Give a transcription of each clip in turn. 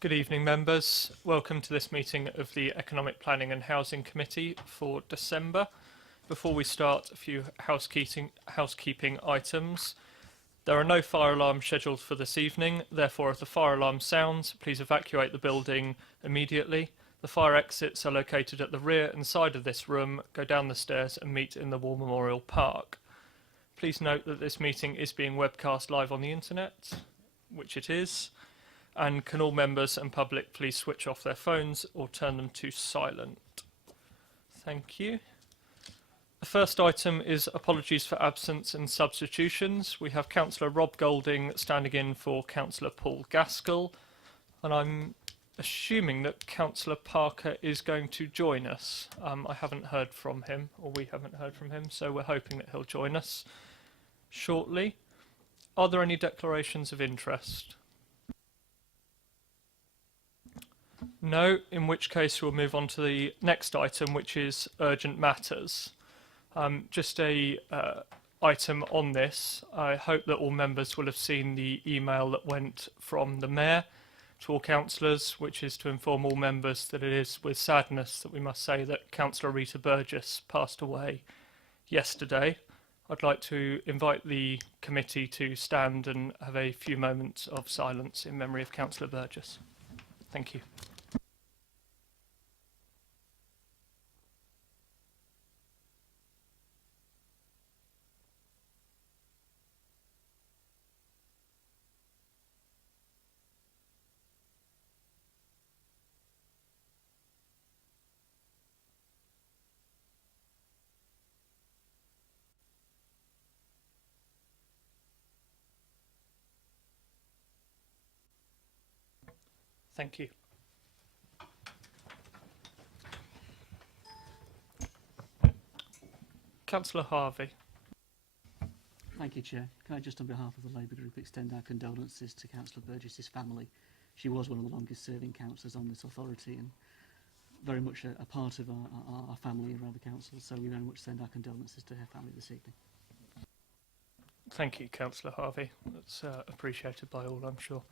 Good evening, members. Welcome to this meeting of the Economic Planning and Housing Committee for December. Before we start, a few housekeeping items. There are no fire alarms scheduled for this evening. Therefore, if the fire alarm sounds, please evacuate the building immediately. The fire exits are located at the rear and side of this room. Go down the stairs and meet in the War Memorial Park. Please note that this meeting is being webcast live on the internet, which it is. And can all members and public please switch off their phones or turn them to silent? Thank you. The first item is apologies for absence and substitutions. We have Councillor Rob Golding standing in for Councillor Paul Gaskell, and I'm assuming that Councillor Parker is going to join us. I haven't heard from him, or we haven't heard from him, so we're hoping that he'll join us shortly. Are there any declarations of interest? No, in which case we'll move on to the next item, which is urgent matters. Just a item on this. I hope that all members will have seen the email that went from the Mayor to all councillors, which is to inform all members that it is with sadness that we must say that Councillor Rita Burgess passed away yesterday. I'd like to invite the committee to stand and have a few moments of silence in memory of Councillor Burgess. Thank you. Thank you. Councillor Harvey. Thank you, Chair. Can I just, on behalf of the Labour Group, extend our condolences to Councillor Burgess's family. She was one of the longest serving councillors on this authority and very much a part of our family around the council, so we very much send our condolences to her family this evening. Thank you, Councillor Harvey. That's appreciated by all, I'm sure.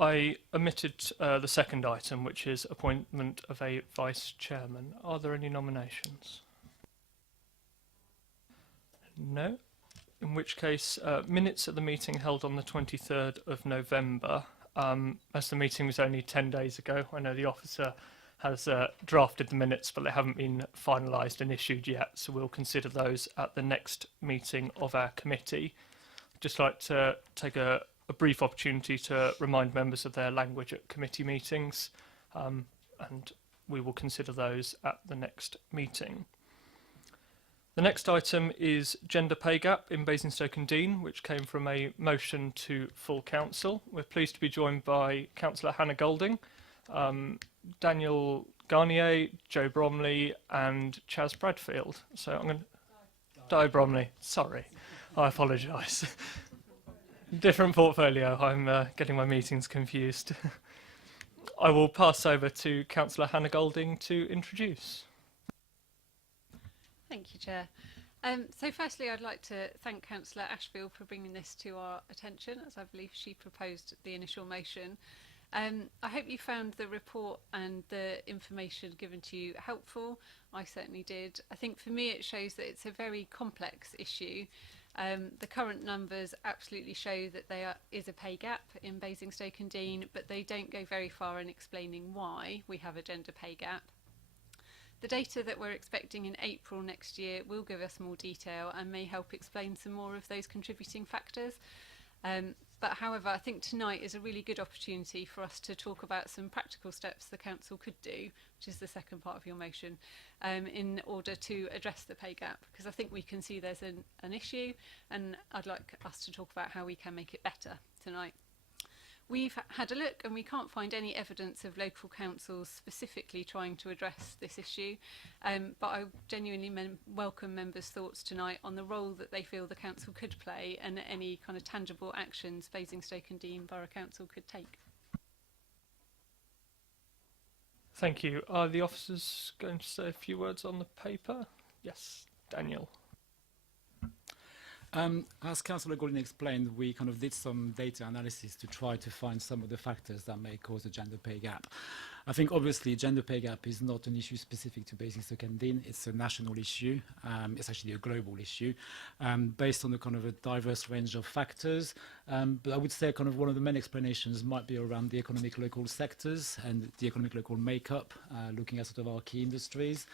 I omitted the second item, which is appointment of a vice chairman. Are there any nominations? No. In which case, minutes of the meeting held on the 23rd of November, as the meeting was only 10 days ago. I know the officer has drafted the minutes, but they haven't been finalised and issued yet, so we'll consider those at the next meeting of our committee. I'd just like to take a brief opportunity to remind members of their language at committee meetings, and we will consider those at the next meeting. The next item is gender pay gap in Basingstoke and Deane, which came from a motion to full council. We're pleased to be joined by Councillor Hannah Golding, Daniel Garnier, Joe Bromley and Chaz Bradfield. So I'm going to... Di Bromley, sorry, I apologise. Different portfolio, I'm getting my meetings confused. I will pass over to Councillor Hannah Golding to introduce. Thank you, Chair. So firstly, I'd like to thank Councillor Ashfield for bringing this to our attention, as I believe she proposed the initial motion. I hope you found the report and the information given to you helpful. I certainly did. I think for me it shows that it's a very complex issue. The current numbers absolutely show that there is a pay gap in Basingstoke and Deane, but they don't go very far in explaining why we have a gender pay gap. The data that we're expecting in April next year will give us more detail and may help explain some more of those contributing factors. But however, I think tonight is a really good opportunity for us to talk about some practical steps the council could do, which is the second part of your motion, in order to address the pay gap, because I think we can see there's an issue, and I'd like us to talk about how we can make it better tonight. We've had a look and we can't find any evidence of local councils specifically trying to address this issue, but I genuinely welcome members' thoughts tonight on the role that they feel the council could play and any kind of tangible actions Basingstoke and Deane Borough Council could take. Thank you. Are the officers going to say a few words on the paper? Yes, Daniel. As Councillor Gordon explained, we kind of did some data analysis to try to find some of the factors that may cause a gender pay gap. I think obviously gender pay gap is not an issue specific to Basingstoke and Dean. It's a national issue. It's actually a global issue based on the kind of a diverse range of factors. But I would say kind of one of the main explanations might be around the economic local sectors and the economic local makeup, looking at sort of our key industries,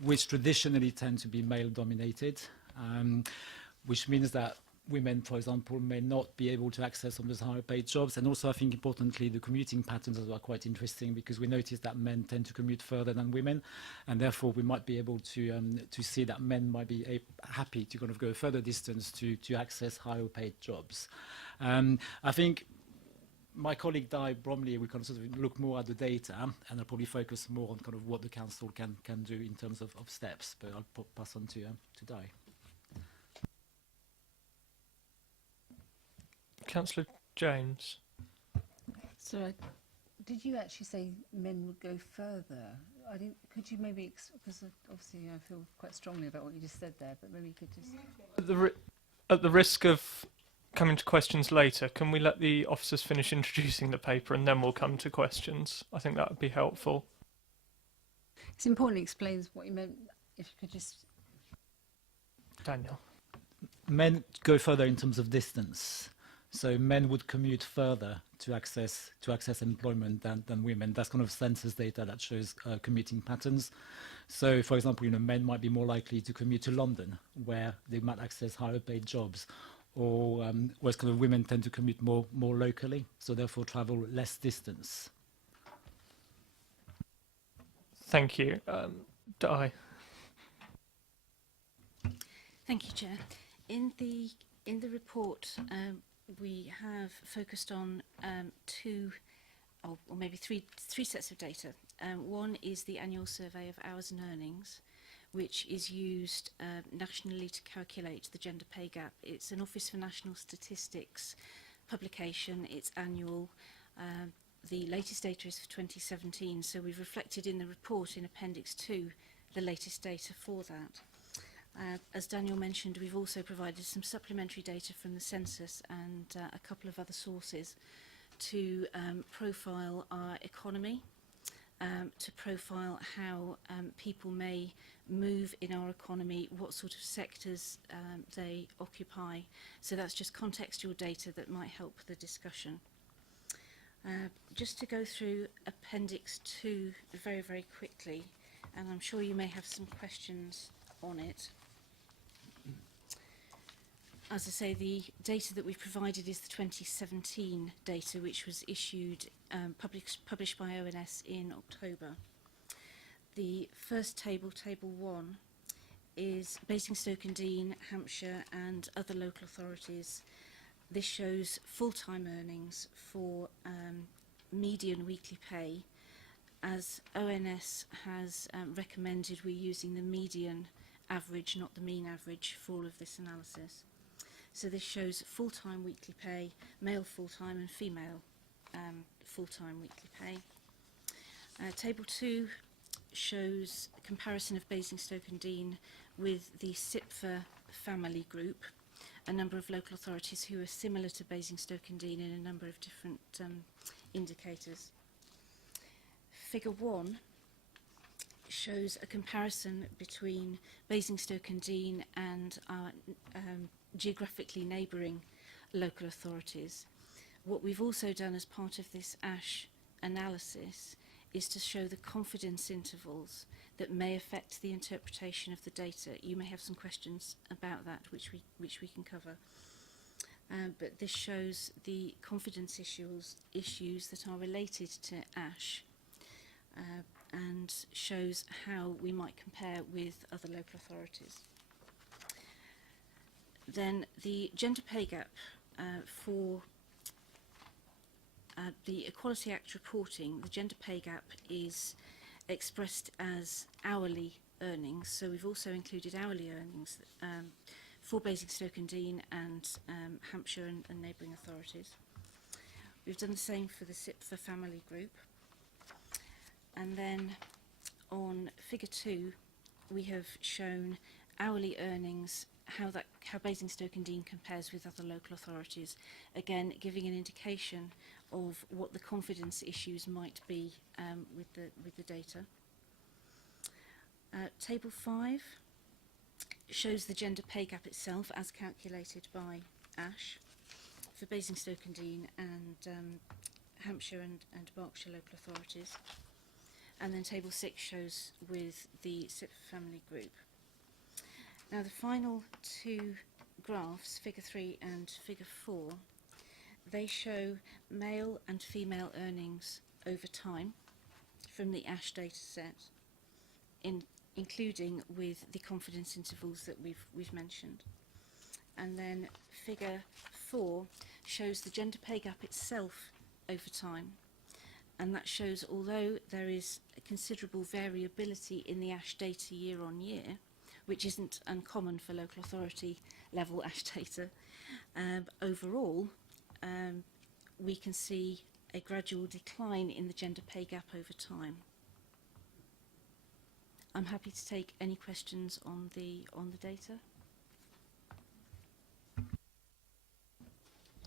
which traditionally tend to be male dominated, which means that women, for example, may not be able to access some of those higher paid jobs. And also, I think, importantly, the commuting patterns are quite interesting because we notice that men tend to commute further than women. And therefore, we might be able to see that men might be happy to kind of go a further distance to access higher paid jobs. I think my colleague Di Bromley will kind of sort of look more at the data, and I'll probably focus more on kind of what the council can do in terms of steps. But I'll pass on to Di. Councillor James. So, did you actually say men would go further? I didn't. Could you maybe, because obviously I feel quite strongly about what you just said there, but maybe you could just. At the risk of coming to questions later, can we let the officers finish introducing the paper and then we'll come to questions? I think that would be helpful. It's important. It explains what you meant. If you could just. Daniel. Men go further in terms of distance. So men would commute further to access employment than women. That's kind of census data that shows commuting patterns. So, for example, men might be more likely to commute to London, where they might access higher paid jobs, or whereas kind of women tend to commute more locally, so therefore travel less distance. Thank you. Di. Thank you, Chair. In the report, we have focused on two, or maybe three sets of data. One is the annual survey of hours and earnings, which is used nationally to calculate the gender pay gap. It's an Office for National Statistics publication. It's annual. The latest data is for 2017, so we've reflected in the report in Appendix 2 the latest data for that. As Daniel mentioned, we've also provided some supplementary data from the census and a couple of other sources to profile our economy, to profile how people may move in our economy, what sort of sectors they occupy. So that's just contextual data that might help the discussion. Just to go through Appendix 2 very, very quickly, and I'm sure you may have some questions on it. As I say, the data that we've provided is the 2017 data, which was issued, published by ONS in October. The first table, Table 1, is Basingstoke and Dean, Hampshire and other local authorities. This shows full-time earnings for median weekly pay. As ONS has recommended, we're using the median average, not the mean average, for all of this analysis. So this shows full-time weekly pay, male full-time and female full-time weekly pay. Table 2 shows a comparison of Basingstoke and Dean with the SIPFA family group, a number of local authorities who are similar to Basingstoke and Dean in a number of different indicators. Figure 1 shows a comparison between Basingstoke and Dean and our geographically neighbouring local authorities. What we've also done as part of this ASH analysis is to show the confidence intervals that may affect the interpretation of the data. You may have some questions about that, which we can cover. But this shows the confidence issues that are related to ASH and shows how we might compare with other local authorities. Then the gender pay gap for the Equality Act reporting, the gender pay gap is expressed as hourly earnings. So we've also included hourly earnings for Basingstoke and Dean and Hampshire and neighbouring authorities. We've done the same for the SIPFA family group. And then on figure 2, we have shown hourly earnings how Basingstoke and Dean compares with other local authorities. Again, giving an indication of what the confidence issues might be with the data. Table 5 shows the gender pay gap itself as calculated by Ash for Basingstoke and Dean and Hampshire and Berkshire local authorities. And then Table 6 shows with the SIP family group. Now the final two graphs, Figure 3 and Figure 4, they show male and female earnings over time from the Ash data set, including with the confidence intervals that we've mentioned. And then Figure 4 shows the gender pay gap itself over time. And that shows, although there is a considerable variability in the Ash data year on year, which isn't uncommon for local authority level Ash data, overall we can see a gradual decline in the gender pay gap over time. I'm happy to take any questions on the data.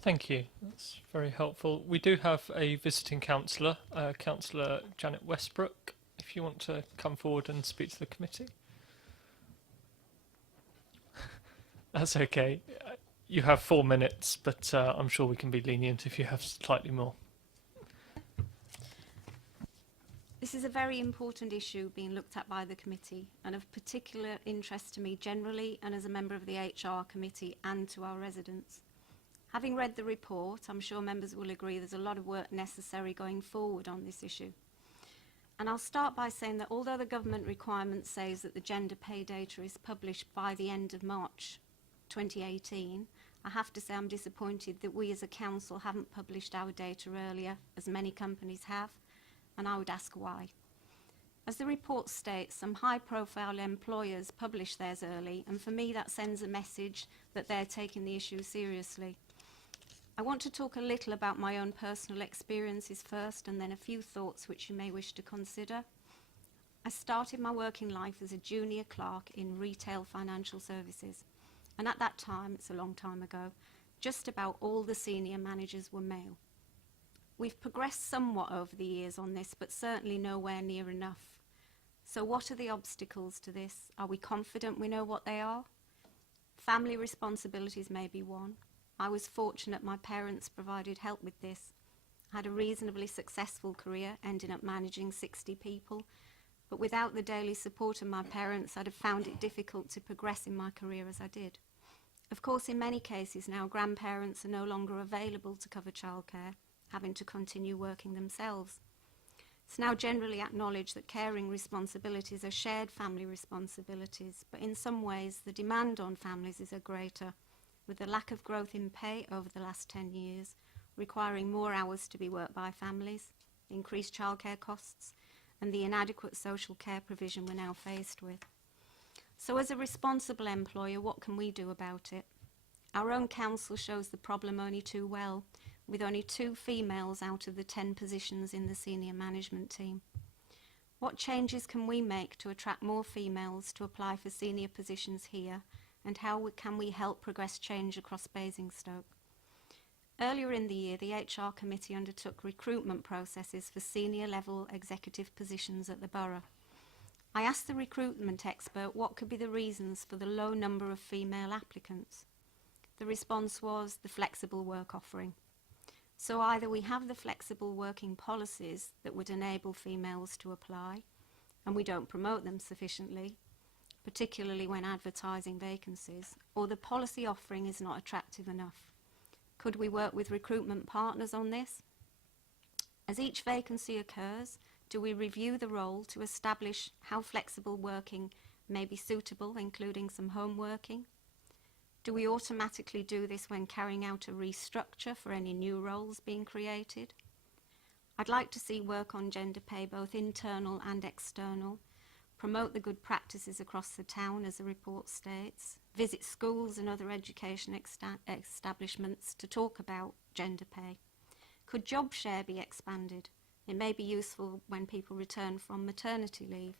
Thank you. That's very helpful. We do have a visiting councillor, Councillor Janet Westbrook, if you want to come forward and speak to the committee. That's okay. You have 4 minutes, but I'm sure we can be lenient if you have slightly more. This is a very important issue being looked at by the committee and of particular interest to me generally and as a member of the HR committee and to our residents. Having read the report, I'm sure members will agree there's a lot of work necessary going forward on this issue. And I'll start by saying that although the government requirement says that the gender pay data is published by the end of March 2018, I have to say I'm disappointed that we as a council haven't published our data earlier, as many companies have, and I would ask why. As the report states, some high-profile employers publish theirs early, and for me that sends a message that they're taking the issue seriously. I want to talk a little about my own personal experiences first, and then a few thoughts which you may wish to consider. I started my working life as a junior clerk in retail financial services, and at that time, it's a long time ago, just about all the senior managers were male. We've progressed somewhat over the years on this, but certainly nowhere near enough. So what are the obstacles to this? Are we confident we know what they are? Family responsibilities may be one. I was fortunate my parents provided help with this. I had a reasonably successful career, ending up managing 60 people, but without the daily support of my parents, I'd have found it difficult to progress in my career as I did. Of course, in many cases now, grandparents are no longer available to cover childcare, having to continue working themselves. It's now generally acknowledged that caring responsibilities are shared family responsibilities, but in some ways the demand on families is greater, with the lack of growth in pay over the last 10 years, requiring more hours to be worked by families, increased childcare costs, and the inadequate social care provision we're now faced with. So as a responsible employer, what can we do about it? Our own council shows the problem only too well, with only 2 females out of the 10 positions in the senior management team. What changes can we make to attract more females to apply for senior positions here, and how can we help progress change across Basingstoke? Earlier in the year, the HR committee undertook recruitment processes for senior level executive positions at the borough. I asked the recruitment expert what could be the reasons for the low number of female applicants. The response was the flexible work offering. So either we have the flexible working policies that would enable females to apply, and we don't promote them sufficiently, particularly when advertising vacancies, or the policy offering is not attractive enough. Could we work with recruitment partners on this? As each vacancy occurs, do we review the role to establish how flexible working may be suitable, including some home working? Do we automatically do this when carrying out a restructure for any new roles being created? I'd like to see work on gender pay, both internal and external, promote the good practices across the town, as the report states, visit schools and other education establishments to talk about gender pay. Could job share be expanded? It may be useful when people return from maternity leave.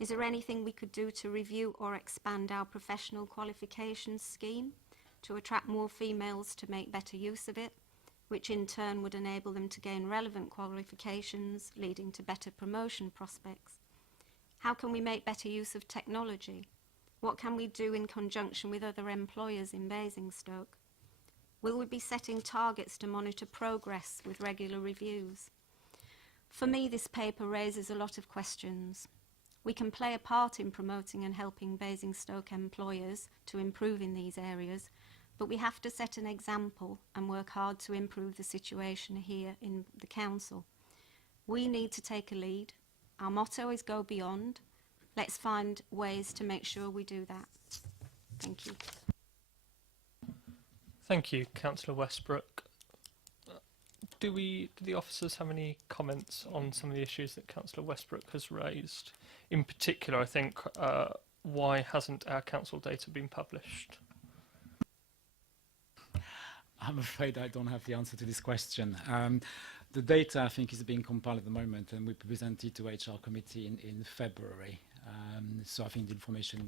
Is there anything we could do to review or expand our professional qualifications scheme to attract more females to make better use of it, which in turn would enable them to gain relevant qualifications, leading to better promotion prospects? How can we make better use of technology? What can we do in conjunction with other employers in Basingstoke? Will we be setting targets to monitor progress with regular reviews? For me, this paper raises a lot of questions. We can play a part in promoting and helping Basingstoke employers to improve in these areas, but we have to set an example and work hard to improve the situation here in the council. We need to take a lead. Our motto is go beyond. Let's find ways to make sure we do that. Thank you. Thank you, Councillor Westbrook. Do the officers have any comments on some of the issues that Councillor Westbrook has raised? In particular, I think, why hasn't our council data been published? I'm afraid I don't have the answer to this question. The data, I think, is being compiled at the moment, and we present it to HR committee in February. So I think the information,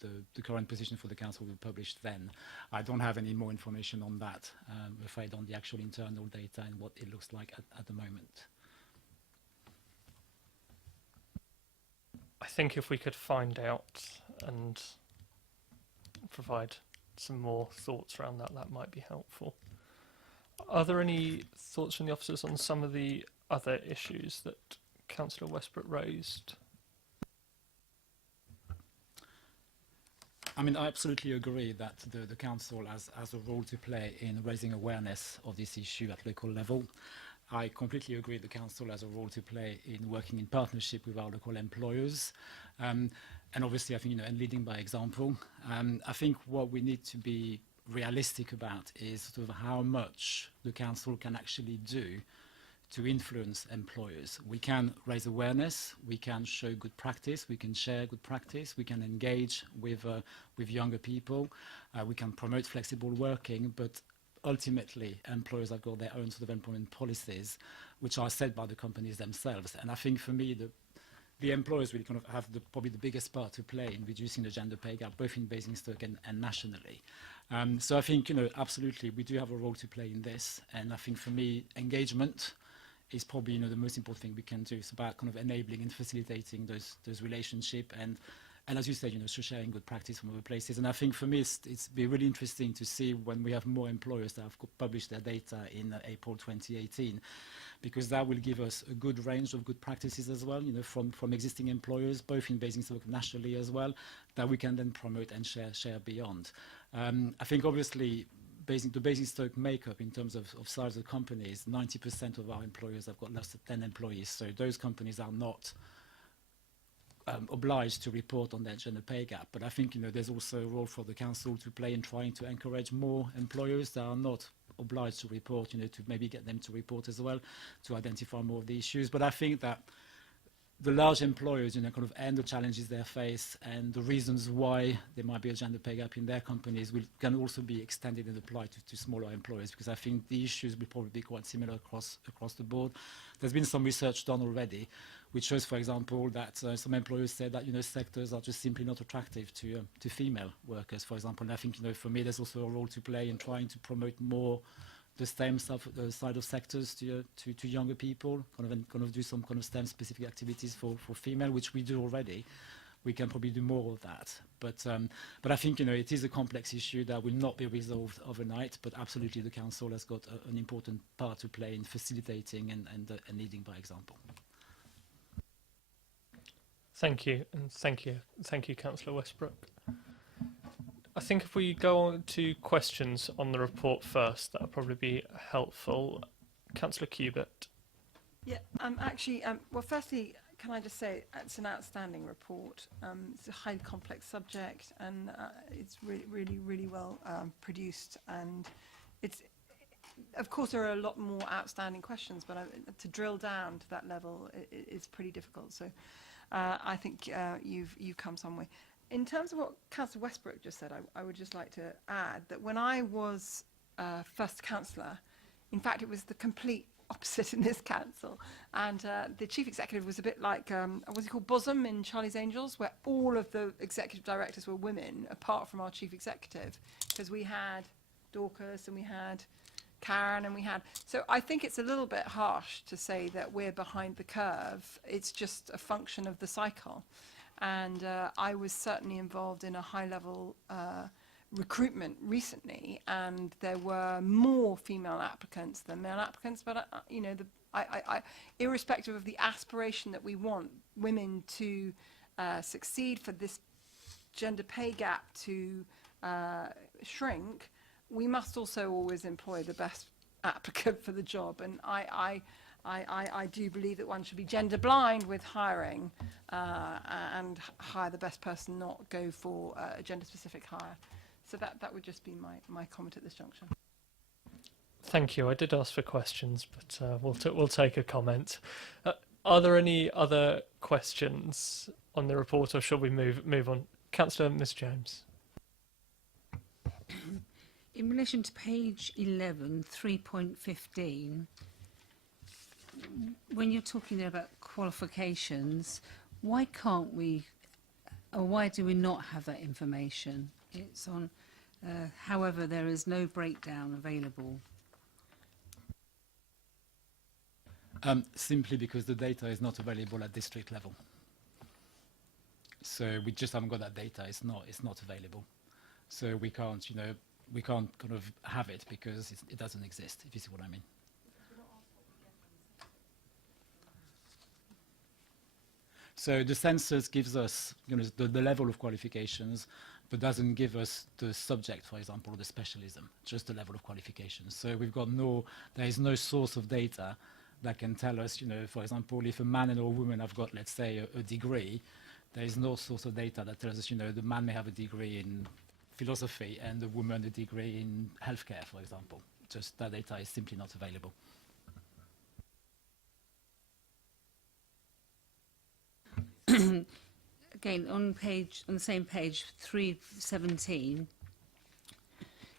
the current position for the council will be published then. I don't have any more information on that, I'm afraid, on the actual internal data and what it looks like at the moment. I think if we could find out and provide some more thoughts around that, that might be helpful. Are there any thoughts from the officers on some of the other issues that Councillor Westbrook raised? I mean, I absolutely agree that the council has a role to play in raising awareness of this issue at local level. I completely agree the council has a role to play in working in partnership with our local employers. And obviously, I think, and leading by example. I think what we need to be realistic about is sort of how much the council can actually do to influence employers. We can raise awareness, we can show good practice, we can share good practice, we can engage with younger people, we can promote flexible working, but ultimately employers have got their own sort of employment policies, which are set by the companies themselves. And I think for me, the employers really kind of have probably the biggest part to play in reducing the gender pay gap, both in Basingstoke and nationally. So I think, absolutely, we do have a role to play in this. And I think for me, engagement is probably, the most important thing we can do. It's about kind of enabling and facilitating those relationships and as you said, so sharing good practice from other places. And I think for me, it's be really interesting to see when we have more employers that have published their data in April 2018, because that will give us a good range of good practices as well, from existing employers, both in Basingstoke nationally as well, that we can then promote and share beyond. I think obviously the Basingstoke makeup in terms of size of companies, 90% of our employers have got less than 10 employees. So those companies are not obliged to report on their gender pay gap. But I think, there's also a role for the council to play in trying to encourage more employers that are not obliged to report, to maybe get them to report as well, to identify more of the issues. But I think that the large employers, kind of, and the challenges they face and the reasons why there might be a gender pay gap in their companies can also be extended and applied to smaller employers, because I think the issues will probably be quite similar across the board. There's been some research done already, which shows, for example, that some employers said that, sectors are just simply not attractive to female workers, for example. And I think, for me, there's also a role to play in trying to promote more the STEM side of sectors to younger people, kind of do some kind of STEM specific activities for female, which we do already. We can probably do more of that. But I think, it is a complex issue that will not be resolved overnight, but absolutely the council has got an important part to play in facilitating and leading by example. Thank you, and thank you, Councillor Westbrook. I think if we go on to questions on the report first, that would probably be helpful. Councillor Cubitt. Yeah, well, firstly, can I just say it's an outstanding report. It's a highly complex subject, and it's really well produced. And it's, of course, there are a lot more outstanding questions, but to drill down to that level is pretty difficult. So I think you've come some way. In terms of what Councillor Westbrook just said, I would just like to add that when I was first councillor, in fact, it was the complete opposite in this council. And the chief executive was a bit like, what's he called, Bosom in Charlie's Angels, where all of the executive directors were women, apart from our chief executive, because we had Dorcas and we had Karen and we had... So I think it's a little bit harsh to say that we're behind the curve. It's just a function of the cycle. And I was certainly involved in a high-level recruitment recently, and there were more female applicants than male applicants. But you know, irrespective of the aspiration that we want women to succeed, for this gender pay gap to shrink, we must also always employ the best applicant for the job. And I do believe that one should be gender blind with hiring and hire the best person, not go for a gender specific hire. So that would just be my comment at this juncture. Thank you. I did ask for questions, but we'll take a comment. Are there any other questions on the report, or shall we move on? Councillor Ms James. In relation to page 11, 3.15, when you're talking there about qualifications, why can't we, or why do we not have that information? It's on, however, there is no breakdown available. Simply because the data is not available at district level. So we just haven't got that data. It's not available. So we can't kind of have it because it doesn't exist, if you see what I mean. So the census gives us the level of qualifications, but doesn't give us the subject, for example, or the specialism, just the level of qualifications. So we've got there is no source of data that can tell us, for example, if a man and a woman have got, let's say, a degree, there is no source of data that tells us, the man may have a degree in philosophy and the woman a degree in healthcare, for example. Just that data is simply not available. Again, on the same page 317,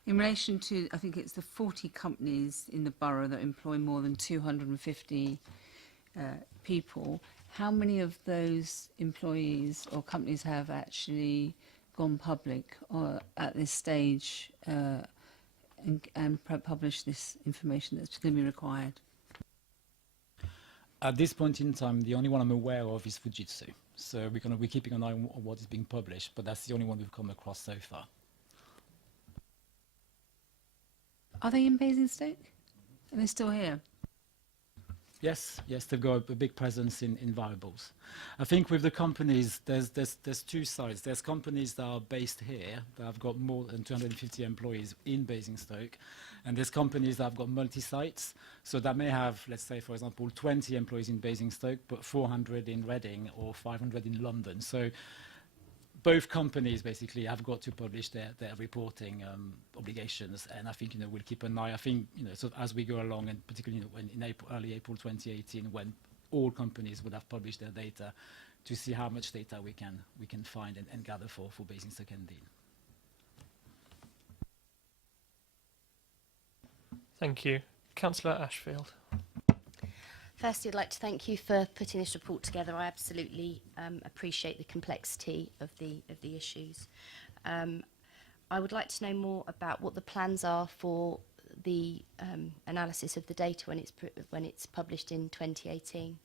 in relation to, I think it's the 40 companies in the borough that employ more than 250 people, how many of those employees or companies have actually gone public or at this stage and published this information that's going to be required? At this point in time, the only one I'm aware of is Fujitsu. So we're keeping an eye on what is being published, but that's the only one we've come across so far. Are they in Basingstoke? Are they still here? Yes, they've got a big presence in variables. I think with the companies, there's two sides. There's companies that are based here that have got more than 250 employees in Basingstoke, and there's companies that have got multi-sites. So that may have, let's say, for example, 20 employees in Basingstoke, but 400 in Reading or 500 in London. So both companies basically have got to publish their reporting obligations, and I think we'll keep an eye. I think so as we go along, and particularly when in early April 2018, when all companies would have published their data, to see how much data we can find and gather for Basingstoke and Dean. Thank you, Councillor Ashfield. Firstly, I'd like to thank you for putting this report together. I absolutely appreciate the complexity of the issues. I would like to know more about what the plans are for the analysis of the data when it's published in 2018.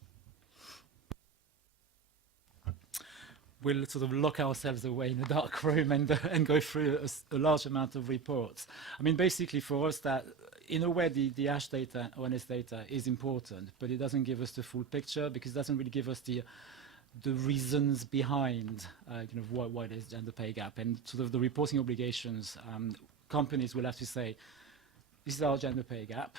We'll sort of lock ourselves away in a dark room and go through a large amount of reports. I mean, basically for us that, in a way, the ASH data, ONS data, is important, but it doesn't give us the full picture because it doesn't really give us the reasons behind why there's gender pay gap. And sort of the reporting obligations, companies will have to say, this is our gender pay gap.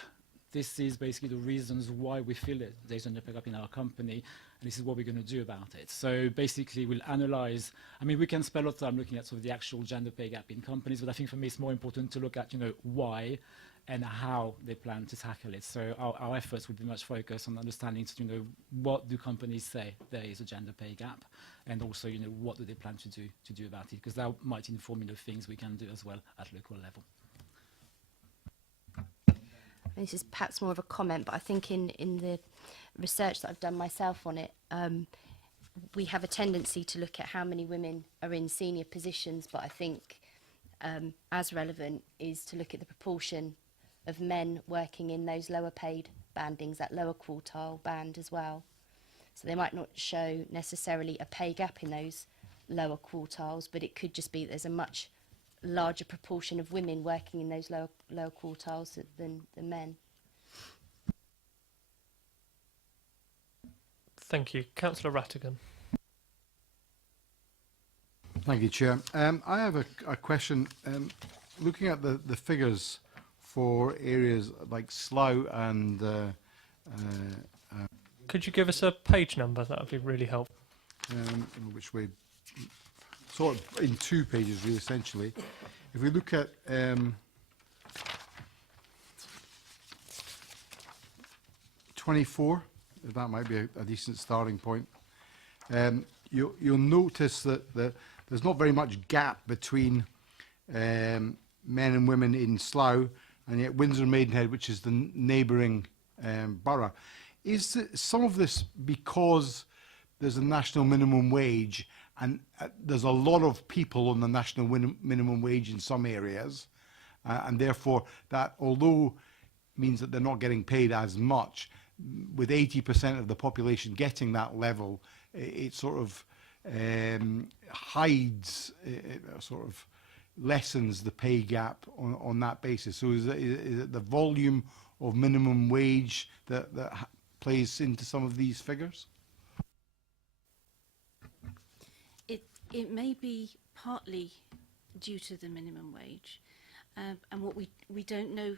This is basically the reasons why we feel that there's gender pay gap in our company, and this is what we're going to do about it. So basically we'll analyze, I mean, we can spend a lot of time looking at sort of the actual gender pay gap in companies, but I think for me it's more important to look at, why and how they plan to tackle it. So our efforts would be much focused on understanding, what do companies say there is a gender pay gap, and also, what do they plan to do about it, because that might inform, things we can do as well at local level. this is perhaps more of a comment, but I think in the research that I've done myself on it, we have a tendency to look at how many women are in senior positions, but I think as relevant is to look at the proportion of men working in those lower paid bandings, that lower quartile band as well. So they might not show necessarily a pay gap in those lower quartiles, but it could just be that there's a much larger proportion of women working in those lower quartiles than men. Thank you. Councillor Rattigan. Thank you, Chair. I have a question. Looking at the figures for areas like Slough and... Could you give us a page number? That would be really helpful. in which way? Sort of in 2 pages, really, essentially. If we look at... 24, that might be a decent starting point. You'll notice that there's not very much gap between men and women in Slough, and yet Windsor Maidenhead, which is the neighbouring borough. Is some of this because there's a national minimum wage, and there's a lot of people on the national minimum wage in some areas, and therefore that, although means that they're not getting paid as much, with 80% of the population getting that level, it sort of hides, sort of lessens the pay gap on that basis. So is it the volume of minimum wage that plays into some of these figures? It may be partly due to the minimum wage, and what we don't know.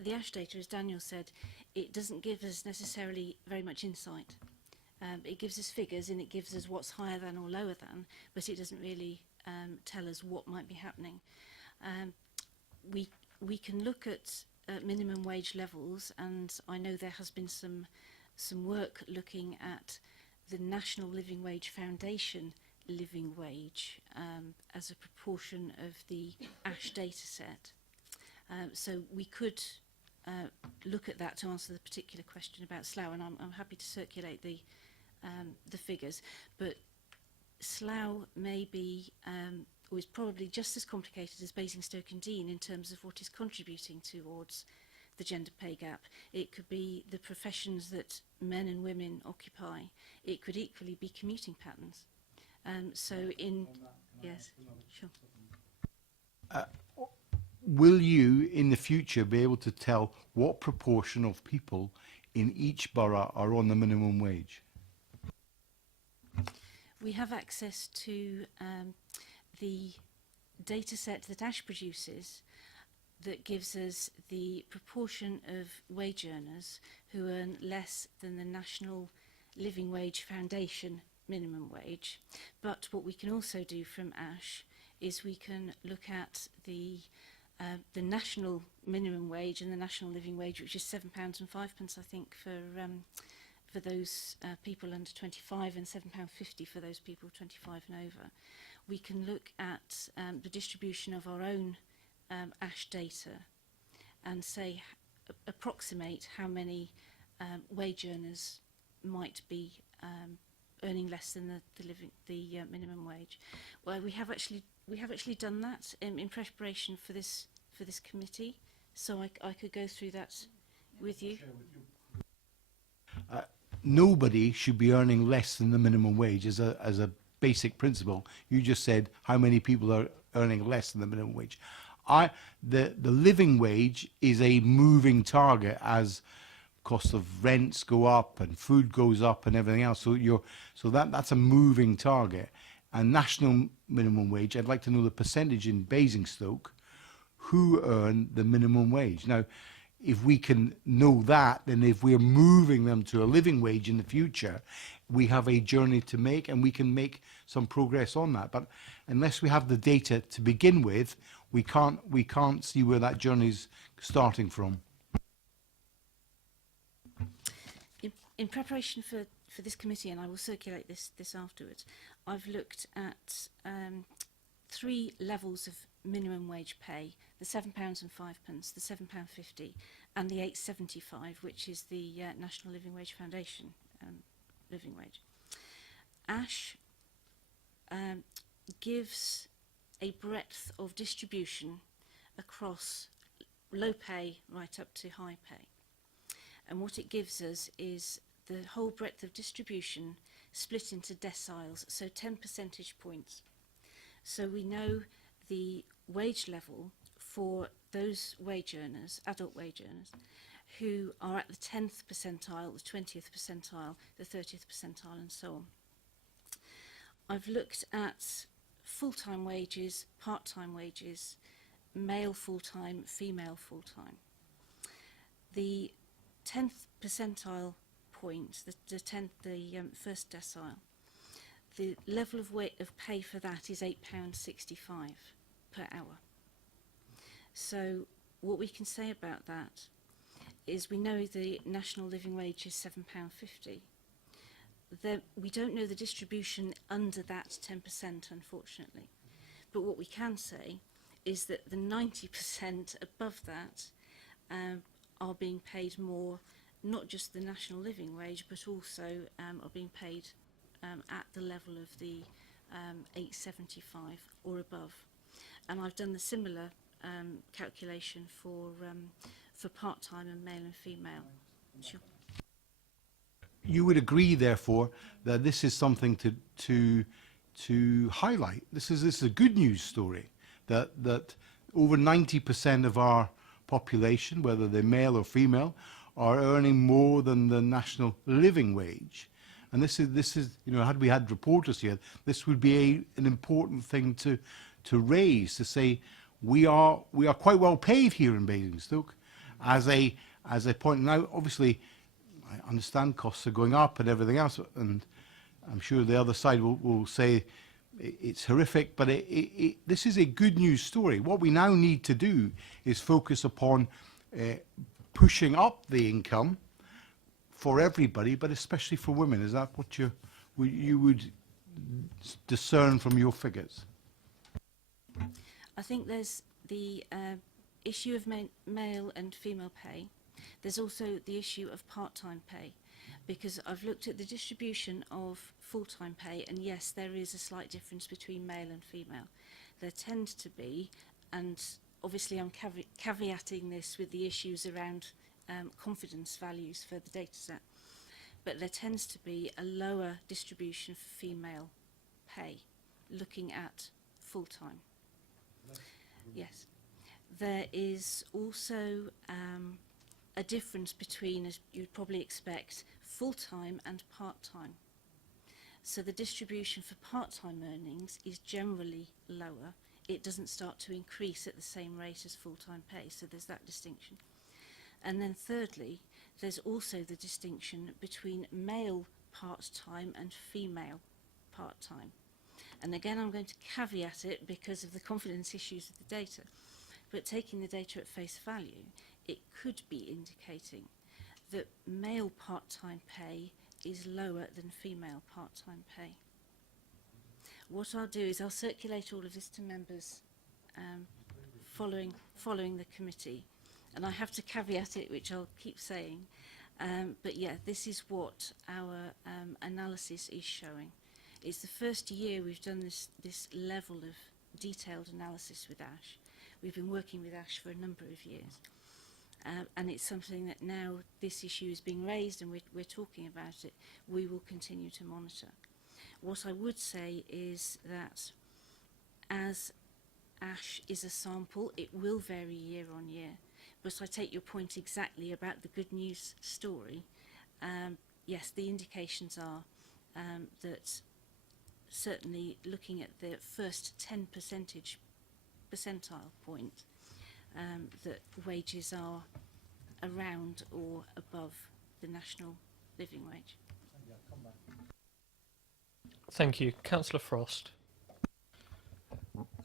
The ASH data, as Daniel said, it doesn't give us necessarily very much insight. It gives us figures and it gives us what's higher than or lower than, but it doesn't really tell us what might be happening. We can look at minimum wage levels, and I know there has been some work looking at the National Living Wage Foundation living wage as a proportion of the ASH data set. So we could look at that to answer the particular question about Slough, and I'm happy to circulate the figures. But Slough may be, or is probably just as complicated as Basingstoke and Dean in terms of what is contributing towards the gender pay gap. It could be the professions that men and women occupy. It could equally be commuting patterns. Yes, sure. Will you, in the future, be able to tell what proportion of people in each borough are on the minimum wage? We have access to the data set that ASH produces that gives us the proportion of wage earners who earn less than the National Living Wage Foundation minimum wage. But what we can also do from ASH is we can look at the national minimum wage and the national living wage, which is £7.05, I think, for those people under 25, and £7.50 for those people 25 and over. We can look at the distribution of our own ASH data and say, approximate how many wage earners might be earning less than the minimum wage. Well, we have actually done that in preparation for this committee, so I could go through that with you. Nobody should be earning less than the minimum wage as a basic principle. You just said how many people are earning less than the minimum wage. The living wage is a moving target as cost of rents go up and food goes up and everything else. So that's a moving target. And national minimum wage, I'd like to know the percentage in Basingstoke who earn the minimum wage. Now, if we can know that, then if we're moving them to a living wage in the future, we have a journey to make, and we can make some progress on that. But unless we have the data to begin with, we can't see where that journey's starting from. In preparation for this committee, and I will circulate this afterwards, I've looked at 3 levels of minimum wage pay the £7.05, the £7.50, and the £8.75, which is the National Living Wage Foundation living wage. Ash gives a breadth of distribution across low pay right up to high pay. And what it gives us is the whole breadth of distribution split into deciles, so 10 percentage points. So we know the wage level for those wage earners, adult wage earners, who are at the 10th percentile, the 20th percentile, the 30th percentile, and so on. I've looked at full-time wages, part-time wages, male full-time, female full-time. The 10th percentile point, the first decile, the level of pay for that is £8.65 per hour. So what we can say about that is we know the national living wage is £7.50. We don't know the distribution under that 10%, unfortunately. But what we can say is that the 90% above that are being paid more, not just the national living wage, but also are being paid at the level of the 8.75 or above. And I've done the similar calculation for part-time and male and female. Sure. You would agree, therefore, that this is something to highlight. This is a good news story, that over 90% of our population, whether they're male or female, are earning more than the national living wage. And this is you know, had we had reporters here, this would be an important thing to raise, to say we are quite well paid here in Basingstoke as a point. Now, obviously, I understand costs are going up and everything else, and I'm sure the other side will say it's horrific, but this is a good news story. What we now need to do is focus upon pushing up the income for everybody, but especially for women. Is that what you would discern from your figures? I think there's the issue of male and female pay. There's also the issue of part-time pay, because I've looked at the distribution of full-time pay, and yes, there is a slight difference between male and female. There tend to be, and obviously I'm caveating this with the issues around confidence values for the data set, but there tends to be a lower distribution for female pay, looking at full-time. Yes. There is also a difference between, as you'd probably expect, full-time and part-time. So the distribution for part-time earnings is generally lower. It doesn't start to increase at the same rate as full-time pay, so there's that distinction. And then thirdly, there's also the distinction between male part-time and female part-time. And again, I'm going to caveat it because of the confidence issues with the data. But taking the data at face value, it could be indicating that male part-time pay is lower than female part-time pay. What I'll do is I'll circulate all of this to members following the committee. And I have to caveat it, which I'll keep saying. But yeah, this is what our analysis is showing. It's the first year we've done this level of detailed analysis with Ash. We've been working with Ash for a number of years. And it's something that now this issue is being raised and we're talking about it, we will continue to monitor. What I would say is that as Ash is a sample, it will vary year on year. But I take your point exactly about the good news story. Yes, the indications are that certainly looking at the first 10 percentile point, that wages are around or above the national living wage. Thank you. Councillor Frost.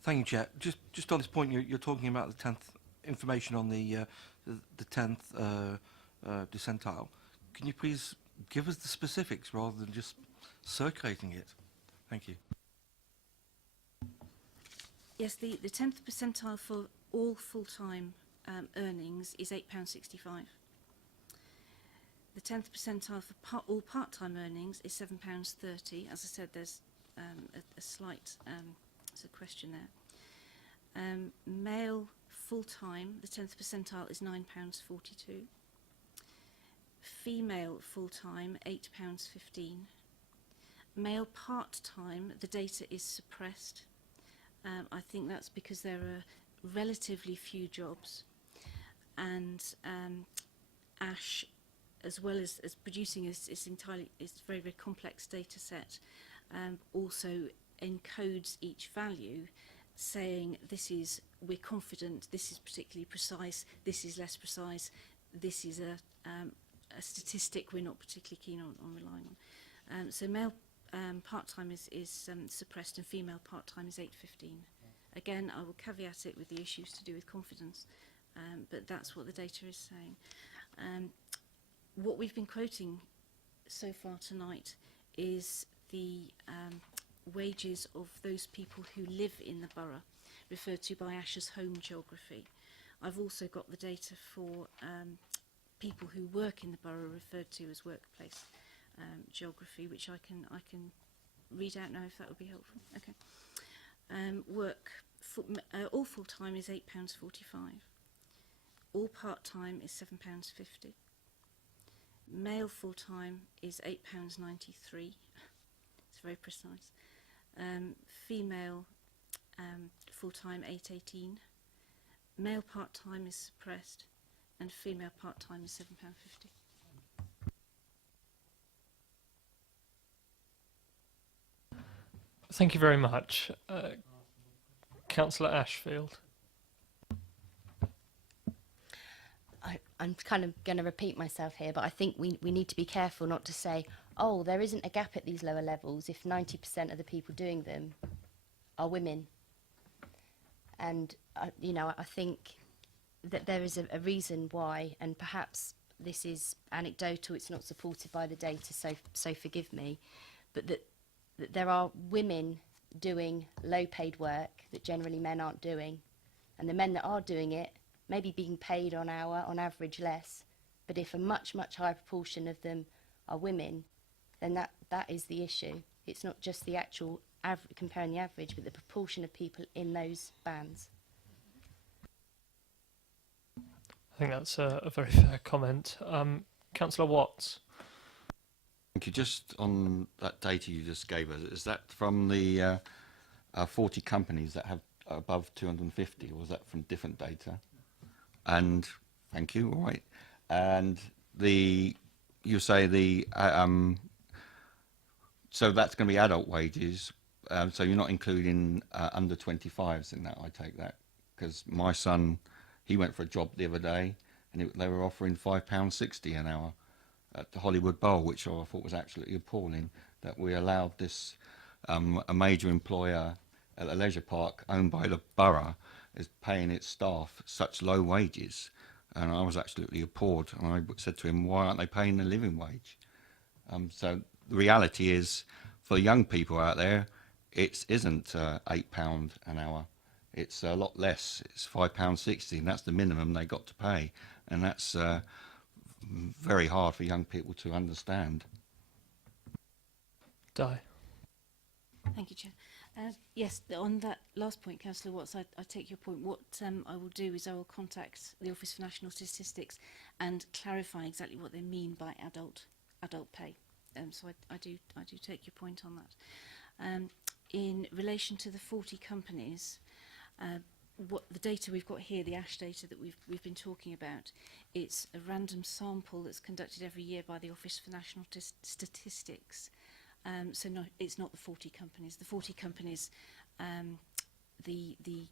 Thank you, Chair. Just on this point, you're talking about the 10th information on the 10th decentile. Can you please give us the specifics rather than just circulating it? Thank you. Yes, the 10th percentile for all full-time earnings is £8.65. The 10th percentile for all part-time earnings is £7.30. As I said, there's a slight there's a question there. Male full-time, the 10th percentile is £9.42. Female full-time, £8.15. Male part-time, the data is suppressed. I think that's because there are relatively few jobs, and Ash, as well as producing this very, very complex data set, also encodes each value, saying we're confident, this is particularly precise, this is less precise, this is a statistic we're not particularly keen on relying on. So male part-time is suppressed, and female part-time is 8.15. Again, I will caveat it with the issues to do with confidence, but that's what the data is saying. What we've been quoting so far tonight is the wages of those people who live in the borough, referred to by Ash as home geography. I've also got the data for people who work in the borough, referred to as workplace geography, which I can read out now if that would be helpful. Okay. All full-time is £8.45. All part-time is £7.50. Male full-time is £8.93. It's very precise. Female full-time £8.18. Male part-time is suppressed, and female part-time is £7.50. Thank you very much. Councillor Ashfield. I'm kind of going to repeat myself here, but I think we need to be careful not to say, oh, there isn't a gap at these lower levels if 90% of the people doing them are women. And, I think that there is a reason why, and perhaps this is anecdotal, it's not supported by the data, so forgive me, but that there are women doing low-paid work that generally men aren't doing, and the men that are doing it may be being paid on average less, but if a much, much higher proportion of them are women, then that is the issue. It's not just the actual comparing the average, but the proportion of people in those bands. I think that's a very fair comment. Councillor Watts. Thank you. Just on that data you just gave us, is that from the 40 companies that have above 250, or was that from different data? And thank you. All right. And you say so that's going to be adult wages. So you're not including under 25s in that, I take that, because my son, he went for a job the other day, and they were offering £5.60 an hour at the Hollywood Bowl, which I thought was absolutely appalling, that we allowed this, a major employer at a leisure park owned by the borough is paying its staff such low wages. And I was absolutely appalled. And I said to him, why aren't they paying the living wage? So the reality is, for young people out there, it isn't £8 an hour. It's a lot less. It's £5.60, and that's the minimum they got to pay. And that's very hard for young people to understand. Di. Thank you, Chair. Yes, on that last point, Councillor Watts, I take your point. What I will do is I will contact the Office for National Statistics and clarify exactly what they mean by adult pay. So I do take your point on that. In relation to the 40 companies, what the data we've got here, the ASH data that we've been talking about, it's a random sample that's conducted every year by the Office for National Statistics. So no, it's not the 40 companies. The 40 companies, the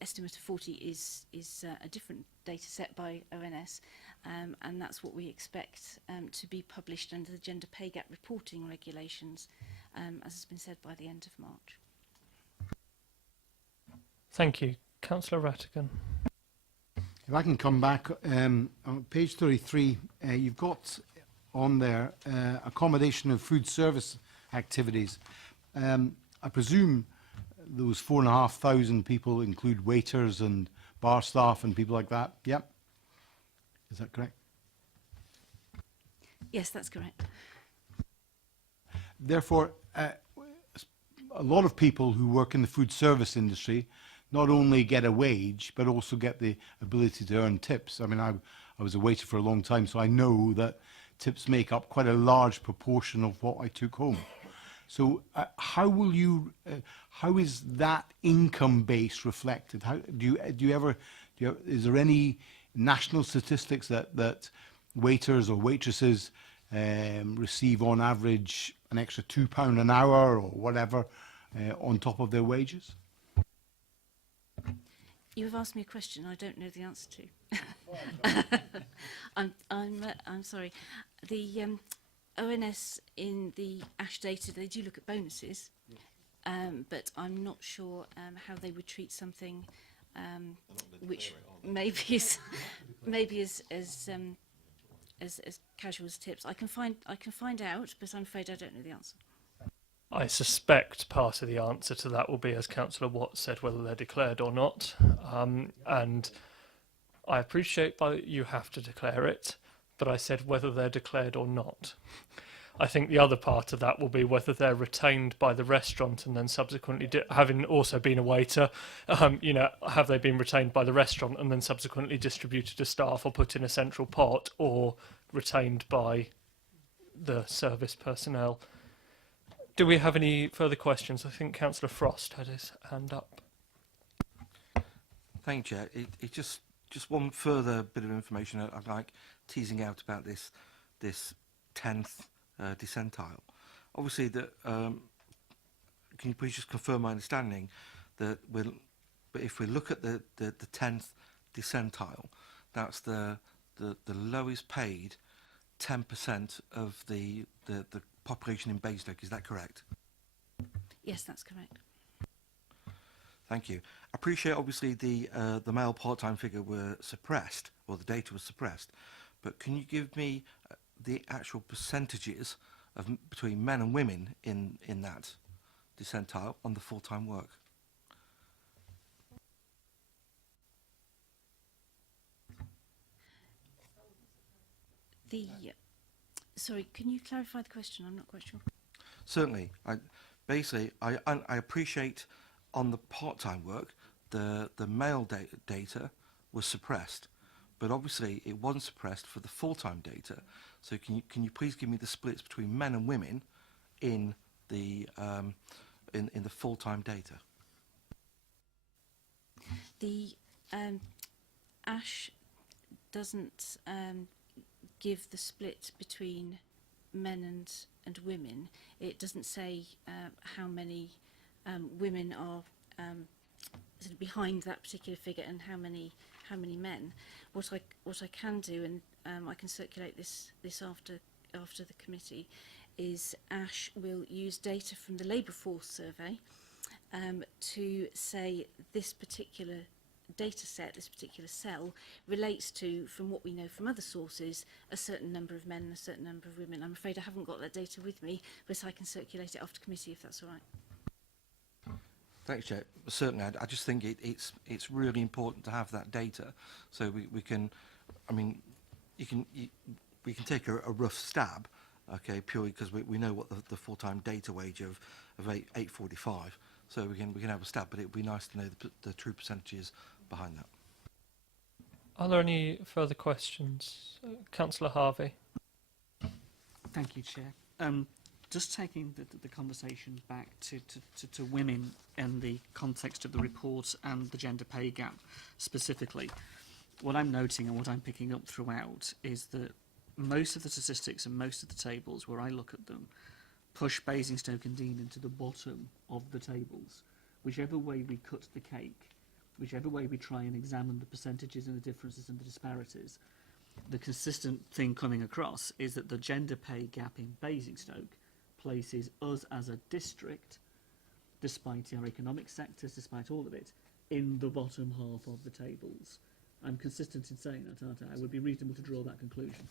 estimate of 40 is a different data set by ONS, and that's what we expect to be published under the gender pay gap reporting regulations, as has been said, by the end of March. Thank you. Councillor Rattigan. If I can come back, on page 33, you've got on there accommodation of food service activities. I presume those 4,500 people include waiters and bar staff and people like that. Yep. Is that correct? Yes, that's correct. Therefore, a lot of people who work in the food service industry not only get a wage, but also get the ability to earn tips. I mean, I was a waiter for a long time, so I know that tips make up quite a large proportion of what I took home. So how will you, how is that income base reflected? How is there any national statistics that waiters or waitresses receive on average an extra £2 an hour or whatever on top of their wages? You have asked me a question I don't know the answer to. I'm sorry. The ONS in the ASH data, they do look at bonuses, but I'm not sure how they would treat something which maybe is as casual as tips. I can find out, but I'm afraid I don't know the answer. I suspect part of the answer to that will be, as Councillor Watt said, whether they're declared or not. And I appreciate that you have to declare it, but I said whether they're declared or not. I think the other part of that will be whether they're retained by the restaurant and then subsequently, having also been a waiter, have they been retained by the restaurant and then subsequently distributed to staff or put in a central pot, or retained by the service personnel. Do we have any further questions? I think Councillor Frost had his hand up. Thank you, Chair. It just one further bit of information I'd like teasing out about this 10th decentile. Obviously, can you please just confirm my understanding that but if we look at the 10th decentile, that's the lowest paid 10% of the population in Basingstoke. Is that correct? Yes, that's correct. Thank you. I appreciate obviously the male part-time figure were suppressed, or the data was suppressed, but can you give me the actual percentages of between men and women in that decentile on the full-time work? Sorry, can you clarify the question? I'm not quite sure. Certainly. I appreciate on the part-time work, the male data was suppressed, but obviously it wasn't suppressed for the full-time data. So can you please give me the splits between men and women in the full-time data? The ASH doesn't give the split between men and women. It doesn't say how many women are sort of behind that particular figure and how many men. What I can do, and I can circulate this after the committee, is ASH will use data from the labour force survey to say this particular data set, this particular cell, relates to, from what we know from other sources, a certain number of men and a certain number of women. I'm afraid I haven't got that data with me, but I can circulate it after committee if that's all right. Thanks, Chair. Certainly, I just think it's really important to have that data, so we can, I mean, we can take a rough stab, okay, purely because we know what the full-time data wage of £8.45, so we can have a stab, but it would be nice to know the true percentages behind that. Are there any further questions? Councillor Harvey. Thank you, Chair. Just taking the conversation back to women in the context of the report and the gender pay gap specifically, what I'm noting and what I'm picking up throughout is that most of the statistics and most of the tables where I look at them push Basingstoke and Dean into the bottom of the tables. Whichever way we cut the cake, whichever way we try and examine the percentages and the differences and the disparities, the consistent thing coming across is that the gender pay gap in Basingstoke places us as a district, despite our economic sectors, despite all of it, in the bottom half of the tables. I'm consistent in saying that, aren't I? It would be reasonable to draw that conclusion.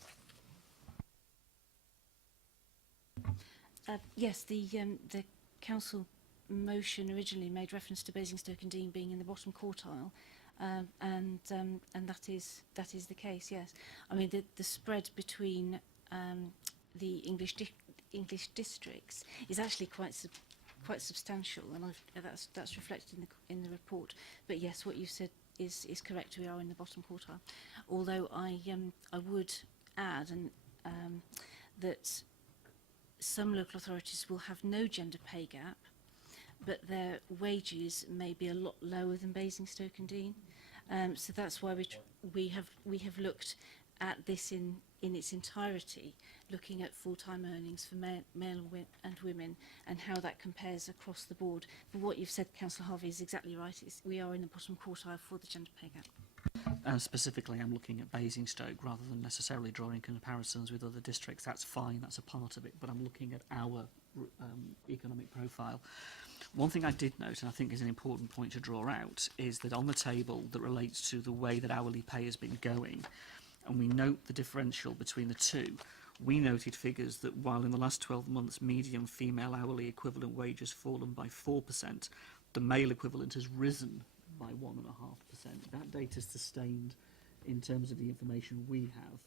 Yes, the council motion originally made reference to Basingstoke and Dean being in the bottom quartile. and that is the case. Yes, I mean the spread between the English districts is actually quite substantial, and that's reflected in the report. But yes, what you said is correct. We are in the bottom quartile. Although I would add that some local authorities will have no gender pay gap, but their wages may be a lot lower than Basingstoke and Dean. So that's why we have looked at this in its entirety, looking at full-time earnings for male and women and how that compares across the board. But what you've said, Councillor Harvey, is exactly right. We are in the bottom quartile for the gender pay gap. Specifically, I'm looking at Basingstoke rather than necessarily drawing comparisons with other districts. That's fine, that's a part of it, but I'm looking at our economic profile. One thing I did note, and I think is an important point to draw out, is that on the table that relates to the way that hourly pay has been going, and we note the differential between the two, we noted figures that while in the last 12 months median female hourly equivalent wage has fallen by 4%, the male equivalent has risen by 1.5%. That data is sustained in terms of the information we have.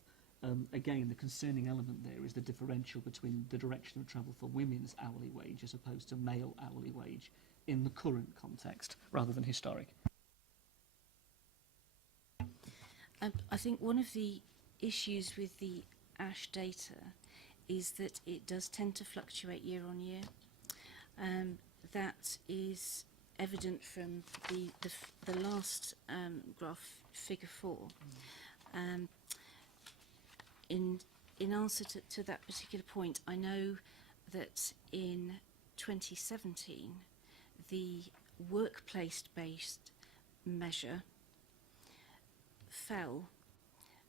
Again, the concerning element there is the differential between the direction of travel for women's hourly wage as opposed to male hourly wage in the current context rather than historic. I think one of the issues with the ASH data is that it does tend to fluctuate year on year. That is evident from the last graph, figure 4. In answer to that particular point, I know that in 2017, the workplace-based measure fell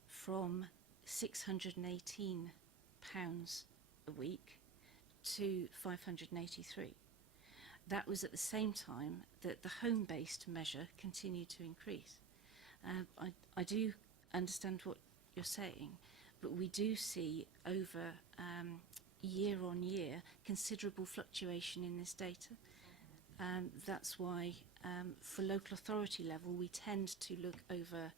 from £618 a week to 583. That was at the same time that the home-based measure continued to increase. I do understand what you're saying, but we do see over year on year considerable fluctuation in this data. That's why for local authority level we tend to look over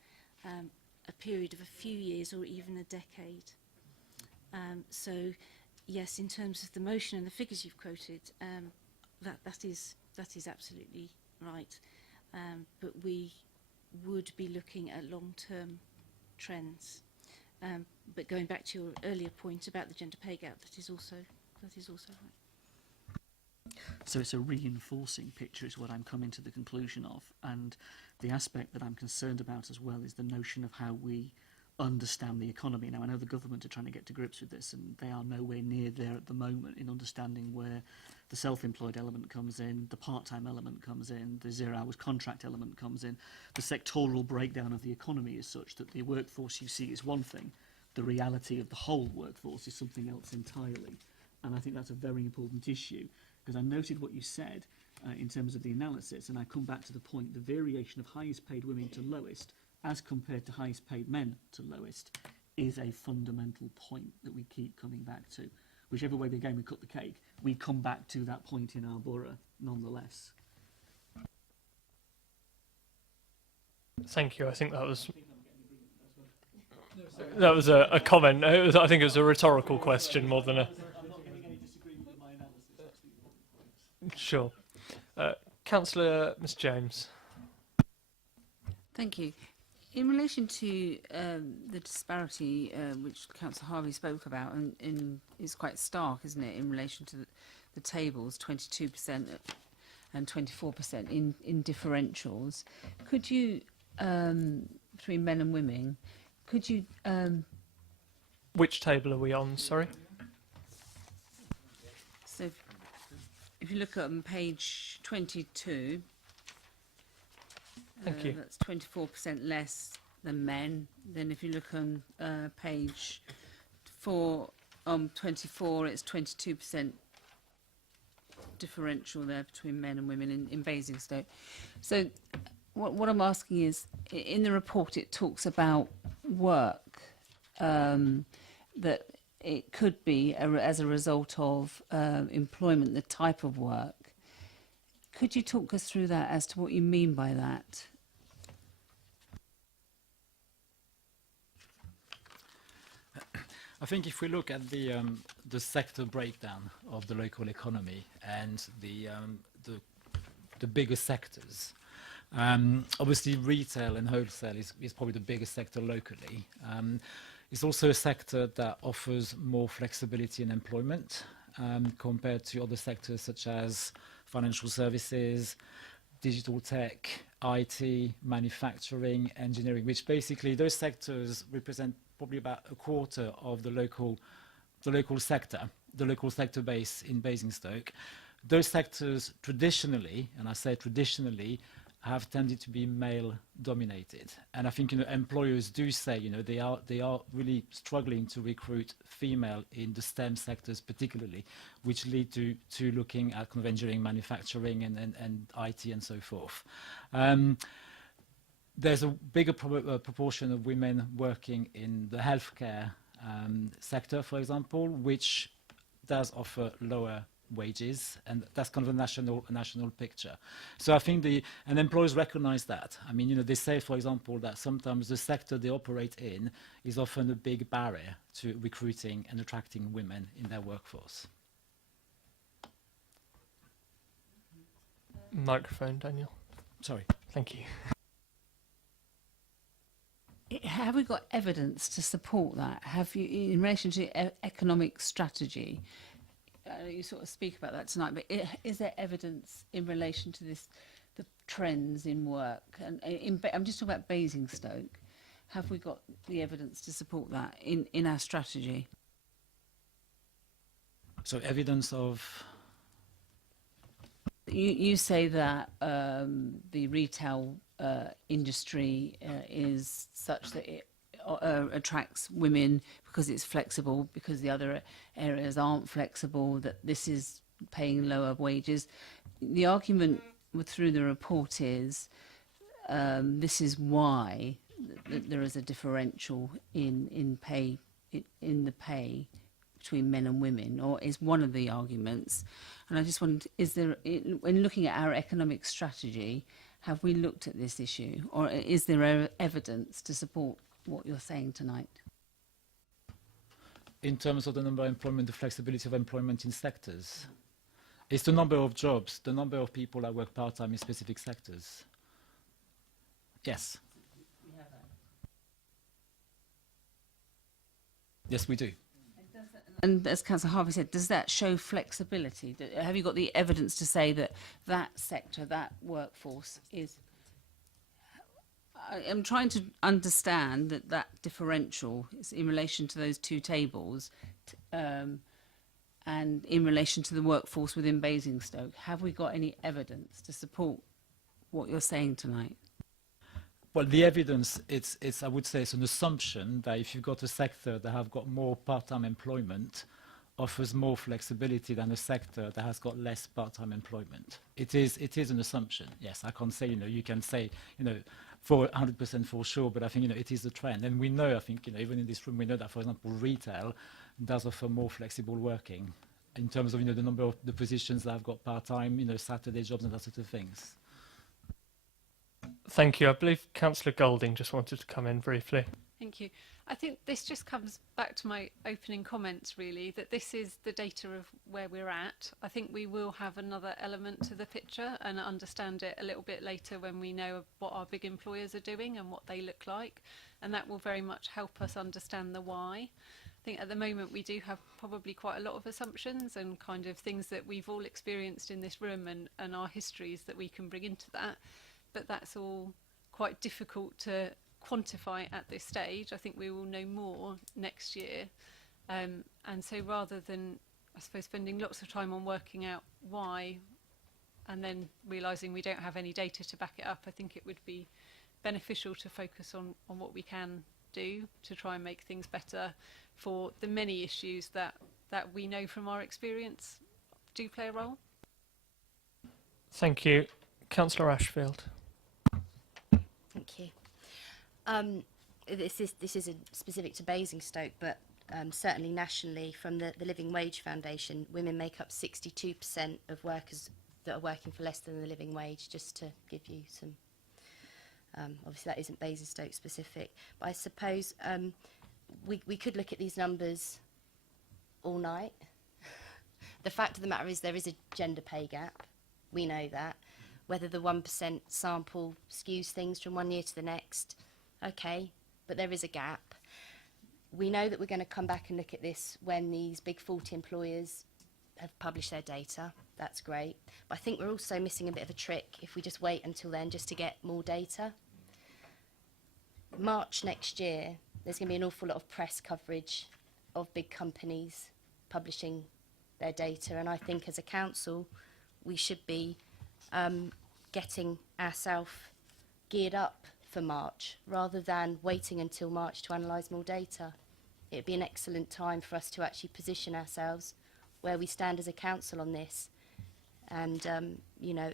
a period of a few years or even a decade. So yes, in terms of the motion and the figures you've quoted, that is absolutely right. But we would be looking at long-term trends. But going back to your earlier point about the gender pay gap, that is also right. So it's a reinforcing picture is what I'm coming to the conclusion of, and the aspect that I'm concerned about as well is the notion of how we understand the economy. Now I know the government are trying to get to grips with this and they are nowhere near there at the moment in understanding where the self-employed element comes in, the part-time element comes in, the 0 hours contract element comes in. The sectoral breakdown of the economy is such that the workforce you see is one thing, the reality of the whole workforce is something else entirely. And I think that's a very important issue, because I noted what you said in terms of the analysis, and I come back to the point, the variation of highest paid women to lowest as compared to highest paid men to lowest is a fundamental point that we keep coming back to. Whichever way again we cut the cake, we come back to that point in our borough nonetheless. Thank you. I think that was a comment. I think it was a rhetorical question more than a... Sure. Councillor Ms James. Thank you. In relation to the disparity which Councillor Harvey spoke about, and is quite stark, isn't it, in relation to the tables, 22% and 24% in differentials. Could you, between men and women, could you... Which table are we on, sorry? So if you look on page 22... Thank you. That's 24% less than men. Then if you look on page 4, 24, it's 22% differential there between men and women in Basingstoke. So what I'm asking is, in the report it talks about work, that it could be as a result of employment, the type of work. Could you talk us through that as to what you mean by that? I think if we look at the sector breakdown of the local economy and the bigger sectors, obviously retail and wholesale is probably the biggest sector locally. It's also a sector that offers more flexibility in employment compared to other sectors such as financial services, digital tech, IT, manufacturing, engineering, which basically those sectors represent probably about a quarter of the local sector base in Basingstoke. Those sectors traditionally, and I say traditionally, have tended to be male dominated. And I think, employers do say, they are really struggling to recruit female in the STEM sectors particularly, which lead to looking at kind of engineering, manufacturing and IT and so forth. There's a bigger proportion of women working in the healthcare sector, for example, which does offer lower wages, and that's kind of a national picture. So I think and employers recognize that. I mean, they say, for example, that sometimes the sector they operate in is often a big barrier to recruiting and attracting women in their workforce. Microphone, Daniel. Sorry. Thank you. Have we got evidence to support that? Have you, in relation to economic strategy, you sort of speak about that tonight, but is there evidence in relation to the trends in work? And I'm just talking about Basingstoke. Have we got the evidence to support that in our strategy? So evidence of... You say that the retail industry is such that it attracts women because it's flexible, because the other areas aren't flexible, that this is paying lower wages. The argument through the report is this is why there is a differential in pay, in the pay between men and women, or is one of the arguments. And I just wondered, when looking at our economic strategy, have we looked at this issue, or is there evidence to support what you're saying tonight? In terms of the number of employment, the flexibility of employment in sectors, it's the number of jobs, the number of people that work part-time in specific sectors. Yes. We have that. Yes, we do. And as Councillor Harvey said, does that show flexibility? Have you got the evidence to say that that sector, that workforce is... I'm trying to understand that differential is in relation to those two tables and in relation to the workforce within Basingstoke. Have we got any evidence to support what you're saying tonight? Well, the evidence, I would say, it's an assumption that if you've got a sector that have got more part-time employment, offers more flexibility than a sector that has got less part-time employment. It is an assumption. Yes, I can't say, you can say, for 100% for sure, but I think, it is a trend. And we know, I think, even in this room, we know that, for example, retail does offer more flexible working in terms of, the number of the positions that have got part-time, Saturday jobs and that sort of things. Thank you. I believe Councillor Golding just wanted to come in briefly. Thank you. I think this just comes back to my opening comments, really, that this is the data of where we're at. I think we will have another element to the picture and understand it a little bit later when we know what our big employers are doing and what they look like. And that will very much help us understand the why. I think at the moment we do have probably quite a lot of assumptions and kind of things that we've all experienced in this room and our histories that we can bring into that. But that's all quite difficult to quantify at this stage. I think we will know more next year. And so rather than, I suppose, spending lots of time on working out why and then realising we don't have any data to back it up, I think it would be beneficial to focus on what we can do to try and make things better for the many issues that we know from our experience do play a role. Thank you. Councillor Ashfield. Thank you. This isn't specific to Basingstoke, but certainly nationally, from the Living Wage Foundation, women make up 62% of workers that are working for less than the living wage, just to give you some... obviously that isn't Basingstoke specific, but I suppose we could look at these numbers all night. The fact of the matter is there is a gender pay gap. We know that. Whether the 1% sample skews things from one year to the next, okay, but there is a gap. We know that we're going to come back and look at this when these big 40 employers have published their data. That's great. But I think we're also missing a bit of a trick if we just wait until then just to get more data. March next year, there's going to be an awful lot of press coverage of big companies publishing their data, and I think as a council we should be getting ourselves geared up for March rather than waiting until March to analyse more data. It would be an excellent time for us to actually position ourselves where we stand as a council on this, and you know,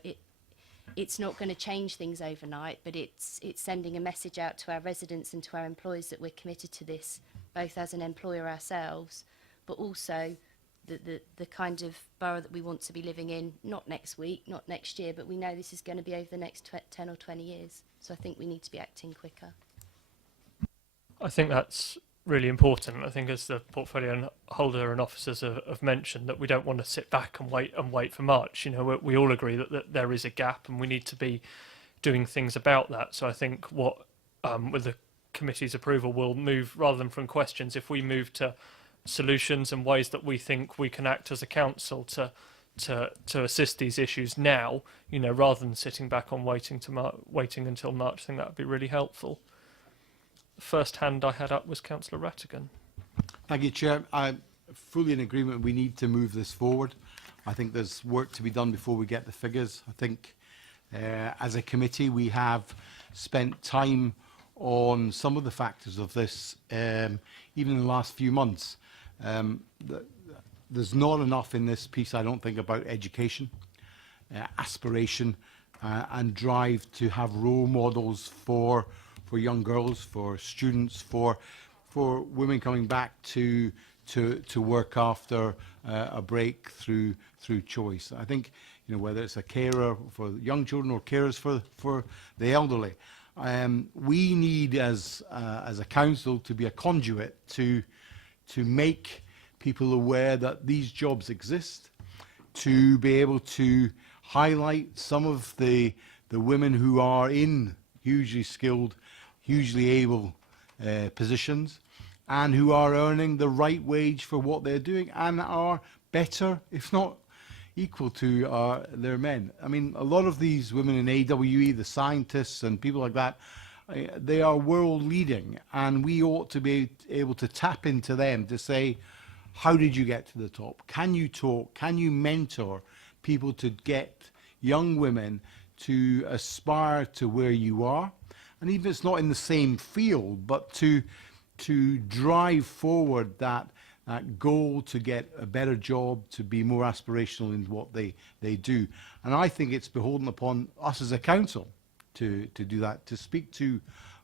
it's not going to change things overnight, but it's sending a message out to our residents and to our employees that we're committed to this, both as an employer ourselves, but also the kind of borough that we want to be living in, not next week, not next year, but we know this is going to be over the next 10 or 20 years. So I think we need to be acting quicker. I think that's really important. I think as the portfolio holder and officers have mentioned, that we don't want to sit back and wait for March. You know, we all agree that there is a gap and we need to be doing things about that. So I think what, with the committee's approval, we'll move, rather than from questions, if we move to solutions and ways that we think we can act as a council to assist these issues now, you know, rather than sitting back on waiting until March. I think that would be really helpful. The first hand I had up was Councillor Rattigan. Thank you, Chair. I'm fully in agreement. We need to move this forward. I think there's work to be done before we get the figures. I think as a committee we have spent time on some of the factors of this, even in the last few months. There's not enough in this piece, I don't think, about education, aspiration, and drive to have role models for young girls, for students, for women coming back to work after a break through choice. I think, you know, whether it's a carer for young children or carers for the elderly, we need as a council to be a conduit to make people aware that these jobs exist, to be able to highlight some of the women who are in hugely skilled, hugely able positions, and who are earning the right wage for what they're doing and are better, if not equal to their men. I mean, a lot of these women in AWE, the scientists and people like that, they are world leading, and we ought to be able to tap into them to say, how did you get to the top? Can you talk? Can you mentor people to get young women to aspire to where you are? And even if it's not in the same field, but to drive forward that goal to get a better job, to be more aspirational in what they do. And I think it's beholden upon us as a council to do that, to speak to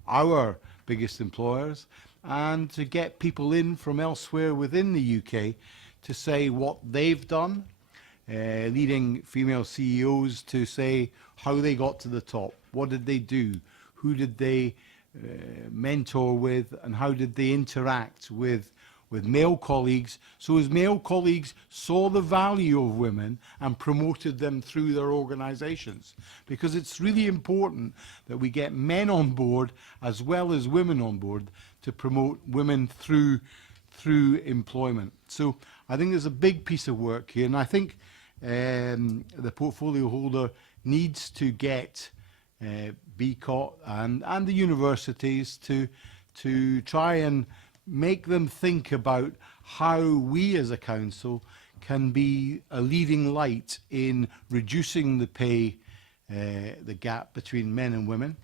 our biggest employers and to get people in from elsewhere within the UK to say what they've done, leading female CEOs to say how they got to the top, what did they do, who did they mentor with, and how did they interact with male colleagues, so as male colleagues saw the value of women and promoted them through their organisations. Because it's really important that we get men on board as well as women on board to promote women through employment. So I think there's a big piece of work here, and I think the portfolio holder needs to get BCOT and the universities to try and make them think about how we as a council can be a leading light in reducing the pay, the gap between men and women,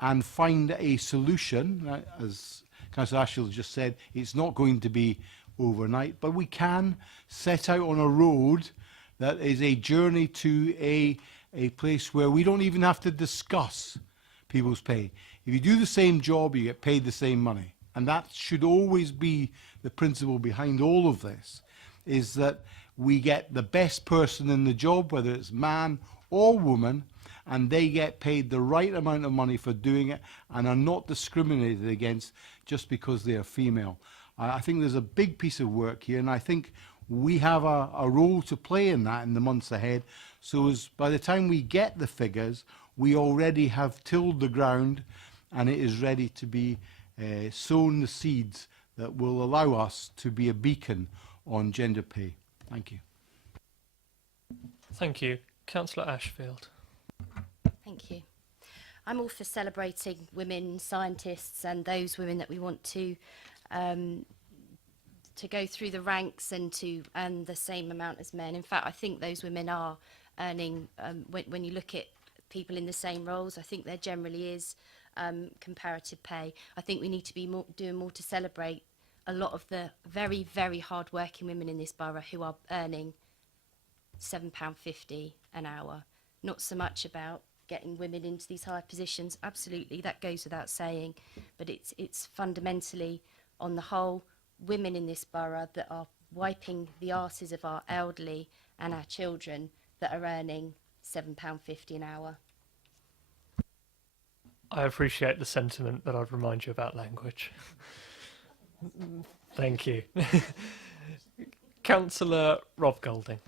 and find a solution. As Councillor Ashfield just said, it's not going to be overnight, but we can set out on a road that is a journey to a place where we don't even have to discuss people's pay. If you do the same job, you get paid the same money. And that should always be the principle behind all of this, is that we get the best person in the job, whether it's man or woman, and they get paid the right amount of money for doing it and are not discriminated against just because they are female. I think there's a big piece of work here, and I think we have a role to play in that in the months ahead. So as by the time we get the figures, we already have tilled the ground, and it is ready to be sown the seeds that will allow us to be a beacon on gender pay. Thank you. Thank you. Councillor Ashfield. Thank you. I'm all for celebrating women scientists and those women that we want to go through the ranks and to earn the same amount as men. In fact, I think those women are earning, when you look at people in the same roles, I think there generally is comparative pay. I think we need to be doing more to celebrate a lot of the very, very hard-working women in this borough who are earning £7.50 an hour. Not so much about getting women into these high positions. Absolutely, that goes without saying. But it's fundamentally, on the whole, women in this borough that are wiping the arses of our elderly and our children that are earning £7.50 an hour. I appreciate the sentiment, but I'd remind you about language. Thank you. Councillor Rob Golding.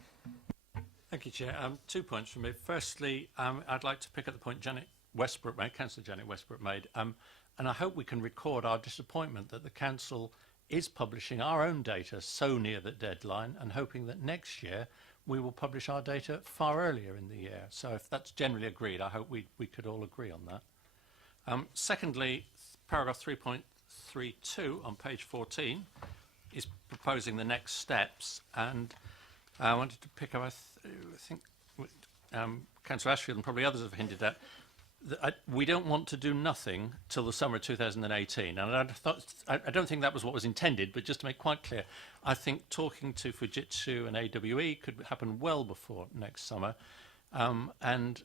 Thank you, Chair. 2 points from me. Firstly, I'd like to pick up the point Janet Westbrook made, Councillor Janet Westbrook made, and I hope we can record our disappointment that the Council is publishing our own data so near the deadline, and hoping that next year we will publish our data far earlier in the year. So if that's generally agreed, I hope we could all agree on that. Secondly, paragraph 3.32 on page 14 is proposing the next steps, and I wanted to pick up, I think Councillor Ashfield and probably others have hinted at, that we don't want to do nothing till the summer of 2018. And I don't think that was what was intended, but just to make quite clear, I think talking to Fujitsu and AWE could happen well before next summer. And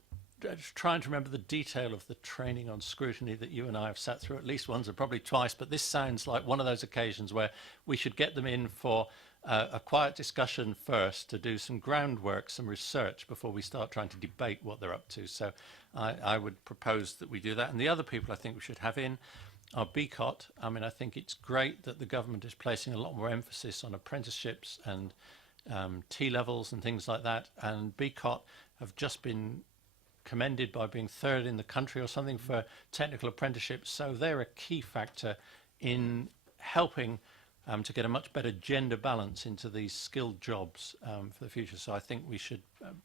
trying to remember the detail of the training on scrutiny that you and I have sat through at least once and probably twice, but this sounds like one of those occasions where we should get them in for a quiet discussion first, to do some groundwork, some research, before we start trying to debate what they're up to. So I would propose that we do that. And the other people I think we should have in are BCOT. I mean, I think it's great that the government is placing a lot more emphasis on apprenticeships and T-levels and things like that. And BCOT have just been commended by being third in the country or something for technical apprenticeships. So they're a key factor in helping to get a much better gender balance into these skilled jobs for the future. So I think we should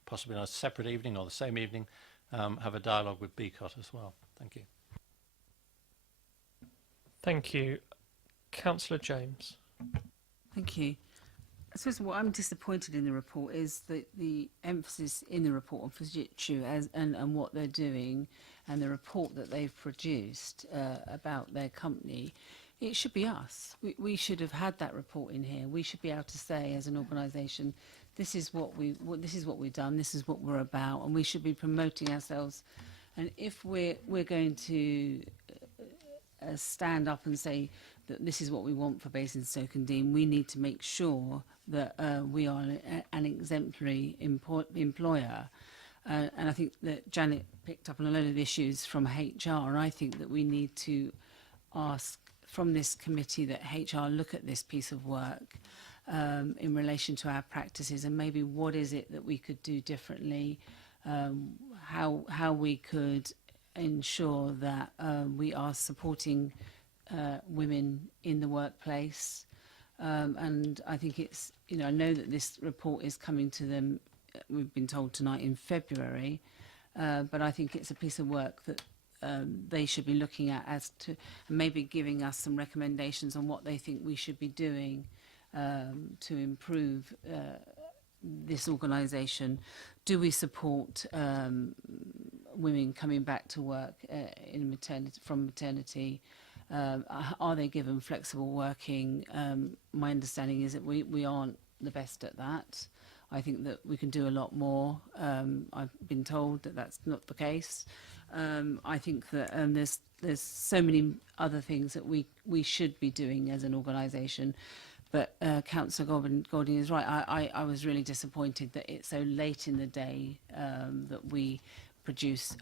possibly on a separate evening or the same evening have a dialogue with BCOT as well. Thank you. Thank you. Councillor James. Thank you. I suppose what I'm disappointed in the report is that the emphasis in the report on Fujitsu and what they're doing, and the report that they've produced about their company. It should be us. We should have had that report in here. We should be able to say, as an organisation, this is what we've done, this is what we're about, and we should be promoting ourselves. And if we're going to stand up and say that this is what we want for Basingstoke and Dean, we need to make sure that we are an exemplary employer. And I think that Janet picked up on a load of issues from HR, and I think that we need to ask from this committee that HR look at this piece of work in relation to our practices, and maybe what is it that we could do differently, how we could ensure that we are supporting women in the workplace. And I think it's, I know that this report is coming to them, we've been told tonight, in February, but I think it's a piece of work that they should be looking at as to maybe giving us some recommendations on what they think we should be doing to improve this organisation. Do we support women coming back to work from maternity? Are they given flexible working? My understanding is that we aren't the best at that. I think that we can do a lot more. I've been told that that's not the case. I think that there's so many other things that we should be doing as an organisation. But Councillor Golding is right. I was really disappointed that it's so late in the day that we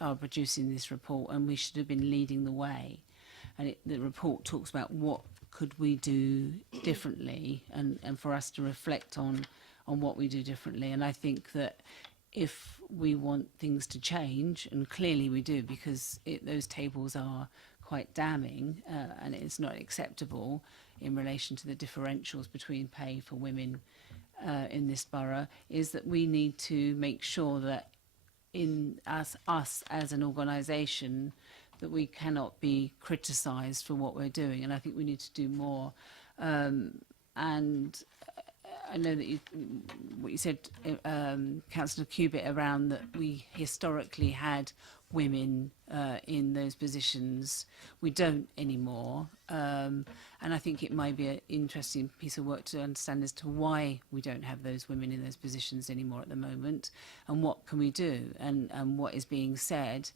are producing this report, and we should have been leading the way. and the report talks about what could we do differently, and for us to reflect on what we do differently. And I think that if we want things to change, and clearly we do, because those tables are quite damning, and it's not acceptable in relation to the differentials between pay for women in this borough, is that we need to make sure that in us as an organisation, that we cannot be criticised for what we're doing, and I think we need to do more. And I know that what you said, Councillor Cubitt, around that we historically had women in those positions. We don't anymore, and I think it might be an interesting piece of work to understand as to why we don't have those women in those positions anymore at the moment, and what can we do. And what is being said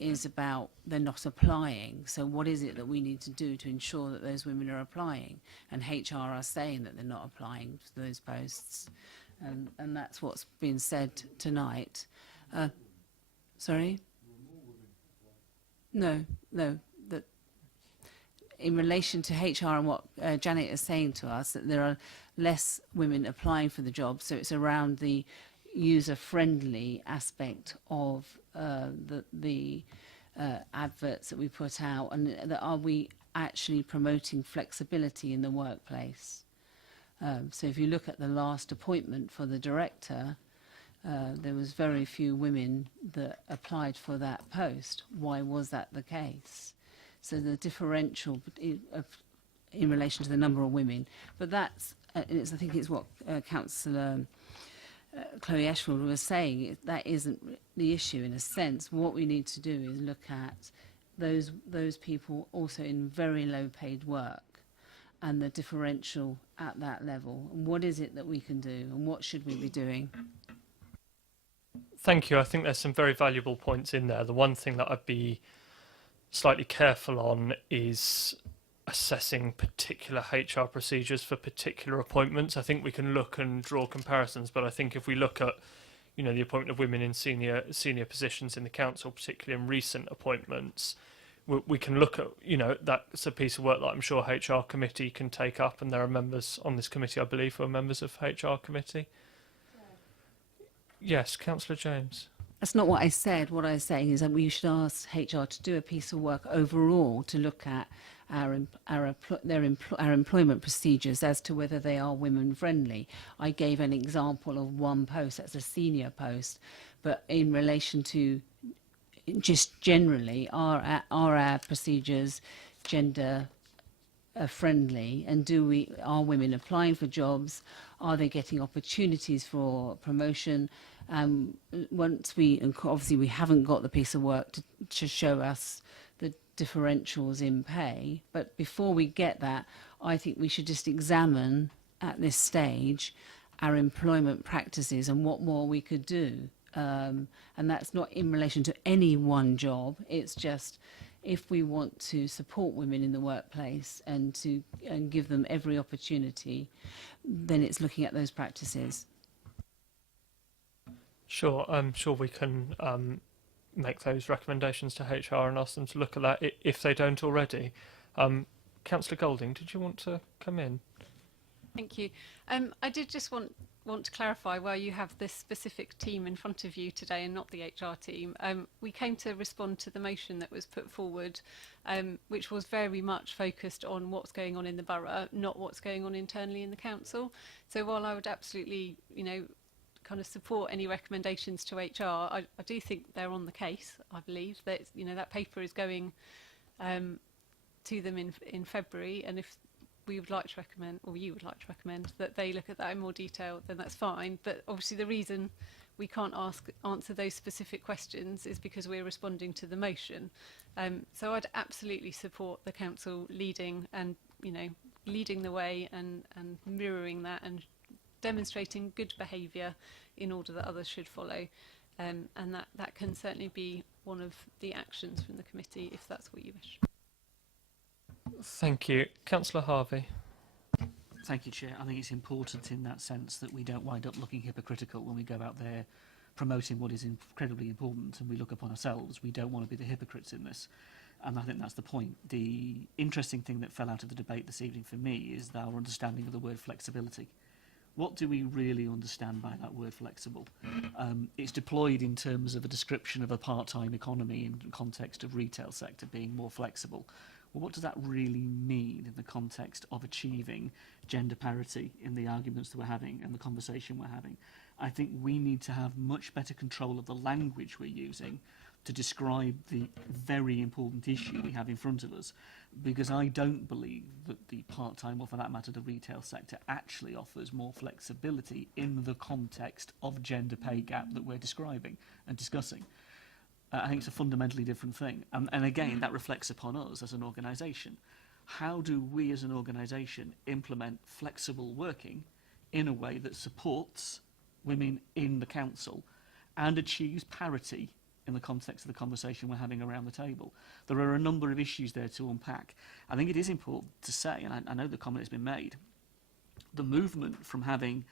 is about they're not applying. So what is it that we need to do to ensure that those women are applying? And HR are saying that they're not applying to those posts, and that's what's been said tonight. Sorry? No. That in relation to HR and what Janet is saying to us, that there are less women applying for the job, so it's around the user-friendly aspect of the adverts that we put out, and that are we actually promoting flexibility in the workplace. So if you look at the last appointment for the director, there was very few women that applied for that post. Why was that the case? So the differential in relation to the number of women, but that's I think it's what Councillor Chloe Ashford was saying. That isn't the issue in a sense. What we need to do is look at those people also in very low paid work, and the differential at that level, and what is it that we can do, and what should we be doing? Thank you. I think there's some very valuable points in there. The one thing that I'd be slightly careful on is assessing particular HR procedures for particular appointments. I think we can look and draw comparisons, but I think if we look at, the appointment of women in senior positions in the council, particularly in recent appointments, we can look at, that's a piece of work that I'm sure HR committee can take up, and there are members on this committee, I believe, who are members of HR committee. Yes, Councillor James. That's not what I said. What I was saying is that we should ask HR to do a piece of work overall to look at our employment procedures as to whether they are women friendly. I gave an example of one post, that's a senior post, but in relation to just generally, are our procedures gender friendly, and are women applying for jobs? Are they getting opportunities for promotion? Obviously we haven't got the piece of work to show us the differentials in pay, but before we get that, I think we should just examine at this stage our employment practices and what more we could do. And that's not in relation to any one job. It's just if we want to support women in the workplace and give them every opportunity, then it's looking at those practices. Sure, I'm sure we can make those recommendations to HR and ask them to look at that if they don't already. Councillor Golding, did you want to come in? Thank you. I did just want to clarify why you have this specific team in front of you today and not the HR team. We came to respond to the motion that was put forward, which was very much focused on what's going on in the borough, not what's going on internally in the council. So while I would absolutely, kind of support any recommendations to HR, I do think they're on the case. I believe that that paper is going to them in February, and if we would like to recommend, or you would like to recommend, that they look at that in more detail, then that's fine. But obviously the reason we can't answer those specific questions is because we're responding to the motion. So I'd absolutely support the council leading the way and mirroring that and demonstrating good behaviour in order that others should follow, and that can certainly be one of the actions from the committee if that's what you wish. Thank you. Councillor Harvey. Thank you, Chair. I think it's important in that sense that we don't wind up looking hypocritical when we go out there promoting what is incredibly important and we look upon ourselves. We don't want to be the hypocrites in this. And I think that's the point. The interesting thing that fell out of the debate this evening for me is our understanding of the word flexibility. What do we really understand by that word flexible? It's deployed in terms of a description of a part-time economy in the context of retail sector being more flexible. Well, what does that really mean in the context of achieving gender parity in the arguments that we're having and the conversation we're having? I think we need to have much better control of the language we're using to describe the very important issue we have in front of us, because I don't believe that the part-time, or for that matter the retail sector, actually offers more flexibility in the context of gender pay gap that we're describing and discussing. I think it's a fundamentally different thing, and again that reflects upon us as an organisation. How do we as an organisation implement flexible working in a way that supports women in the council and achieves parity in the context of the conversation we're having around the table? There are a number of issues there to unpack. I think it is important to say, and I know the comment has been made, the movement from having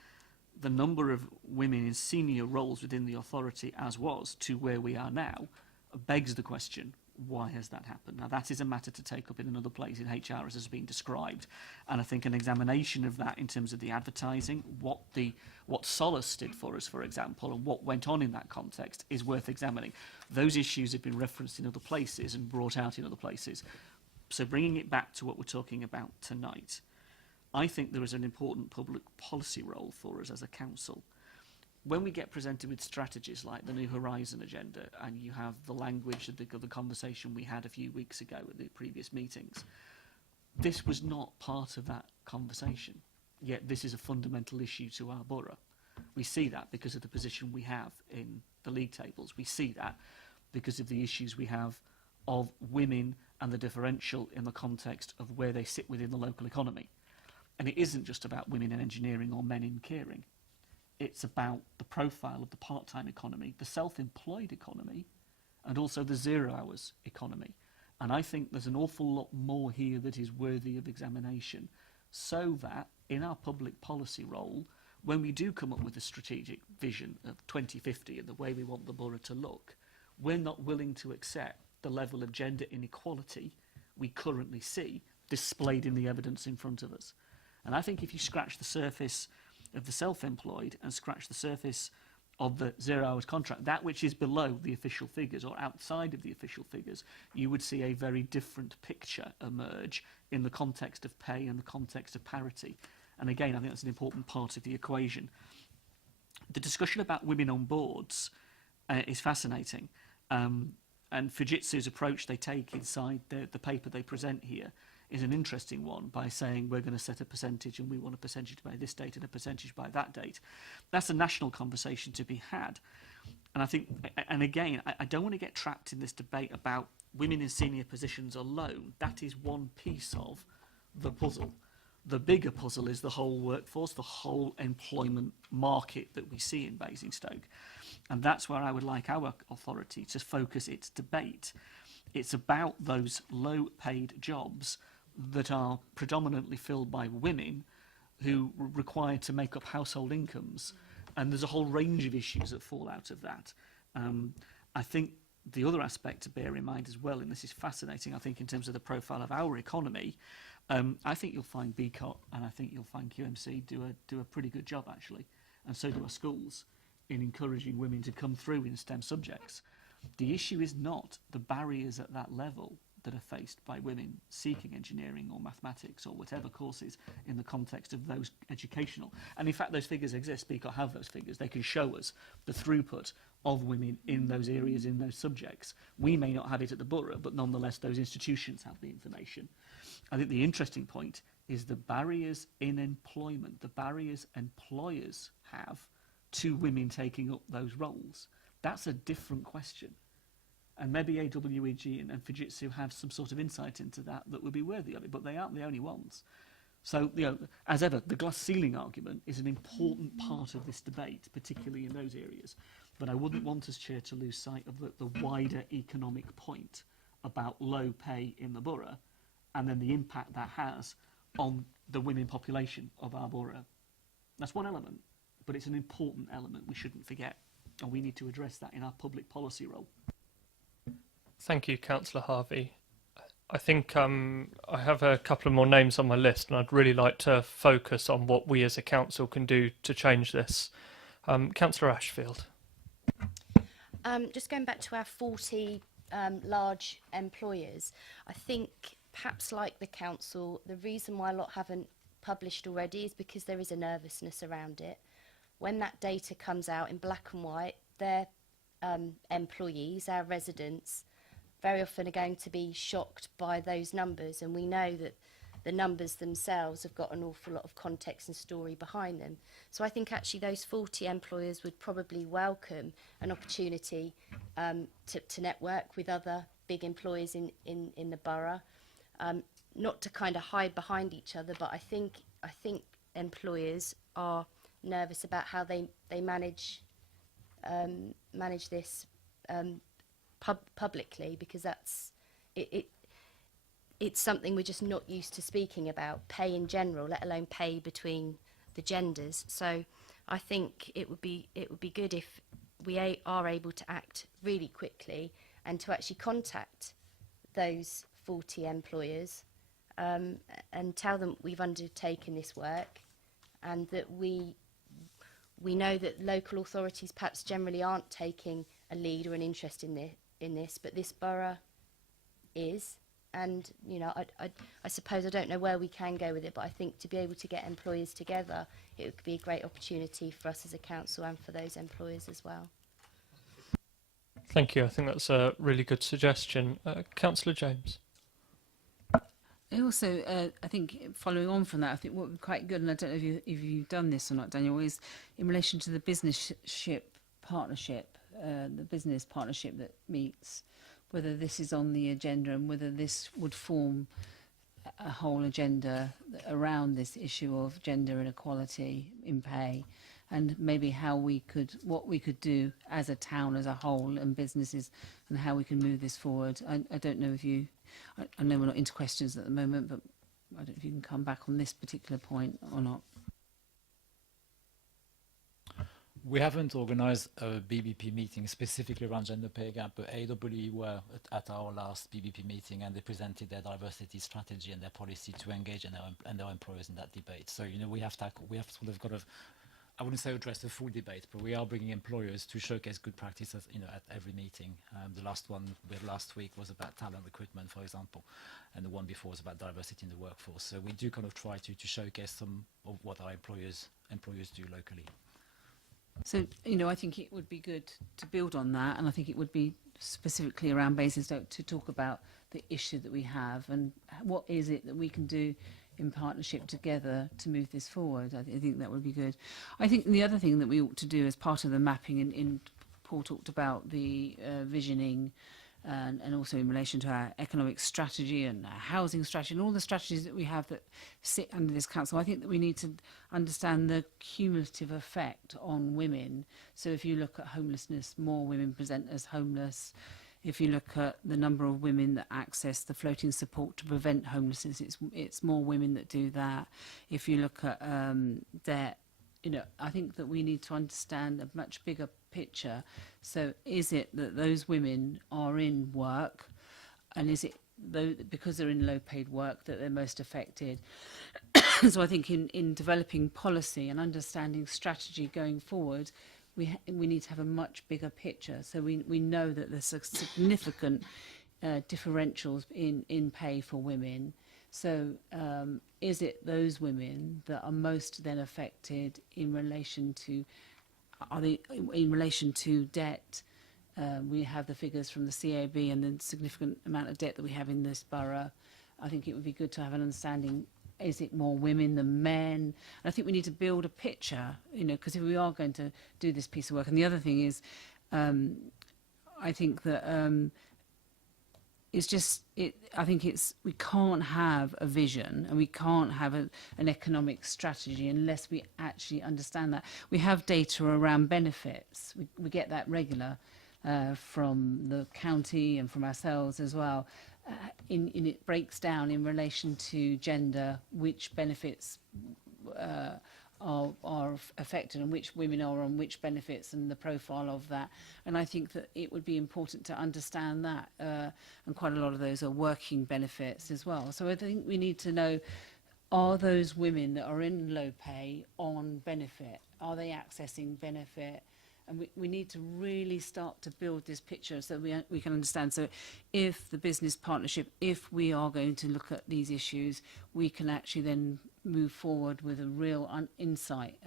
the number of women in senior roles within the authority as was to where we are now begs the question, why has that happened? Now that is a matter to take up in another place in HR as has been described, and I think an examination of that in terms of the advertising, what Solace did for us, for example, and what went on in that context is worth examining. Those issues have been referenced in other places and brought out in other places. So bringing it back to what we're talking about tonight, I think there is an important public policy role for us as a council. When we get presented with strategies like the New Horizon agenda, and you have the language of the conversation we had a few weeks ago at the previous meetings, this was not part of that conversation, yet this is a fundamental issue to our borough. We see that because of the position we have in the league tables. We see that because of the issues we have of women and the differential in the context of where they sit within the local economy. And it isn't just about women in engineering or men in caring. It's about the profile of the part-time economy, the self-employed economy, and also the zero hours economy. And I think there's an awful lot more here that is worthy of examination, so that in our public policy role, when we do come up with a strategic vision of 2050 and the way we want the borough to look, we're not willing to accept the level of gender inequality we currently see displayed in the evidence in front of us. And I think if you scratch the surface of the self-employed and scratch the surface of the 0 hours contract, that which is below the official figures or outside of the official figures, you would see a very different picture emerge in the context of pay and the context of parity. And again, I think that's an important part of the equation. The discussion about women on boards is fascinating. And Fujitsu's approach they take inside the paper they present here is an interesting one, by saying we're going to set a percentage and we want a percentage by this date and a percentage by that date. That's a national conversation to be had. And I think, and again, I don't want to get trapped in this debate about women in senior positions alone. That is one piece of the puzzle. The bigger puzzle is the whole workforce, the whole employment market that we see in Basingstoke. And that's where I would like our authority to focus its debate. It's about those low-paid jobs that are predominantly filled by women who are required to make up household incomes. And there's a whole range of issues that fall out of that. I think the other aspect to bear in mind as well, and this is fascinating, I think in terms of the profile of our economy, I think you'll find BCOT and I think you'll find QMC do a pretty good job actually, and so do our schools, in encouraging women to come through in STEM subjects. The issue is not the barriers at that level that are faced by women seeking engineering or mathematics or whatever courses in the context of those educational. And in fact, those figures exist. BCOT have those figures. They can show us the throughput of women in those areas, in those subjects. We may not have it at the borough, but nonetheless, those institutions have the information. I think the interesting point is the barriers in employment, the barriers employers have to women taking up those roles. That's a different question. And maybe AWEG and Fujitsu have some sort of insight into that would be worthy of it, but they aren't the only ones. So, you know, as ever, the glass ceiling argument is an important part of this debate, particularly in those areas. But I wouldn't want us, Chair, to lose sight of the wider economic point about low pay in the borough and then the impact that has on the women population of our borough. That's one element, but it's an important element we shouldn't forget, and we need to address that in our public policy role. Thank you, Councillor Harvey. I think I have a couple of more names on my list, and I'd really like to focus on what we as a council can do to change this. Councillor Ashfield. Just going back to our 40 large employers, I think perhaps like the council, the reason why a lot haven't published already is because there is a nervousness around it. When that data comes out in black and white, their employees, our residents, very often are going to be shocked by those numbers, and we know that the numbers themselves have got an awful lot of context and story behind them. So I think actually those 40 employers would probably welcome an opportunity to network with other big employers in the borough, not to kind of hide behind each other, but I think employers are nervous about how they manage this publicly, because that's it's something we're just not used to speaking about, pay in general, let alone pay between the genders. So I think it would be good if we are able to act really quickly and to actually contact those 40 employers and tell them we've undertaken this work, and that we know that local authorities perhaps generally aren't taking a lead or an interest in this, but this borough is. And, you know, I suppose I don't know where we can go with it, but I think to be able to get employers together, it would be a great opportunity for us as a council and for those employers as well. Thank you. I think that's a really good suggestion. Councillor James. I also, I think, following on from that, I think what would be quite good, and I don't know if you've done this or not, Daniel, is in relation to the business partnership that meets, whether this is on the agenda and whether this would form a whole agenda around this issue of gender inequality in pay, and maybe what we could do as a town as a whole and businesses, and how we can move this forward. I don't know if you, I know we're not into questions at the moment, but I don't know if you can come back on this particular point or not. We haven't organised a BBP meeting specifically around gender pay gap, but AWE were at our last BBP meeting, and they presented their diversity strategy and their policy to engage their employers in that debate. So, you know, we have sort of got to, I wouldn't say address the full debate, but we are bringing employers to showcase good practices, you know, at every meeting. The last one we had last week was about talent recruitment, for example, and the one before was about diversity in the workforce. So we do kind of try to showcase some of what our employers do locally. So, you know, I think it would be good to build on that, and I think it would be specifically around Basingstoke to talk about the issue that we have and what is it that we can do in partnership together to move this forward. I think that would be good. I think the other thing that we ought to do as part of the mapping, in Paul talked about the visioning, and also in relation to our economic strategy and our housing strategy and all the strategies that we have that sit under this council, I think that we need to understand the cumulative effect on women. So if you look at homelessness, more women present as homeless. If you look at the number of women that access the floating support to prevent homelessness, it's more women that do that. If you look at debt, you know, I think that we need to understand a much bigger picture. So is it that those women are in work, and is it because they're in low paid work that they're most affected? So I think in developing policy and understanding strategy going forward, we need to have a much bigger picture. So we know that there's a significant differentials in pay for women. So is it those women that are most then affected in relation to, debt? We have the figures from the CAB and the significant amount of debt that we have in this borough. I think it would be good to have an understanding, is it more women than men? And I think we need to build a picture, you know, because if we are going to do this piece of work. And the other thing is, I think that we can't have a vision and we can't have an economic strategy unless we actually understand that. We have data around benefits. We get that regular from the county and from ourselves as well. It breaks down in relation to gender, which benefits are are affected and which women are on which benefits and the profile of that. And I think that it would be important to understand that, and quite a lot of those are working benefits as well. So I think we need to know, are those women that are in low pay on benefit? Are they accessing benefit? And we need to really start to build this picture so we can understand. So if the business partnership, if we are going to look at these issues, we can actually then move forward with a real insight,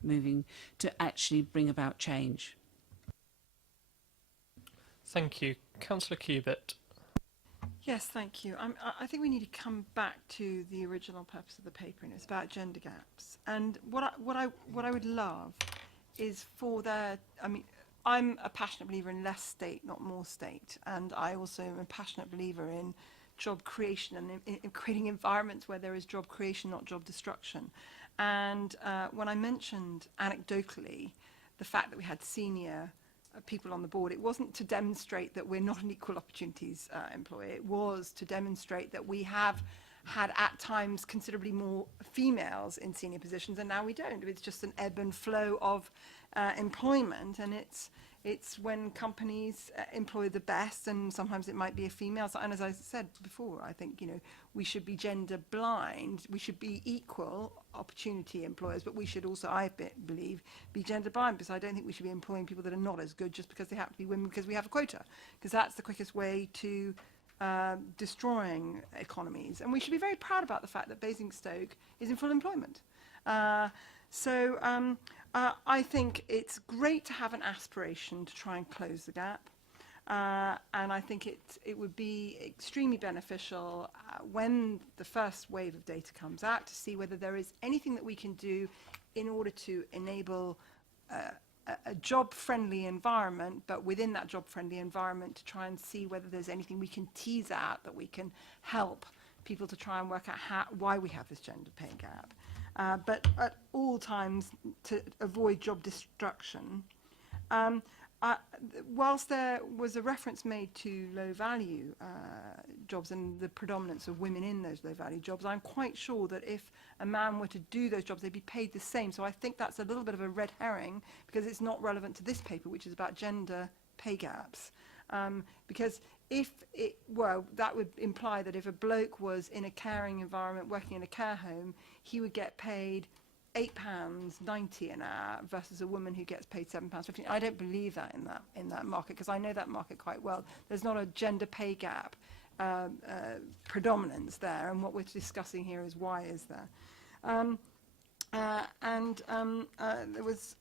moving to actually bring about change. Thank you. Councillor Cubitt. Yes, thank you. I think we need to come back to the original purpose of the paper, and it's about gender gaps. And what I would love is for there. I mean, I'm a passionate believer in less state, not more state, and I also am a passionate believer in job creation and in creating environments where there is job creation, not job destruction. And when I mentioned anecdotally the fact that we had senior people on the board, it wasn't to demonstrate that we're not an equal opportunities employer. It was to demonstrate that we have had at times considerably more females in senior positions, and now we don't. It's just an ebb and flow of employment, and it's when companies employ the best, and sometimes it might be a female. And as I said before, I think, you know, we should be gender blind. We should be equal opportunity employers, but we should also, I believe, be gender blind, because I don't think we should be employing people that are not as good just because they happen to be women because we have a quota, because that's the quickest way to destroying economies. And we should be very proud about the fact that Basingstoke is in full employment. So I think it's great to have an aspiration to try and close the gap. And I think it would be extremely beneficial when the first wave of data comes out to see whether there is anything that we can do in order to enable a job-friendly environment, but within that job-friendly environment to try and see whether there's anything we can tease out that we can help people to try and work out why we have this gender pay gap. But at all times to avoid job destruction. Whilst there was a reference made to low-value jobs and the predominance of women in those low-value jobs, I'm quite sure that if a man were to do those jobs, they'd be paid the same. So I think that's a little bit of a red herring, because it's not relevant to this paper, which is about gender pay gaps. Because if it were, that would imply that if a bloke was in a caring environment, working in a care home, he would get paid £8.90 an hour versus a woman who gets paid £7.50. I don't believe that in that market, because I know that market quite well. There's not a gender pay gap predominance there, and what we're discussing here is why is there. There was.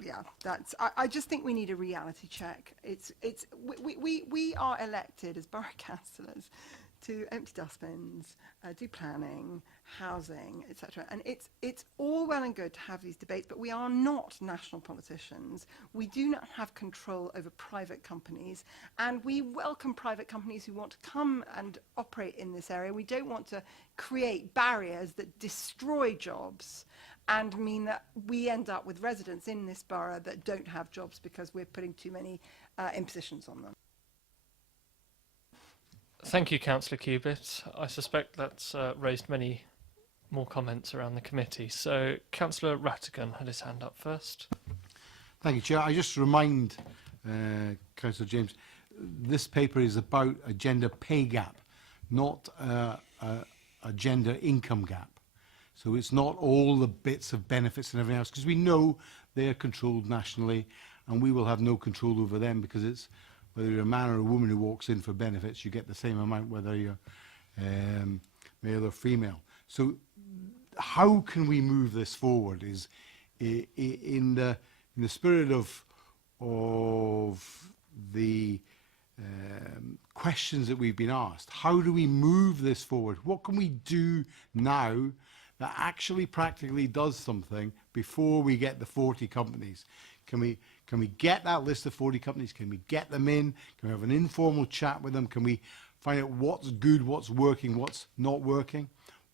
Yeah, that's. I just think we need a reality check. We are elected as borough councillors to empty dustbins, do planning, housing, etc. And it's all well and good to have these debates, but we are not national politicians. We do not have control over private companies, and we welcome private companies who want to come and operate in this area. We don't want to create barriers that destroy jobs and mean that we end up with residents in this borough that don't have jobs because we're putting too many impositions on them. Thank you, Councillor Cubitt. I suspect that's raised many more comments around the committee. So Councillor Rattigan had his hand up first. Thank you, Chair. I just remind Councillor James, this paper is about a gender pay gap, not a gender income gap. So it's not all the bits of benefits and everything else, because we know they are controlled nationally, and we will have no control over them, because it's whether you're a man or a woman who walks in for benefits, you get the same amount whether you're male or female. So how can we move this forward is in the spirit of the questions that we've been asked. How do we move this forward? What can we do now that actually practically does something before we get the 40 companies? Can we get that list of 40 companies? Can we get them in? Can we have an informal chat with them? Can we find out what's good, what's working, what's not working?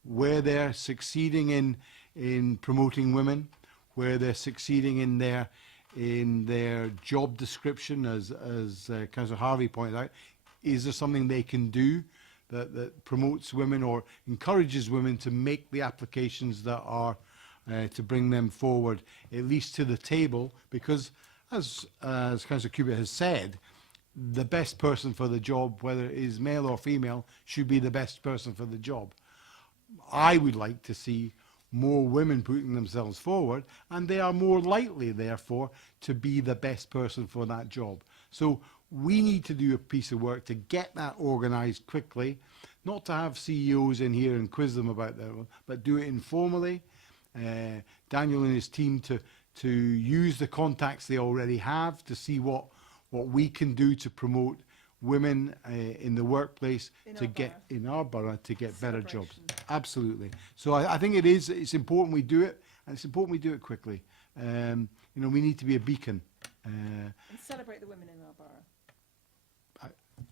Where they're succeeding in promoting women, where they're succeeding in their job description, as Councillor Harvey pointed out. Is there something they can do that promotes women or encourages women to make the applications that are to bring them forward, at least to the table, because as Councillor Cubitt has said, the best person for the job, whether it is male or female, should be the best person for the job. I would like to see more women putting themselves forward, and they are more likely, therefore, to be the best person for that job. So we need to do a piece of work to get that organised quickly, not to have CEOs in here and quiz them about that, but do it informally. Daniel and his team to use the contacts they already have to see what we can do to promote women in the workplace in our borough to get better jobs. Absolutely. So I think it's important we do it, and it's important we do it quickly. You know, we need to be a beacon. And celebrate the women in our borough.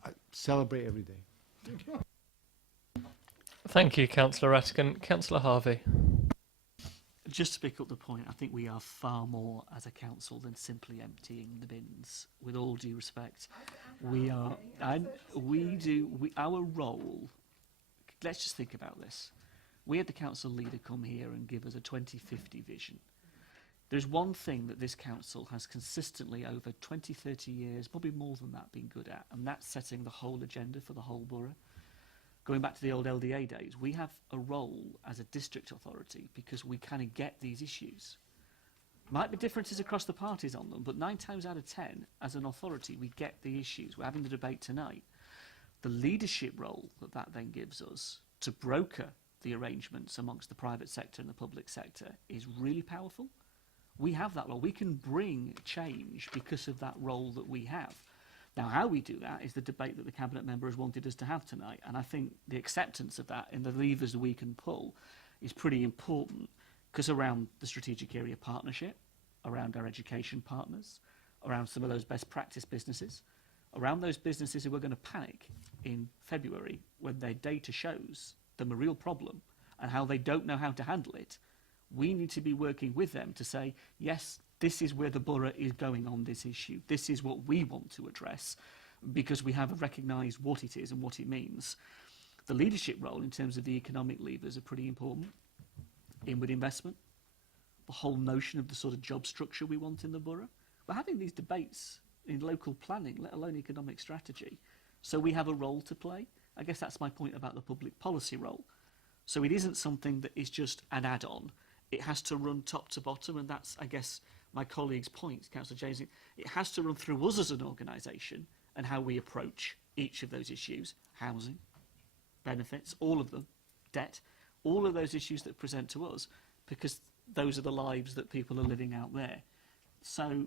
I celebrate every day. Thank you, Councillor Rattigan. Councillor Harvey. Just to pick up the point, I think we are far more as a council than simply emptying the bins. With all due respect, we are, and our role. Let's just think about this. We had the council leader come here and give us a 2050 vision. There's one thing that this council has consistently over 20, 30 years, probably more than that, been good at, and that's setting the whole agenda for the whole borough. Going back to the old LDA days, we have a role as a district authority because we kind of get these issues. Might be differences across the parties on them, but 9 times out of 10, as an authority, we get the issues. We're having the debate tonight. The leadership role that then gives us to broker the arrangements amongst the private sector and the public sector is really powerful. We have that role. We can bring change because of that role that we have. Now, how we do that is the debate that the Cabinet member has wanted us to have tonight, and I think the acceptance of that and the levers that we can pull is pretty important, because around the strategic area partnership, around our education partners, around some of those best practice businesses, around those businesses who are going to panic in February when their data shows them a real problem and how they don't know how to handle it, we need to be working with them to say, yes, this is where the borough is going on this issue. This is what we want to address because we have recognised what it is and what it means. The leadership role in terms of the economic levers are pretty important. Inward investment, the whole notion of the sort of job structure we want in the borough. We're having these debates in local planning, let alone economic strategy. So we have a role to play. I guess that's my point about the public policy role. So it isn't something that is just an add-on. It has to run top to bottom, and that's, I guess, my colleague's point, Councillor James. It has to run through us as an organisation and how we approach each of those issues. Housing, benefits, all of them, debt, all of those issues that present to us, because those are the lives that people are living out there. So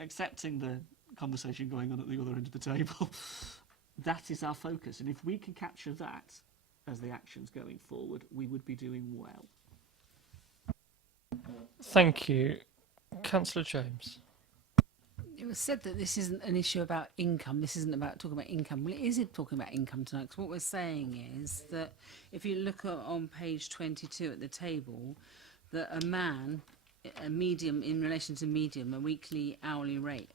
accepting the conversation going on at the other end of the table, that is our focus. And if we can capture that as the actions going forward, we would be doing well. Thank you. Councillor James. It was said that this isn't an issue about income. This isn't about talking about income. Well, it is talking about income tonight, because what we're saying is that if you look on page 22 at the table, that a man, a medium, in relation to medium, a weekly hourly rate,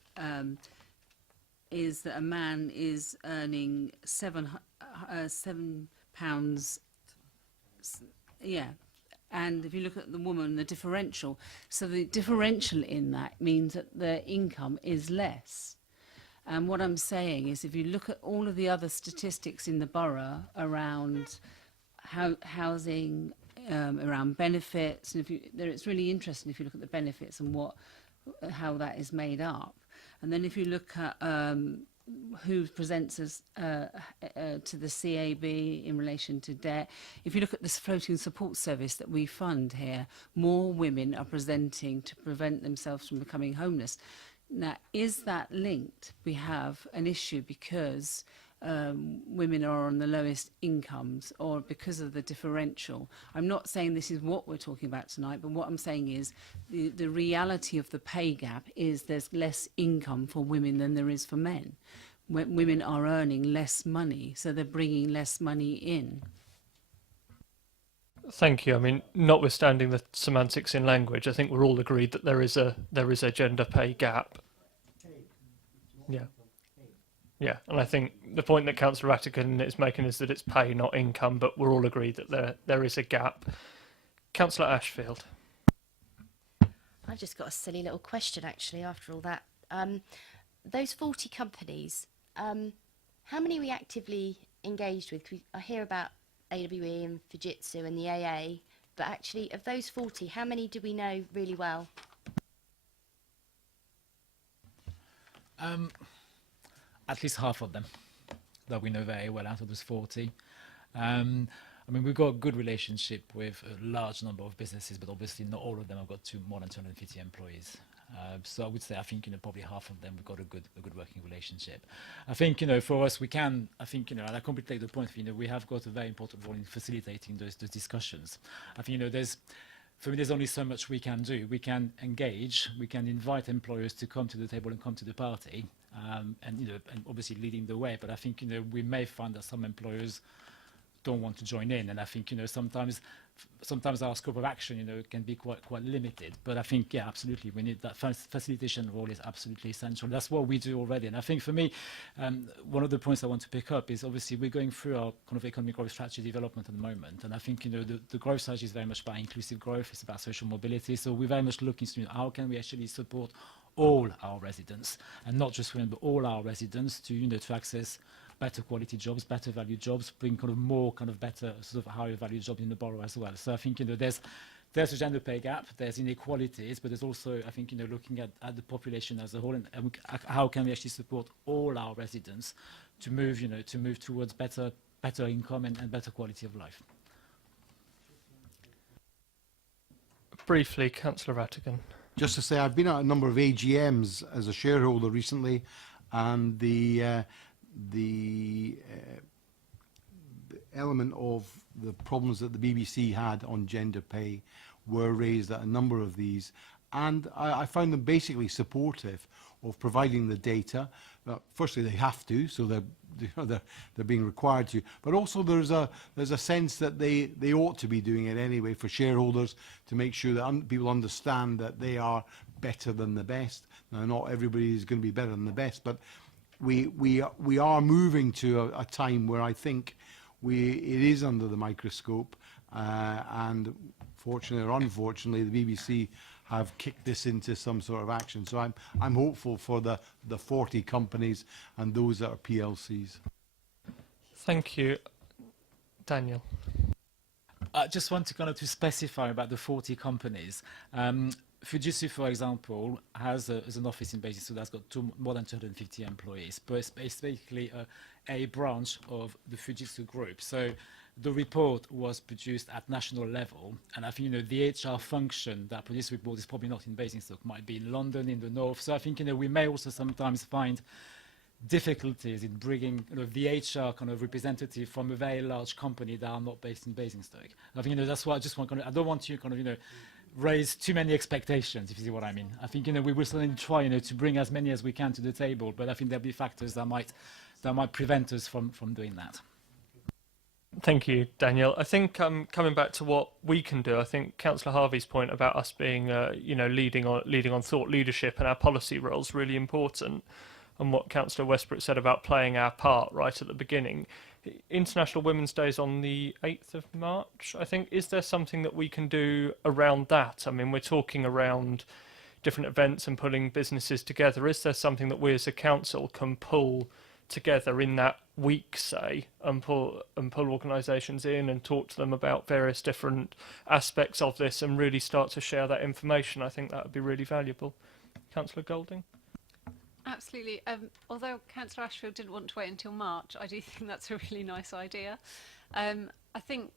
is that a man is earning £7, yeah. And if you look at the woman, the differential, so the differential in that means that their income is less. And what I'm saying is, if you look at all of the other statistics in the borough around housing, around benefits, and it's really interesting if you look at the benefits and how that is made up. And then if you look at who presents us to the CAB in relation to debt. If you look at this floating support service that we fund here, more women are presenting to prevent themselves from becoming homeless. Now, is that linked? We have an issue because women are on the lowest incomes, or because of the differential. I'm not saying this is what we're talking about tonight, but what I'm saying is the reality of the pay gap is there's less income for women than there is for men. Women are earning less money, so they're bringing less money in. Thank you. I mean, notwithstanding the semantics in language, I think we're all agreed that there is a gender pay gap. Yeah. Yeah, and I think the point that Councillor Rattigan is making is that it's pay, not income, but we're all agreed that there is a gap. Councillor Ashfield. I've just got a silly little question actually after all that. Those 40 companies, how many are we actively engaged with? 'Cause I hear about AWE and Fujitsu and the AA, but actually of those 40, how many do we know really well? At least half of them that we know very well out of those 40. I mean, we've got a good relationship with a large number of businesses, but obviously not all of them have got more than 250 employees. So I would say, I think, probably half of them, we've got a good working relationship. I think, for us, we can, I think, and I completely take the point, we have got a very important role in facilitating those discussions. I think, for me, there's only so much we can do. We can engage, we can invite employers to come to the table and come to the party, and obviously leading the way. But I think, we may find that some employers don't want to join in, and I think sometimes our scope of action can be quite limited. But I think absolutely we need that facilitation role is absolutely essential. That's what we do already. And I think for me, one of the points I want to pick up is obviously we're going through our kind of economic growth strategy development at the moment, and I think the growth strategy is very much about inclusive growth. It's about social mobility. So we're very much looking to how can we actually support all our residents, and not just women, but all our residents to access better quality jobs, better value jobs, bring kind of more kind of better sort of higher value jobs in the borough as well. So I think there's a gender pay gap, there's inequalities, but there's also, I think, looking at the population as a whole, and how can we actually support all our residents to move towards better income and better quality of life. Briefly, Councillor Rattigan. Just to say, I've been at a number of AGMs as a shareholder recently, and the element of the problems that the BBC had on gender pay were raised at a number of these, and I found them basically supportive of providing the data. Firstly, they have to, so they're being required to, but also there's a sense that they ought to be doing it anyway for shareholders, to make sure that people understand that they are better than the best. Now, not everybody is going to be better than the best, but we are moving to a time where I think it is under the microscope, and fortunately or unfortunately, the BBC have kicked this into some sort of action. So I'm hopeful for the 40 companies and those that are PLCs. Thank you, Daniel. I just want to kind of to specify about the 40 companies. Fujitsu, for example, has an office in Basingstoke that's got more than 250 employees, but it's basically a branch of the Fujitsu group. So the report was produced at national level, and I think the HR function that produced the report is probably not in Basingstoke, might be in London, in the north. So I think we may also sometimes find difficulties in bringing the HR kind of representative from a very large company that are not based in Basingstoke. I think that's why I just want I don't want to raise too many expectations, if you see what I mean. I think we will certainly try to bring as many as we can to the table, but I think there'll be factors that might prevent us from doing that. Thank you, Daniel. I think coming back to what we can do, I think Councillor Harvey's point about us being leading on thought leadership and our policy role is really important, and what Councillor Westbrook said about playing our part right at the beginning. International Women's Day is on the 8th of March, I think. Is there something that we can do around that? I mean, we're talking around different events and pulling businesses together. Is there something that we as a council can pull together in that week, say, and pull organisations in and talk to them about various different aspects of this and really start to share that information? I think that would be really valuable. Councillor Golding? Absolutely. Although Councillor Ashfield didn't want to wait until March, I do think that's a really nice idea. I think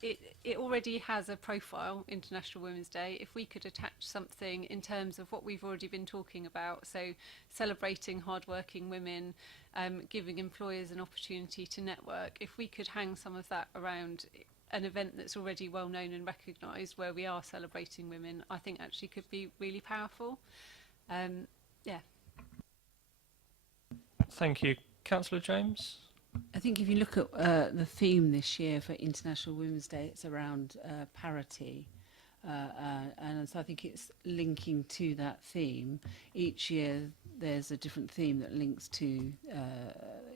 it already has a profile, International Women's Day. If we could attach something in terms of what we've already been talking about, so celebrating hardworking women, giving employers an opportunity to network, if we could hang some of that around an event that's already well known and recognised where we are celebrating women, I think actually could be really powerful. Yeah. Thank you. Councillor James? I think if you look at the theme this year for International Women's Day, it's around parity. And so I think it's linking to that theme. Each year there's a different theme that links to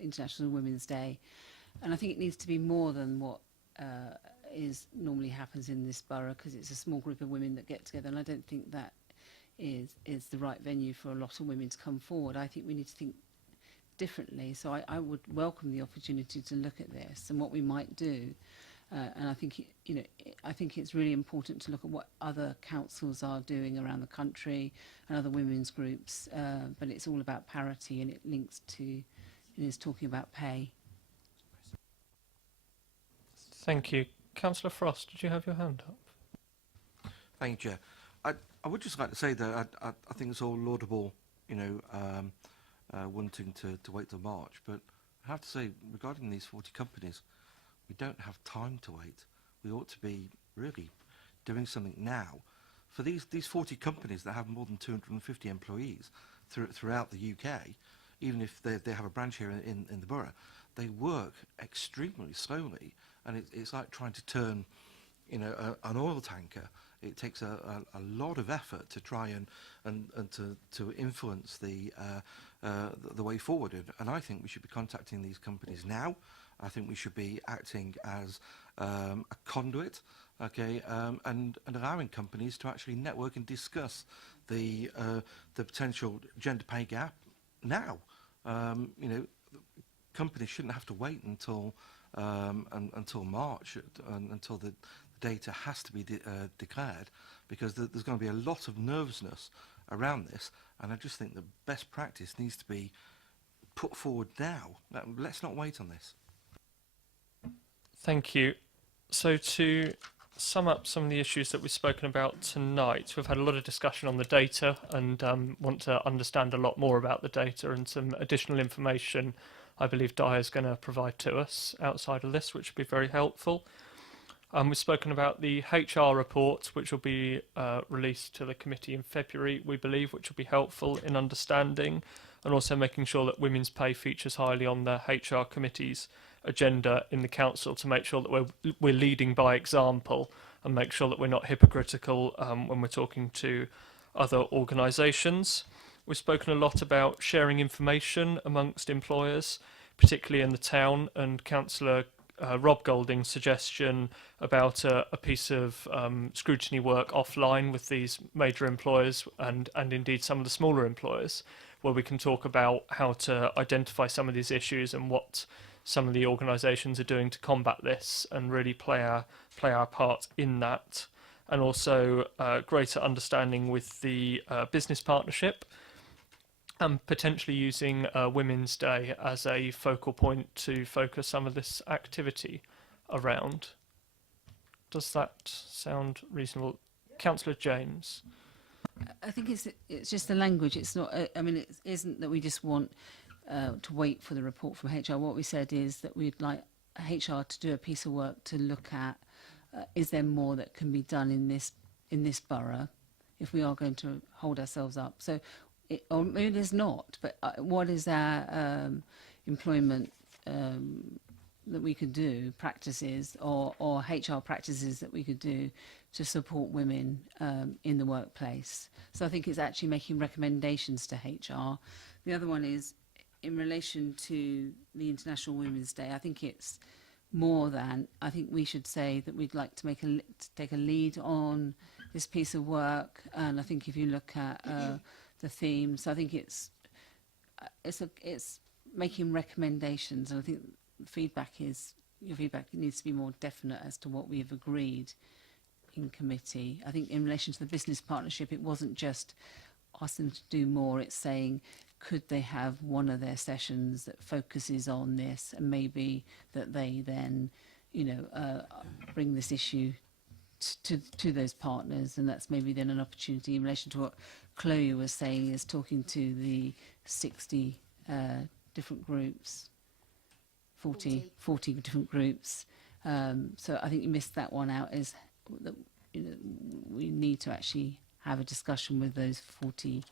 International Women's Day. And I think it needs to be more than what normally happens in this borough, because it's a small group of women that get together. And I don't think that is the right venue for a lot of women to come forward. I think we need to think differently. So I would welcome the opportunity to look at this and what we might do. And I think, I think it's really important to look at what other councils are doing around the country and other women's groups. But it's all about parity, and it links to, it's talking about pay. Thank you. Councillor Frost, did you have your hand up? Thank you, Chair. I would just like to say that I think it's all laudable, wanting to wait till March, but I have to say, regarding these 40 companies, we don't have time to wait. We ought to be really doing something now. For these 40 companies that have more than 250 employees throughout the UK, even if they have a branch here in the borough, they work extremely slowly, and it's like trying to turn, an oil tanker. It takes a lot of effort to try and to influence the way forward. And I think we should be contacting these companies now. I think we should be acting as a conduit, okay, and allowing companies to actually network and discuss the potential gender pay gap now. Companies shouldn't have to wait until March, until the data has to be declared, because there's going to be a lot of nervousness around this, and I just think the best practice needs to be put forward now. Let's not wait on this. Thank you. So to sum up some of the issues that we've spoken about tonight, we've had a lot of discussion on the data and want to understand a lot more about the data, and some additional information I believe Di is going to provide to us outside of this, which would be very helpful. We've spoken about the HR report, which will be released to the committee in February, we believe, which will be helpful in understanding and also making sure that women's pay features highly on the HR committee's agenda in the council, to make sure that we're leading by example and make sure that we're not hypocritical when we're talking to other organisations. We've spoken a lot about sharing information amongst employers, particularly in the town, and Councillor Rob Golding's suggestion about a piece of scrutiny work offline with these major employers and indeed some of the smaller employers, where we can talk about how to identify some of these issues and what some of the organisations are doing to combat this, and really play our part in that. And also greater understanding with the business partnership, and potentially using Women's Day as a focal point to focus some of this activity around. Does that sound reasonable? Councillor James. I think it's just the language. It's not. I mean, it isn't that we just want to wait for the report from HR. What we said is that we'd like HR to do a piece of work to look at is there more that can be done in this borough if we are going to hold ourselves up. So. Or maybe there's not, but what is our employment that we could do, practices or HR practices that we could do to support women in the workplace? So I think it's actually making recommendations to HR. The other one is in relation to the International Women's Day. I think it's more than, I think we should say that we'd like to take a lead on this piece of work. And I think if you look at the themes, I think it's making recommendations, and I think your feedback needs to be more definite as to what we have agreed in committee. I think in relation to the business partnership, it wasn't just asking them to do more, it's saying could they have one of their sessions that focuses on this, and maybe that they then bring this issue to those partners, and that's maybe then an opportunity in relation to what Chloe was saying, is talking to the 60 different groups, 40 different groups. So I think you missed that one out, is that we need to actually have a discussion with those 40,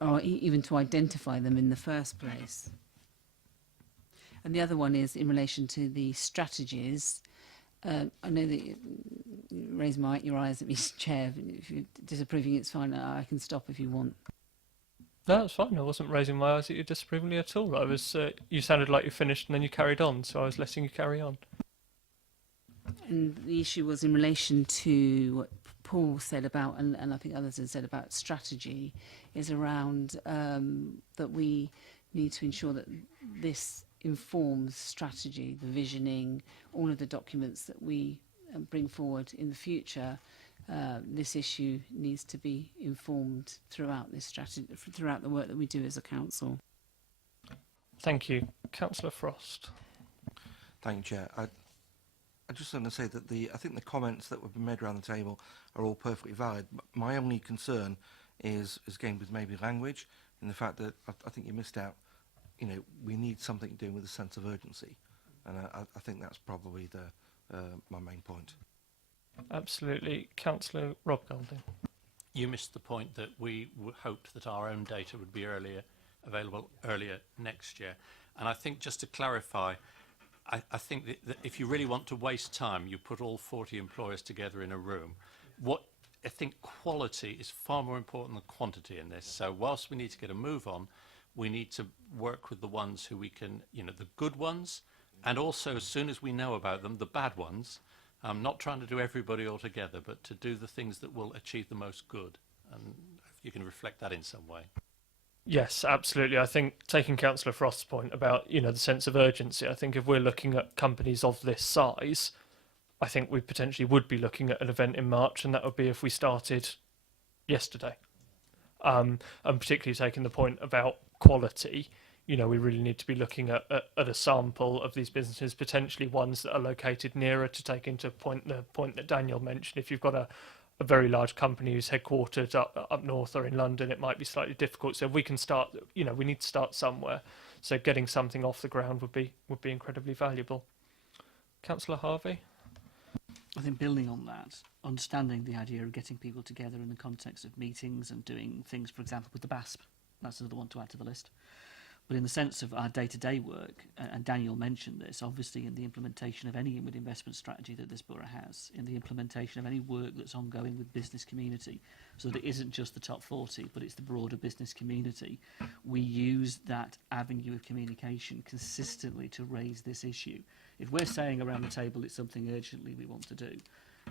or even to identify them in the first place. And the other one is in relation to the strategies. I know that you raise your eyes at me, Chair. If you're disapproving, it's fine. I can stop if you want. No, it's fine. I wasn't raising my eyes at you disapprovingly at all. I was. You sounded like you finished and then you carried on, so I was letting you carry on. And the issue was in relation to Paul said about, and I think others have said about strategy, is around that we need to ensure that this informs strategy, the visioning, all of the documents that we bring forward in the future. This issue needs to be informed throughout this strategy, throughout the work that we do as a council. Thank you. Councillor Frost. Thank you, Chair. I just want to say that I think the comments that have been made around the table are all perfectly valid. My only concern is again with maybe language, and the fact that I think you missed out. You know, we need something doing with a sense of urgency, and I think that's probably my main point. Absolutely. Councillor Rob Golding. You missed the point that we hoped that our own data would be available earlier next year. And I think, just to clarify, I think that if you really want to waste time, you put all 40 employers together in a room. I think quality is far more important than quantity in this. So whilst we need to get a move on, we need to work with the ones who we can, the good ones, and also, as soon as we know about them, the bad ones. I'm not trying to do everybody all together, but to do the things that will achieve the most good. And if you can reflect that in some way. Yes, absolutely. I think taking Councillor Frost's point about, the sense of urgency, I think if we're looking at companies of this size, I think we potentially would be looking at an event in March, and that would be if we started yesterday. And particularly taking the point about quality, we really need to be looking at a sample of these businesses, potentially ones that are located nearer, to take into the point that Daniel mentioned. If you've got a very large company who's headquartered up north or in London, it might be slightly difficult. So if we can start, we need to start somewhere. So getting something off the ground would be incredibly valuable. Councillor Harvey? I think building on that, understanding the idea of getting people together in the context of meetings and doing things, for example, with the BASP, that's another one to add to the list. But in the sense of our day-to-day work, and Daniel mentioned this, obviously in the implementation of any inward investment strategy that this borough has, in the implementation of any work that's ongoing with business community, so that it isn't just the top 40, but it's the broader business community, we use that avenue of communication consistently to raise this issue. If we're saying around the table it's something urgently we want to do,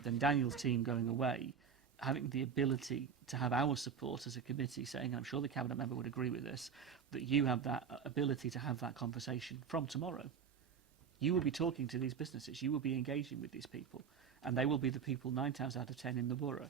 then Daniel's team going away, having the ability to have our support as a committee saying, and I'm sure the Cabinet member would agree with this, that you have that ability to have that conversation from tomorrow. You will be talking to these businesses, you will be engaging with these people, and they will be the people 9 times out of 10 in the borough.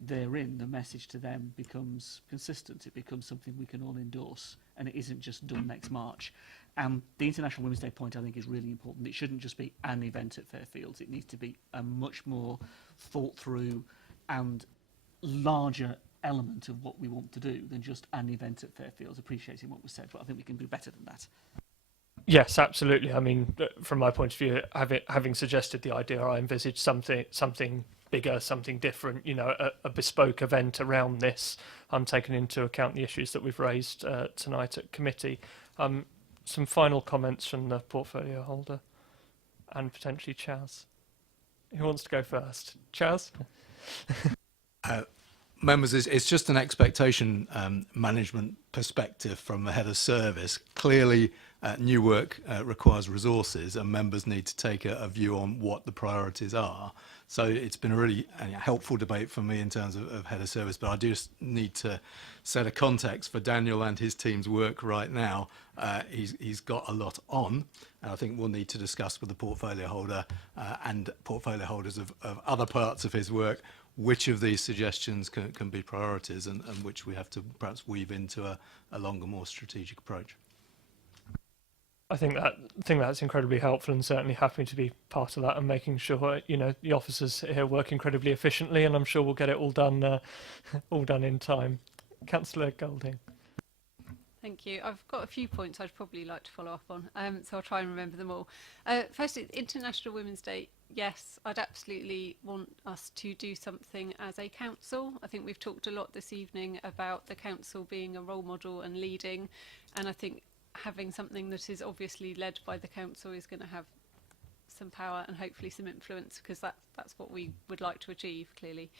Therein, the message to them becomes consistent, it becomes something we can all endorse, and it isn't just done next March. And the International Women's Day point, I think, is really important. It shouldn't just be an event at Fairfields, it needs to be a much more thought through and larger element of what we want to do than just an event at Fairfields, appreciating what was said, but I think we can do better than that. Yes, absolutely. I mean, from my point of view, having suggested the idea, I envisage something bigger, something different, a bespoke event around this. I'm taking into account the issues that we've raised tonight at committee. Some final comments from the portfolio holder and potentially Chaz. Who wants to go first? Chaz? Members, it's just an expectation management perspective from the head of service. Clearly, new work requires resources, and members need to take a view on what the priorities are. So it's been a really helpful debate for me in terms of head of service, but I just need to set a context for Daniel and his team's work right now. He's got a lot on, and I think we'll need to discuss with the portfolio holder and portfolio holders of other parts of his work which of these suggestions can be priorities and which we have to perhaps weave into a longer, more strategic approach. I think that's incredibly helpful, and certainly happy to be part of that and making sure the officers here work incredibly efficiently, and I'm sure we'll get it all done in time. Councillor Golding. Thank you. I've got a few points I'd probably like to follow up on, so I'll try and remember them all. Firstly, International Women's Day. Yes, I'd absolutely want us to do something as a council. I think we've talked a lot this evening about the council being a role model and leading, and I think having something that is obviously led by the council is going to have some power and hopefully some influence, because that's what we would like to achieve, clearly.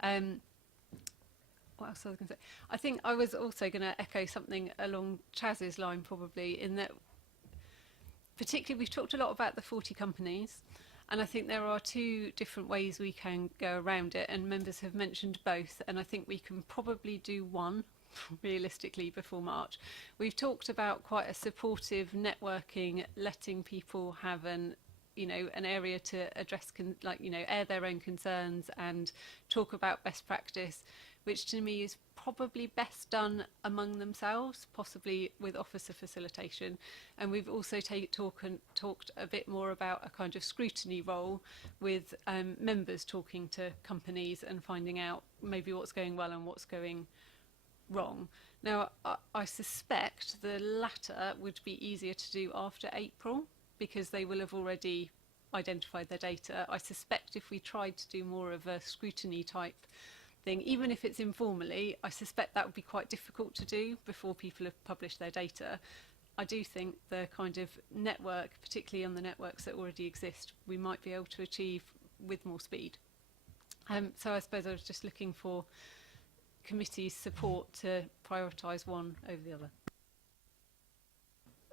What else was I going to say? I think I was also going to echo something along Chaz's line, probably, in that particularly we've talked a lot about the 40 companies, And I think there are two different ways we can go around it, and members have mentioned both, and I think we can probably do one realistically before March. We've talked about quite a supportive networking, letting people have an area to address, air their own concerns and talk about best practice, which to me is probably best done among themselves, possibly with officer facilitation. And we've also talked a bit more about a kind of scrutiny role with members talking to companies and finding out maybe what's going well and what's going wrong. Now, I suspect the latter would be easier to do after April, because they will have already identified their data. I suspect if we tried to do more of a scrutiny type thing, even if it's informally, I suspect that would be quite difficult to do before people have published their data. I do think the kind of network, particularly on the networks that already exist, we might be able to achieve with more speed. So I suppose I was just looking for committee support to prioritise one over the other.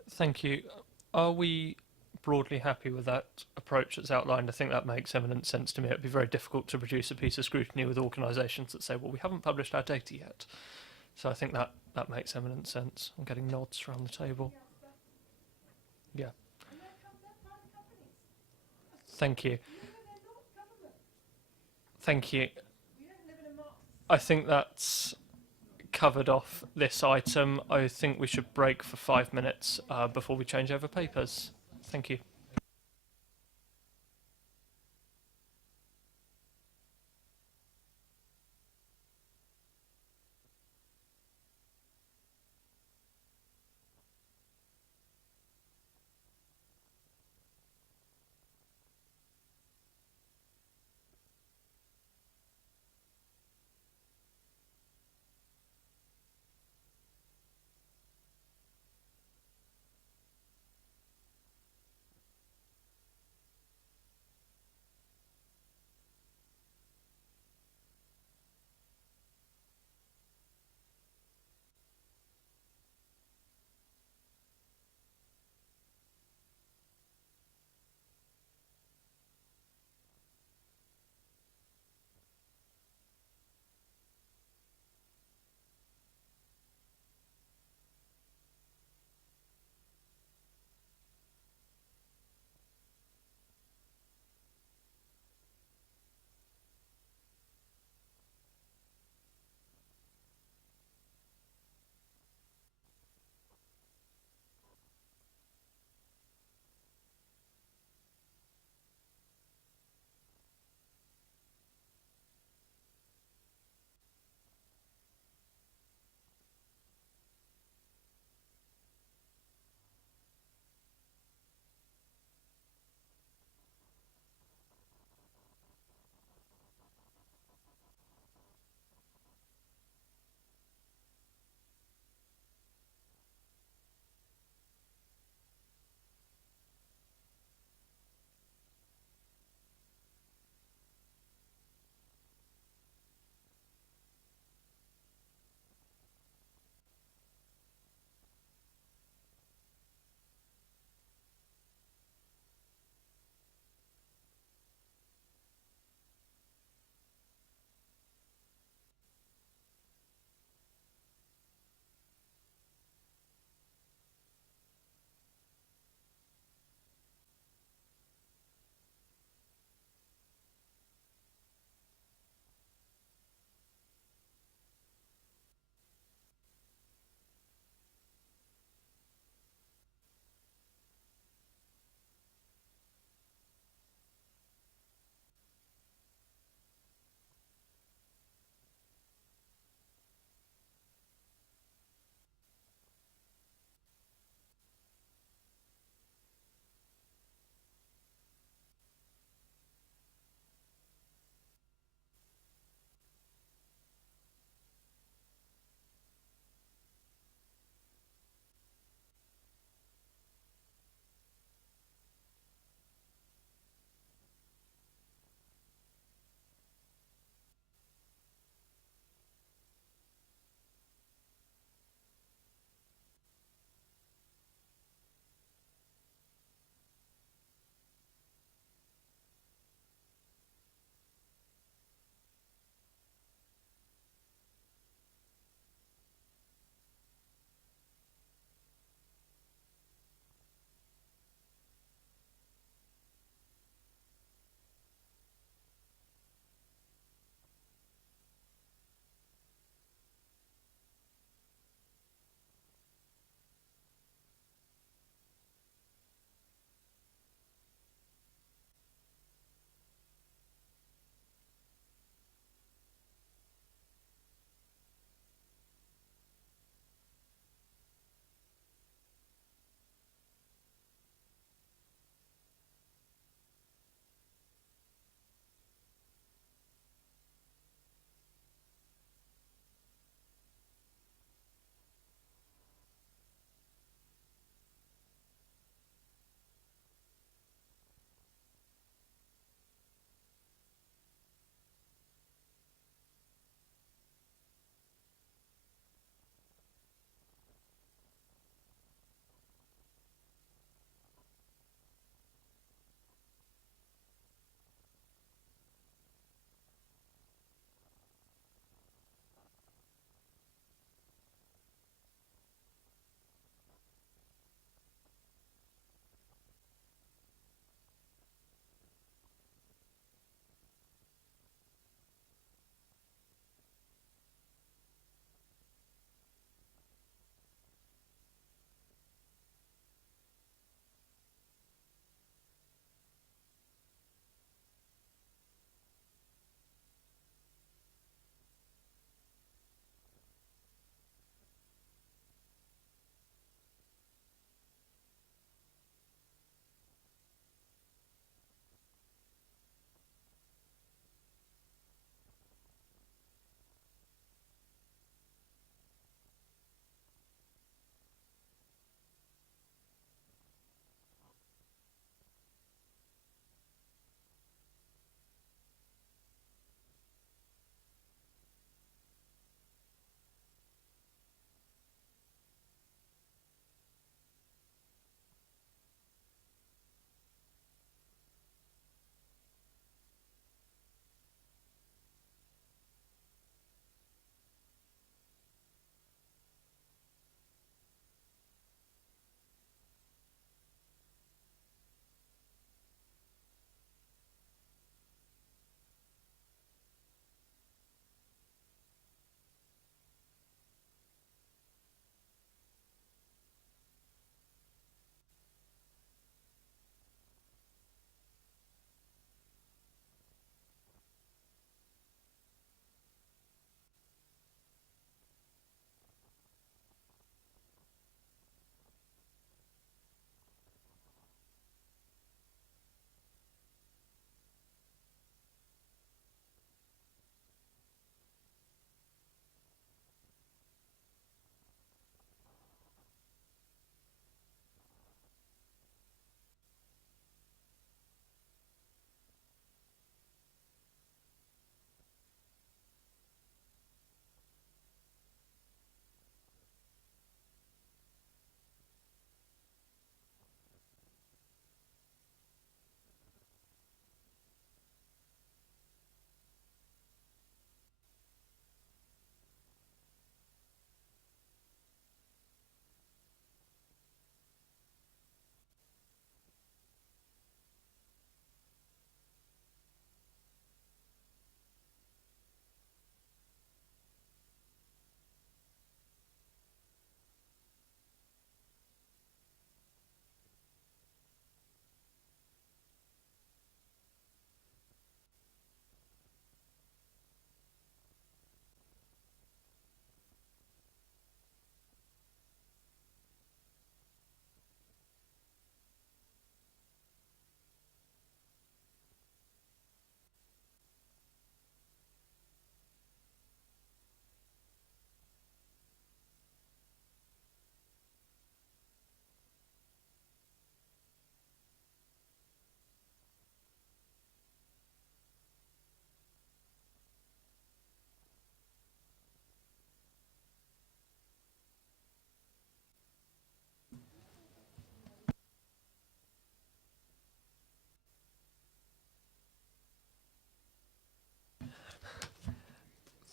Thank you. Are we broadly happy with that approach that's outlined? I think that makes eminent sense to me. It'd be very difficult to produce a piece of scrutiny with organisations that say, well, we haven't published our data yet. So I think that makes eminent sense. I'm getting nods around the table. Yeah. Thank you. Thank you. I think that's covered off this item. I think we should break for 5 minutes before we change over papers. Thank you.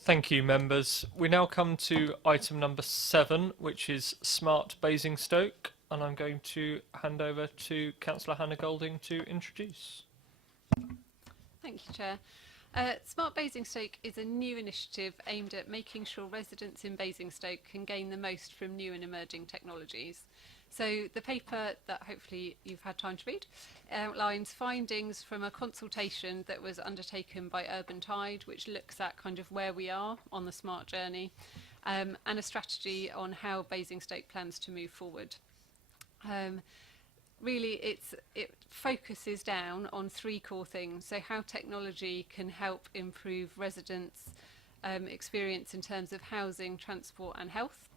Thank you, members. We now come to item number 7, which is Smart Basingstoke, and I'm going to hand over to Councillor Hannah Golding to introduce. Thank you, Chair. Smart Basingstoke is a new initiative aimed at making sure residents in Basingstoke can gain the most from new and emerging technologies. So the paper that hopefully you've had time to read outlines findings from a consultation that was undertaken by Urban Tide, which looks at kind of where we are on the smart journey, and a strategy on how Basingstoke plans to move forward. Really, it focuses down on 3 core things. So how technology can help improve residents' experience in terms of housing, transport and health,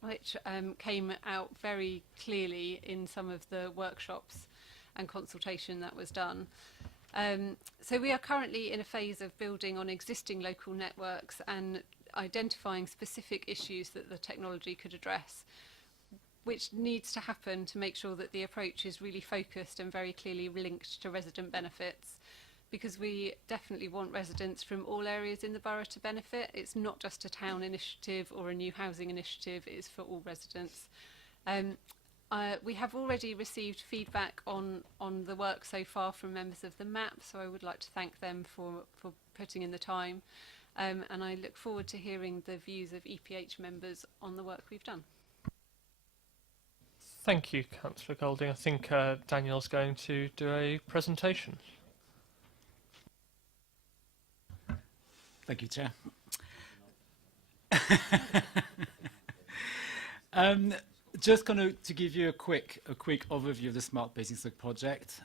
which came out very clearly in some of the workshops and consultation that was done. So we are currently in a phase of building on existing local networks and identifying specific issues that the technology could address, which needs to happen to make sure that the approach is really focused and very clearly linked to resident benefits, because we definitely want residents from all areas in the borough to benefit. It's not just a town initiative or a new housing initiative, it is for all residents. We have already received feedback on the work so far from members of the MAP, so I would like to thank them for putting in the time. And I look forward to hearing the views of EPH members on the work we've done. Thank you, Councillor Golding. I think Daniel's going to do a presentation. Thank you, Chair. Just kind of to give you a quick overview of the Smart Basingstoke project.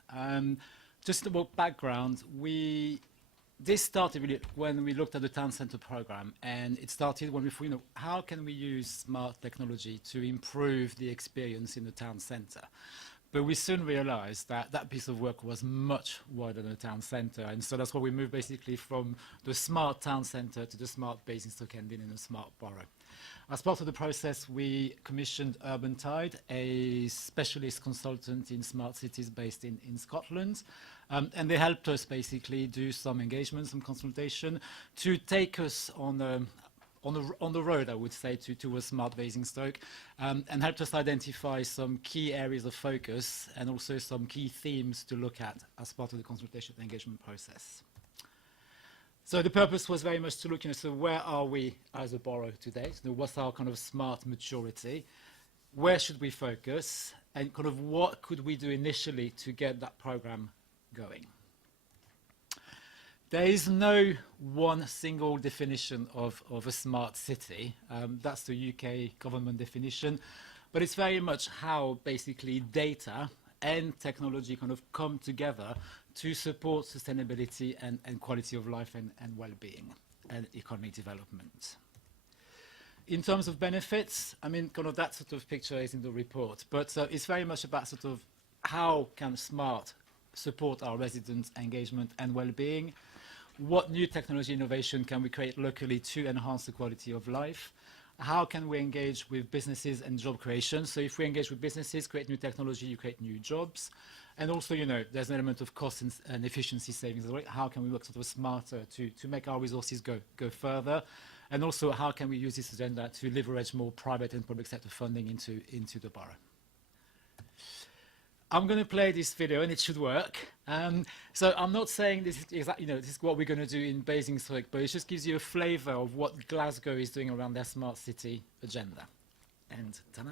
Just about background, this started really when we looked at the town centre programme, and it started when we thought, how can we use smart technology to improve the experience in the town centre? But we soon realised that that piece of work was much wider than the town centre, and so that's why we moved basically from the smart town centre to the smart Basingstoke ending in a smart borough. As part of the process, we commissioned Urban Tide, a specialist consultant in smart cities based in Scotland, and they helped us basically do some engagement, some consultation, to take us on the road, I would say, to a smart Basingstoke, and helped us identify some key areas of focus and also some key themes to look at as part of the consultation and engagement process. So the purpose was very much to look, so where are we as a borough today? So what's our kind of smart maturity? Where should we focus? And kind of what could we do initially to get that programme going? There is no one single definition of a smart city. That's the UK government definition. But it's very much how basically data and technology kind of come together to support sustainability and quality of life and well-being and economic development. In terms of benefits, I mean, kind of that sort of picture is in the report, but it's very much about sort of how can smart support our residents' engagement and well-being. What new technology innovation can we create locally to enhance the quality of life? How can we engage with businesses and job creation? So if we engage with businesses, create new technology, you create new jobs. And also, there's an element of cost and efficiency savings. How can we work sort of smarter to make our resources go further? And also, how can we use this agenda to leverage more private and public sector funding into the borough? I'm going to play this video, and it should work. So I'm not saying this is exactly, this is what we're going to do in Basingstoke, but it just gives you a flavour of what Glasgow is doing around their smart city agenda. And ta-da!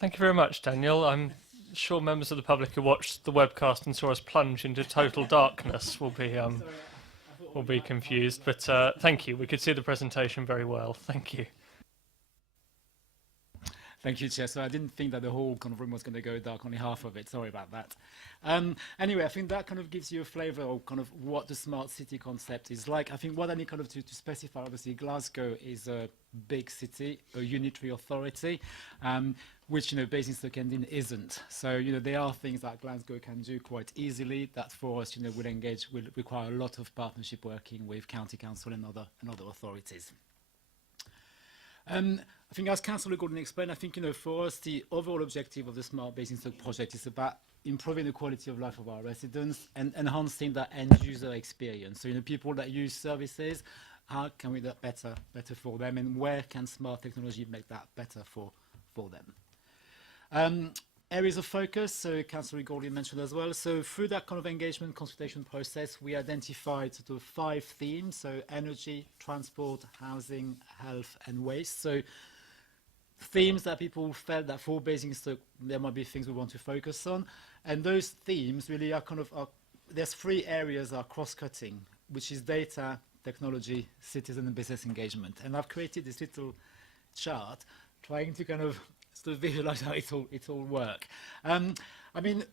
Thank you very much, Daniel. I'm sure members of the public who watched the webcast and saw us plunge into total darkness will be confused. But thank you. We could see the presentation very well. Thank you. Thank you, Chair. So I didn't think that the whole kind of room was going to go dark, only half of it. Sorry about that. Anyway, I think that kind of gives you a flavour of kind of what the smart city concept is like. I think what I need kind of to specify, obviously, Glasgow is a big city, a unitary authority, which, Basingstoke and Dean isn't. So, there are things that Glasgow can do quite easily that for us, will require a lot of partnership working with County Council and other authorities. I think as Councillor Gordon explained, I think, for us, the overall objective of the Smart Basingstoke project is about improving the quality of life of our residents and enhancing that end user experience. So, people that use services, how can we do that better for them, and where can smart technology make that better for them? Areas of focus, so Councillor Gordon mentioned as well. So through that kind of engagement consultation process, we identified sort of 5 themes, so energy, transport, housing, health and waste. So themes that people felt that for Basingstoke there might be things we want to focus on, and those themes really are there's 3 areas are cross-cutting, which is data, technology, citizen and business engagement. And I've created this little chart trying to kind of sort of visualize how it all work. I mean,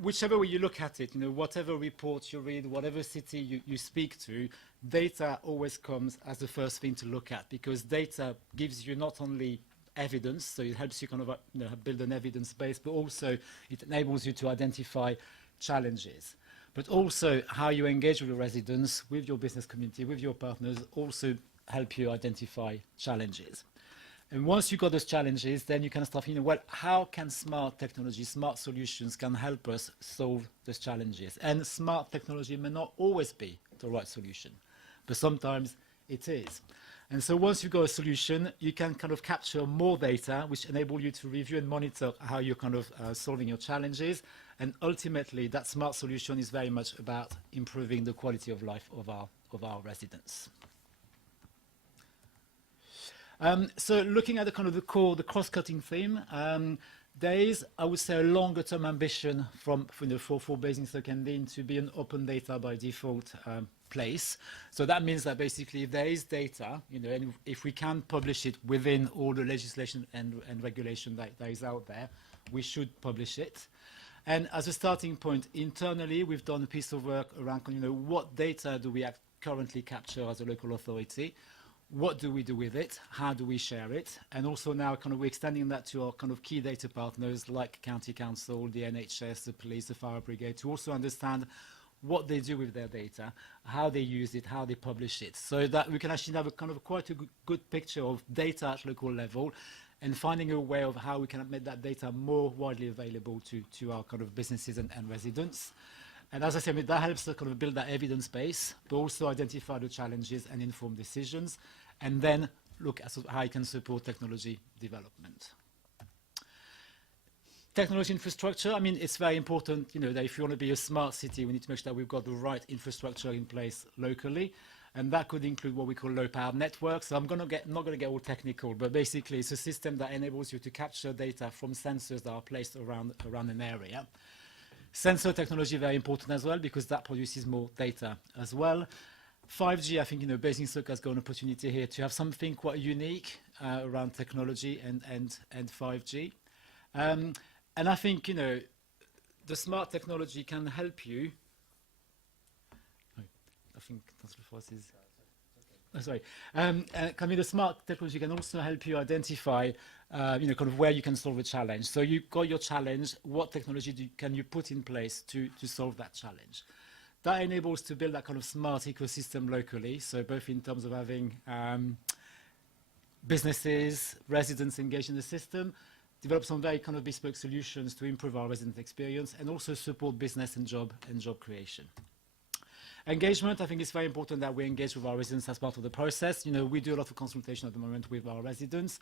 whichever way you look at it, whatever report you read, whatever city you speak to, data always comes as the first thing to look at, because data gives you not only evidence, so it helps you kind of build an evidence base, but also it enables you to identify challenges. But also how you engage with your residents, with your business community, with your partners, also help you identify challenges. And once you've got those challenges, then you can start thinking, well, how can smart technology, smart solutions can help us solve those challenges? And smart technology may not always be the right solution, but sometimes it is. And so once you've got a solution, you can kind of capture more data, which enable you to review and monitor how you're kind of solving your challenges. And ultimately, that smart solution is very much about improving the quality of life of our residents. So looking at the kind of the cross-cutting theme, there is, I would say, a longer-term ambition for Basingstoke and Dean to be an open data by default place. So that means that basically if there is data, and if we can publish it within all the legislation and regulation that is out there, we should publish it. And as a starting point, internally, we've done a piece of work around, what data do we currently capture as a local authority? What do we do with it? How do we share it? And also now we're extending that to our kind of key data partners like County Council, the NHS, the police, the fire brigade, to also understand what they do with their data, how they use it, how they publish it, so that we can actually have a kind of quite a good picture of data at local level and finding a way of how we can make that data more widely available to our kind of businesses and residents. And as I said, that helps to kind of build that evidence base, but also identify the challenges and inform decisions, and then look at how you can support technology development. Technology infrastructure, I mean, it's very important, that if you want to be a smart city, we need to make sure that we've got the right infrastructure in place locally. And that could include what we call low-power networks. So I'm not going to get all technical, but basically it's a system that enables you to capture data from sensors that are placed around an area. Sensor technology very important as well, because that produces more data as well. 5G, I think, Basingstoke has got an opportunity here to have something quite unique around technology and 5G. And I think, the smart technology can help you. I think Councillor Foss is. Oh, sorry. The smart technology can also help you identify, kind of where you can solve a challenge. So you've got your challenge. What technology can you put in place to solve that challenge? That enables to build that kind of smart ecosystem locally. So both in terms of having businesses, residents engaged in the system, develop some very kind of bespoke solutions to improve our resident experience, and also support business and job creation. Engagement, I think it's very important that we engage with our residents as part of the process. We do a lot of consultation at the moment with our residents.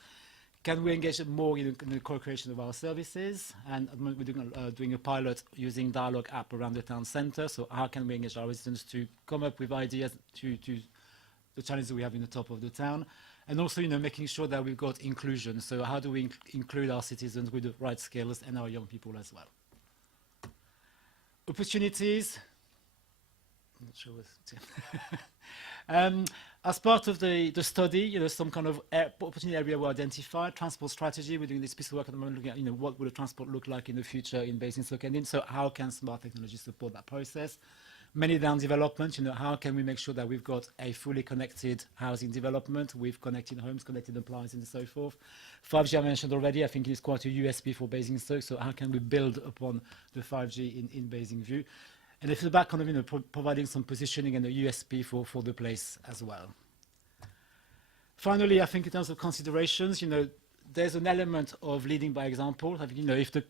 Can we engage more in the co-creation of our services? And at the moment we're doing a pilot using Dialogue app around the town centre. So how can we engage our residents to come up with ideas to the challenges we have in the top of the town? And also, making sure that we've got inclusion. So how do we include our citizens with the right skills and our young people as well? Opportunities. I'm not sure what's as part of the study, some kind of opportunity area were identified. Transport strategy, we're doing this piece of work at the moment looking at, what will the transport look like in the future in Basingstoke and in. So how can smart technology support that process? Many down development, how can we make sure that we've got a fully connected housing development with connected homes, connected appliances and so forth. 5G I mentioned already, I think it's quite a USP for Basingstoke, so how can we build upon the 5G in Basingview? And it's about kind of, providing some positioning and a USP for the place as well. Finally, I think in terms of considerations, there's an element of leading by example. I think,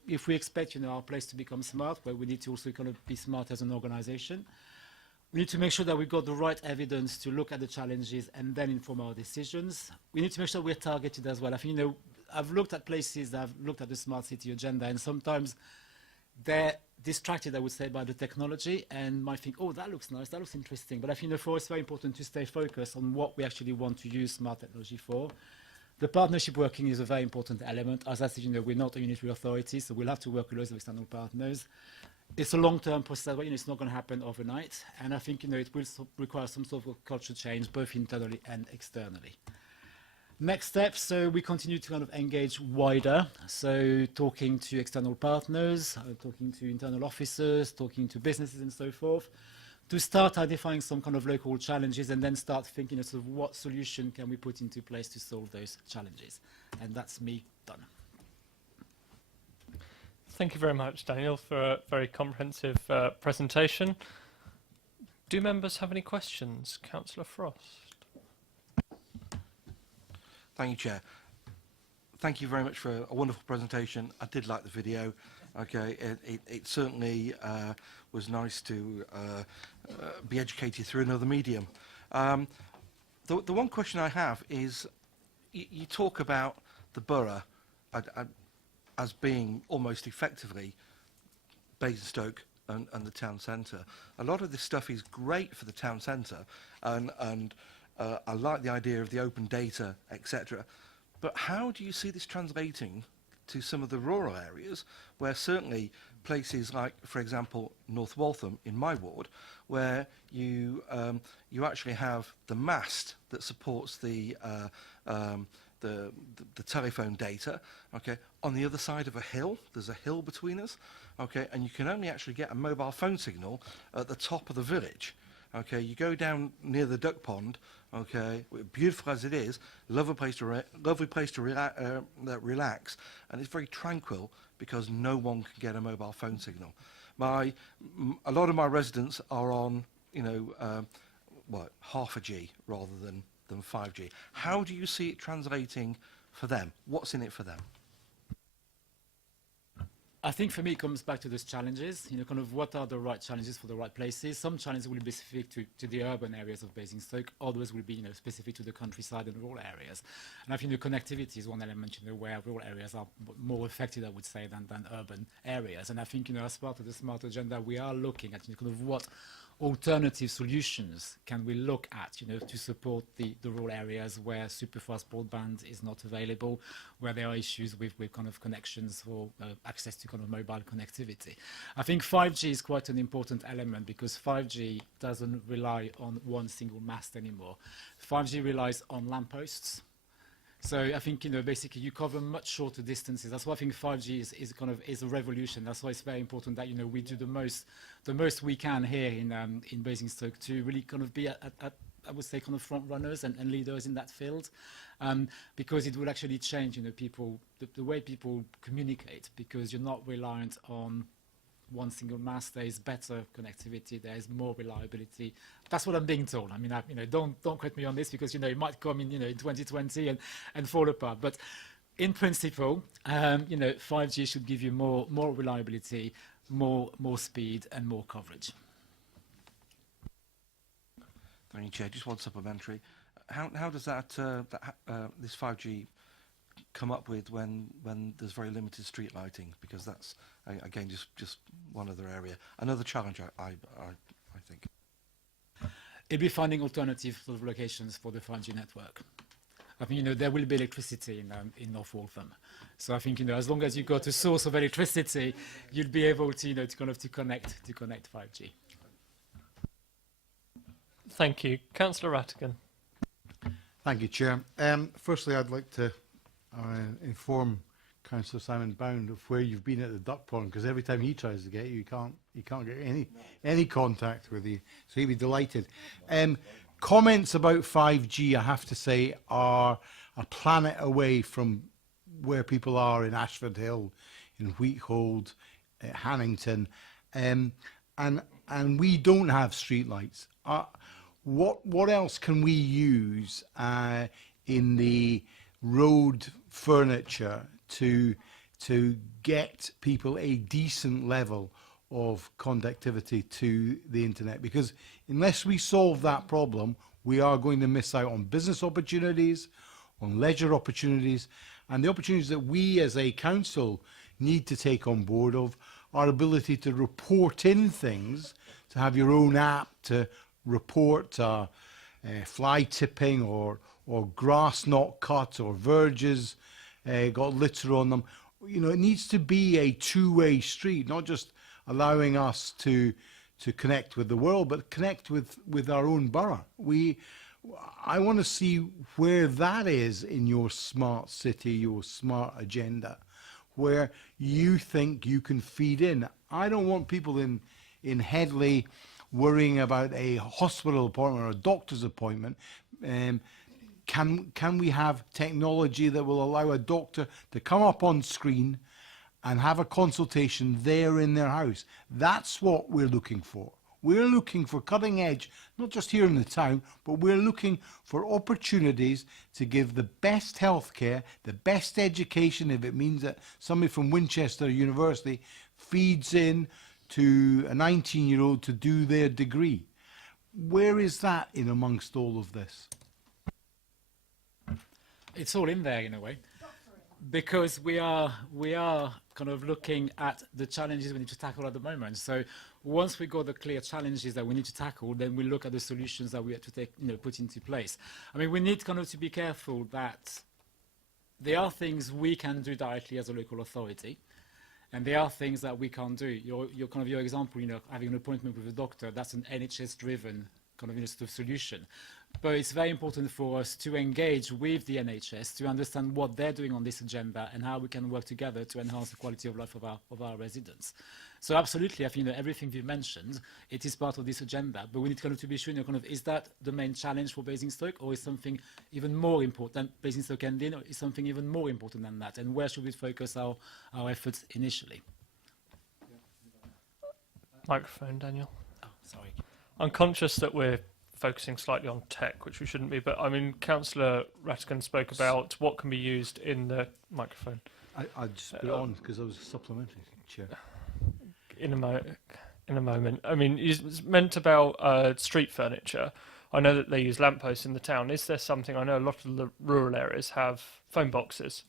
if we expect, our place to become smart, well, we need to also kind of be smart as an organization. We need to make sure that we've got the right evidence to look at the challenges and then inform our decisions. We need to make sure we're targeted as well. I think, I've looked at places that have looked at the smart city agenda, and sometimes they're distracted, I would say, by the technology and might think, oh, that looks nice, that looks interesting. But I think for us, it's very important to stay focused on what we actually want to use smart technology for. The partnership working is a very important element. As I said, we're not a unitary authority, so we'll have to work with lots of external partners. It's a long-term process, but it's not going to happen overnight. And I think it will require some sort of culture change, both internally and externally. Next steps, so we continue to kind of engage wider. So talking to external partners, talking to internal officers, talking to businesses and so forth, to start identifying some kind of local challenges and then start thinking of sort of what solution can we put into place to solve those challenges. And that's me done. Thank you very much, Daniel, for a very comprehensive presentation. Do members have any questions? Councillor Frost. Thank you, Chair. Thank you very much for a wonderful presentation. I did like the video. Okay, it certainly was nice to be educated through another medium. The one question I have is, you talk about the borough as being almost effectively Basingstoke and the town centre. A lot of this stuff is great for the town centre, and I like the idea of the open data, etc. But how do you see this translating to some of the rural areas, where certainly places like, for example, North Waltham in my ward, where you actually have the mast that supports the telephone data, okay, on the other side of a hill. There's a hill between us, okay, and you can only actually get a mobile phone signal at the top of the village. Okay, you go down near the duck pond, okay, beautiful as it is, lovely place to relax, and it's very tranquil because no one can get a mobile phone signal. A lot of my residents are on, half a G rather than 5G. How do you see it translating for them? What's in it for them? I think for me it comes back to those challenges, kind of what are the right challenges for the right places. Some challenges will be specific to the urban areas of Basingstoke, others will be specific to the countryside and rural areas. And I think the connectivity is one element where rural areas are more affected, I would say, than urban areas. And I think as part of the smart agenda we are looking at kind of what alternative solutions can we look at, to support the rural areas where super fast broadband is not available, where there are issues with kind of connections for access to kind of mobile connectivity. I think 5G is quite an important element because 5G doesn't rely on one single mast anymore. 5G relies on lampposts. So I think basically you cover much shorter distances. That's why I think 5G is a revolution. That's why it's very important that we do the most we can here in Basingstoke to really kind of be at I would say kind of front runners and leaders in that field, because it will actually change the way people communicate, because you're not reliant on one single mast. There is better connectivity, there is more reliability. That's what I'm being told. I mean, don't quote me on this because it might come in in 2020 and fall apart. But in principle, 5G should give you more reliability, more speed, and more coverage. Thank you, Chair. Just one supplementary. How does that this 5G come up with when there's very limited street lighting? Because that's again just one other area, another challenge. I think it'd be finding alternative sort of locations for the 5G network. I think, there will be electricity in North Waltham. So I think, as long as you've got a source of electricity, you'll be able to, to connect 5G. Thank you. Councillor Rattigan. Thank you, Chair. Firstly, I'd like to inform Councillor Simon Bound of where you've been at the duck pond, because every time he tries to get you, he can't get any contact with you. So he'd be delighted. Comments about 5G, I have to say, are a planet away from where people are in Ashford Hill, in Wheathold, Hannington, and we don't have streetlights. What else can we use in the road furniture to get people a decent level of conductivity to the internet? Because unless we solve that problem, we are going to miss out on business opportunities, on leisure opportunities, and the opportunities that we as a council need to take on board of our ability to report in things, to have your own app to report fly tipping or grass not cut or verges got litter on them. It needs to be a two-way street, not just allowing us to connect with the world, but connect with our own borough. I want to see where that is in your smart city, your smart agenda, where you think you can feed in. I don't want people in Headley worrying about a hospital appointment or a doctor's appointment. Can we have technology that will allow a doctor to come up on screen and have a consultation there in their house? That's what we're looking for. We're looking for cutting edge, not just here in the town, but we're looking for opportunities to give the best healthcare, the best education, if it means that somebody from Winchester University feeds in to a 19-year-old to do their degree. Where is that in amongst all of this? It's all in there in a way, because we are kind of looking at the challenges we need to tackle at the moment. So once we got the clear challenges that we need to tackle, then we look at the solutions that we have to take, put into place. I mean, we need kind of to be careful that there are things we can do directly as a local authority, and there are things that we can't do. Your example, having an appointment with a doctor, that's an NHS-driven kind of sort of solution. But it's very important for us to engage with the NHS to understand what they're doing on this agenda and how we can work together to enhance the quality of life of our residents. So absolutely, I think everything you mentioned, it is part of this agenda, but we need kind of to be sure, is that the main challenge for Basingstoke, or is something even more important, Basingstoke and Dean, or is something even more important than that? And where should we focus our efforts initially? Microphone, Daniel. Oh, sorry. I'm conscious that we're focusing slightly on tech, which we shouldn't be, but I mean, Councillor Rattigan spoke about what can be used in the microphone. I just put it on because I was supplementary, Chair. In a moment. I mean, you meant about street furniture. I know that they use lampposts in the town. Is there something, I know a lot of the rural areas have phone boxes,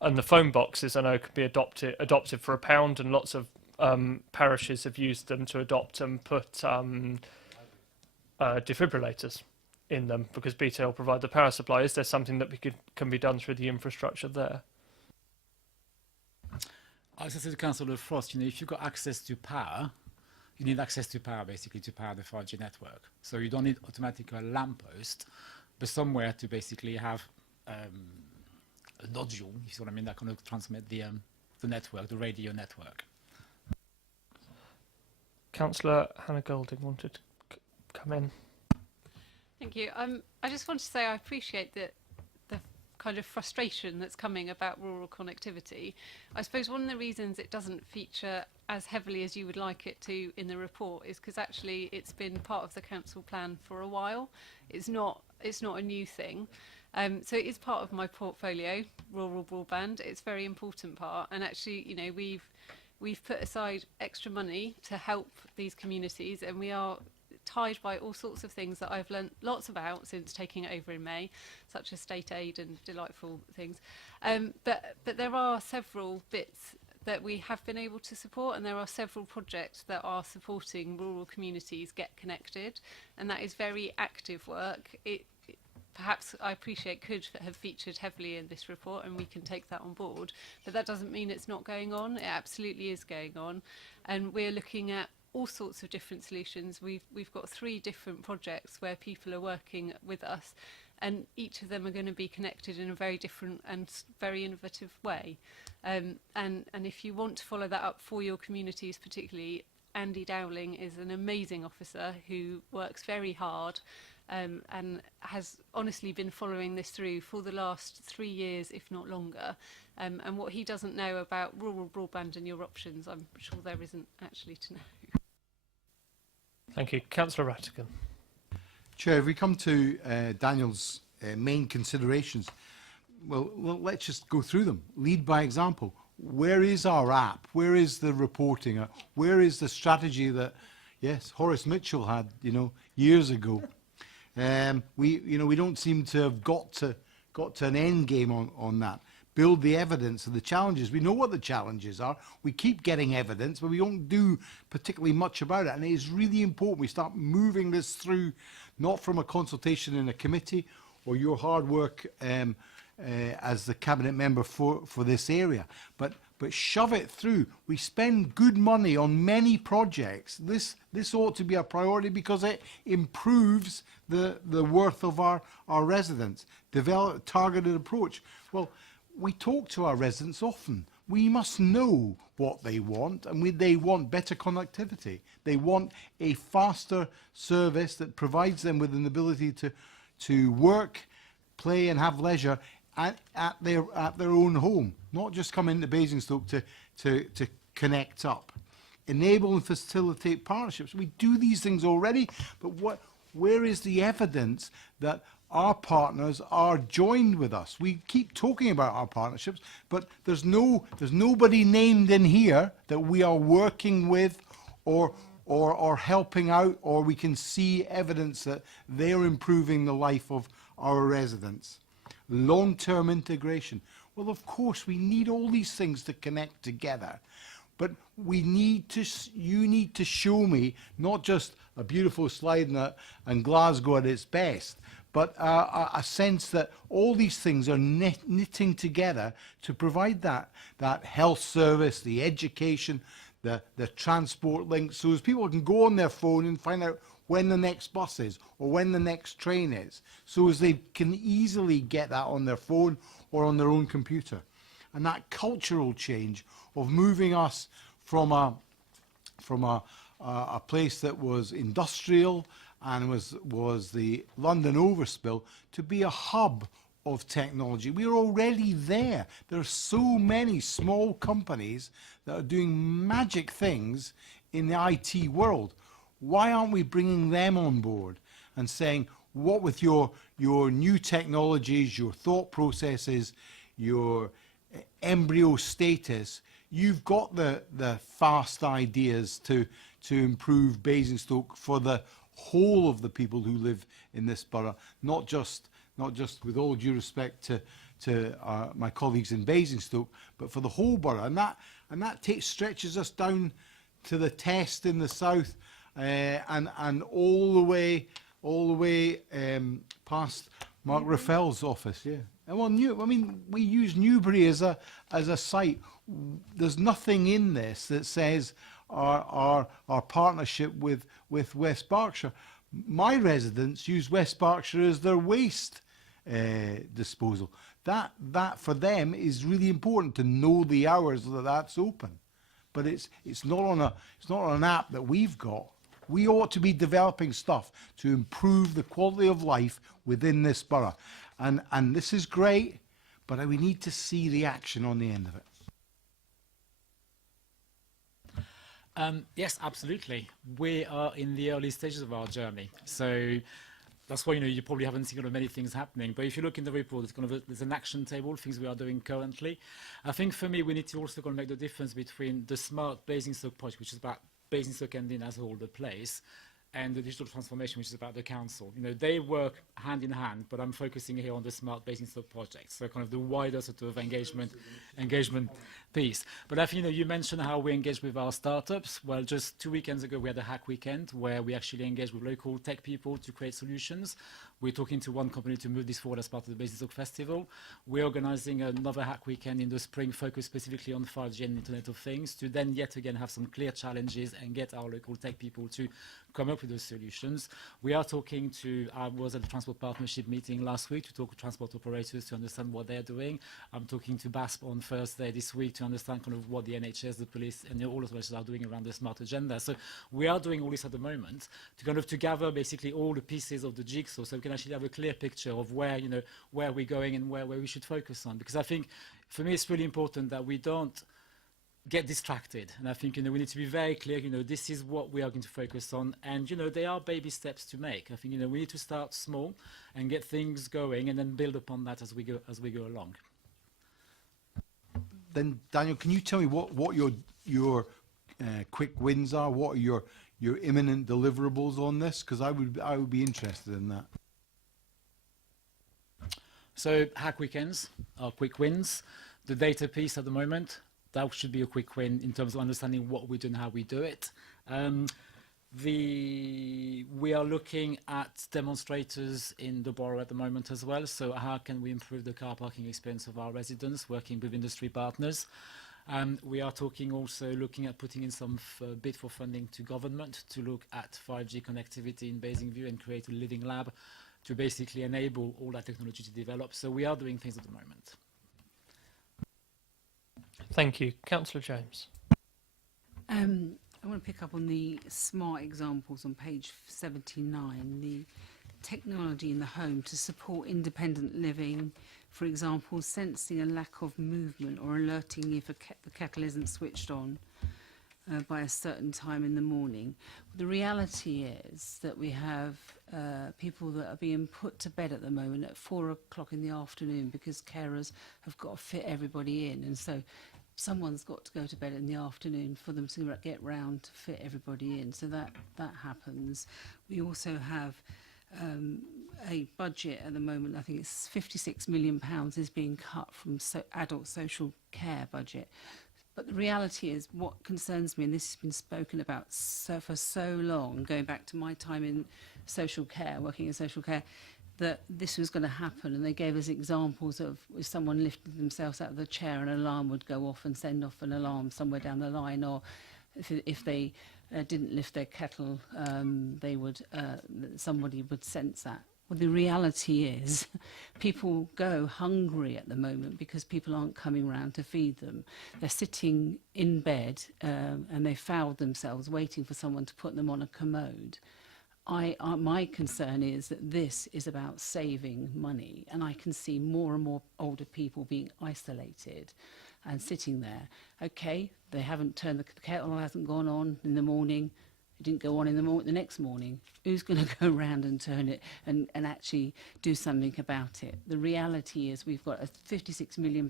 and the phone boxes I know could be adopted for £1, and lots of parishes have used them to adopt and put defibrillators in them because BT will provide the power supply. Is there something that can be done through the infrastructure there? As I said to Councillor Frost, if you've got access to power, you need access to power basically to power the 5G network. So you don't need automatically a lamppost, but somewhere to basically have a nodule, if you see what I mean, that kind of transmit the network, the radio network. Councillor Hannah Golding wanted to come in. Thank you. I just want to say I appreciate the kind of frustration that's coming about rural connectivity. I suppose one of the reasons it doesn't feature as heavily as you would like it to in the report is because actually it's been part of the council plan for a while. It's not a new thing. So it is part of my portfolio, rural broadband. It's a very important part, and actually, we've put aside extra money to help these communities, and we are tied by all sorts of things that I've learnt lots about since taking it over in May, such as state aid and delightful things. But there are several bits that we have been able to support, and there are several projects that are supporting rural communities get connected, and that is very active work. perhaps I appreciate could have featured heavily in this report, and we can take that on board. But that doesn't mean it's not going on. It absolutely is going on, and we're looking at all sorts of different solutions. We've got 3 different projects where people are working with us, and each of them are going to be connected in a very different and very innovative way. And if you want to follow that up for your communities particularly, Andy Dowling is an amazing officer who works very hard and has honestly been following this through for the last 3 years, if not longer. And what he doesn't know about rural broadband and your options, I'm sure there isn't actually to know. Thank you. Councillor Rattigan. Chair, if we come to Daniel's main considerations, well, let's just go through them. Lead by example. Where is our app? Where is the reporting? Where is the strategy that, yes, Horace Mitchell had, years ago? We don't seem to have got to an end game on that. Build the evidence of the challenges. We know what the challenges are. We keep getting evidence, but we don't do particularly much about it. And it is really important we start moving this through, not from a consultation in a committee or your hard work as the cabinet member for this area, but shove it through. We spend good money on many projects. This ought to be a priority because it improves the worth of our residents. Develop a targeted approach. Well, we talk to our residents often. We must know what they want, and they want better connectivity. They want a faster service that provides them with an ability to work, play and have leisure at their own home, not just come into Basingstoke to connect up. Enable and facilitate partnerships. We do these things already, but where is the evidence that our partners are joined with us? We keep talking about our partnerships, but there's nobody named in here that we are working with or helping out, or we can see evidence that they're improving the life of our residents. Long-term integration. Well, of course, we need all these things to connect together, but you need to show me not just a beautiful slide and Glasgow at its best, but a sense that all these things are knitting together to provide that health service, the education, the transport links, so as people can go on their phone and find out when the next bus is or when the next train is, so as they can easily get that on their phone or on their own computer. And that cultural change of moving us from a place that was industrial and was the London overspill to be a hub of technology. We're already there. There are so many small companies that are doing magic things in the IT world. Why aren't we bringing them on board and saying, what with your new technologies, your thought processes, your embryo status, you've got the fast ideas to improve Basingstoke for the whole of the people who live in this borough, not just with all due respect to my colleagues in Basingstoke, but for the whole borough. And that stretches us down to the Test in the south, and all the way past Mark Raffel's office. Yeah. And well, we use Newbury as a site. There's nothing in this that says our partnership with West Berkshire. My residents use West Berkshire as their waste disposal. That for them is really important, to know the hours that's open. But it's not on an app that we've got. We ought to be developing stuff to improve the quality of life within this borough. And this is great, but we need to see the action on the end of it. Yes, absolutely. We are in the early stages of our journey. So that's why you probably haven't seen many things happening. But if you look in the report, there's an action table, things we are doing currently. I think for me, we need to also make the difference between the Smart Basingstoke project, which is about Basingstoke and Dean as a whole, the place, and the digital transformation, which is about the council. They work hand in hand, but I'm focusing here on the Smart Basingstoke project, so kind of the wider sort of engagement piece. But I think, you mentioned how we engage with our startups. Well, just 2 weekends ago, we had a hack weekend where we actually engaged with local tech people to create solutions. We're talking to one company to move this forward as part of the Basingstoke Festival. We're organising another hack weekend in the spring focused specifically on 5G and Internet of Things to then yet again have some clear challenges and get our local tech people to come up with those solutions. We are talking to, I was at the Transport Partnership meeting last week to talk to transport operators to understand what they're doing. I'm talking to BASP on Thursday this week to understand kind of what the NHS, the police and all of those are doing around the smart agenda. So we are doing all this at the moment to kind of to gather basically all the pieces of the jigsaw so we can actually have a clear picture of where, you know, where we're going and where we should focus on. Because I think for me it's really important that we don't get distracted, and I think, you know, we need to be very clear, you know, this is what we are going to focus on, and, you know, they are baby steps to make. I think, you know, we need to start small and get things going and then build upon that as we go along. Then Daniel, can you tell me what your quick wins are? What are your imminent deliverables on this? Because I would be interested in that. So hack weekends are quick wins. The data piece at the moment, that should be a quick win in terms of understanding what we do and how we do it. We are looking at demonstrators in the borough at the moment as well. So how can we improve the car parking experience of our residents, working with industry partners? We are talking also looking at putting in some bid for funding to government to look at 5G connectivity in Basingview and create a living lab to basically enable all that technology to develop. So we are doing things at the moment. Thank you. Councillor James. I want to pick up on the smart examples on page 79, the technology in the home to support independent living, for example, sensing a lack of movement or alerting if the kettle isn't switched on by a certain time in the morning. The reality is that we have people that are being put to bed at the moment at 4 o'clock in the afternoon because carers have got to fit everybody in, and so someone's got to go to bed in the afternoon for them to get round to fit everybody in. So that happens. We also have a budget at the moment. I think it's £56 million is being cut from adult social care budget. But the reality is, what concerns me, and this has been spoken about for so long, going back to my time in social care, working in social care, that this was going to happen, and they gave us examples of if someone lifted themselves out of the chair, an alarm would go off and send off an alarm somewhere down the line, or if they didn't lift their kettle, they would somebody would sense that. Well, the reality is people go hungry at the moment because people aren't coming round to feed them. They're sitting in bed and they fouled themselves waiting for someone to put them on a commode. My concern is that this is about saving money, and I can see more and more older people being isolated and sitting there. Okay, they haven't turned the kettle hasn't gone on in the morning. It didn't go on in the next morning. Who's going to go round and turn it and actually do something about it? The reality is we've got a £56 million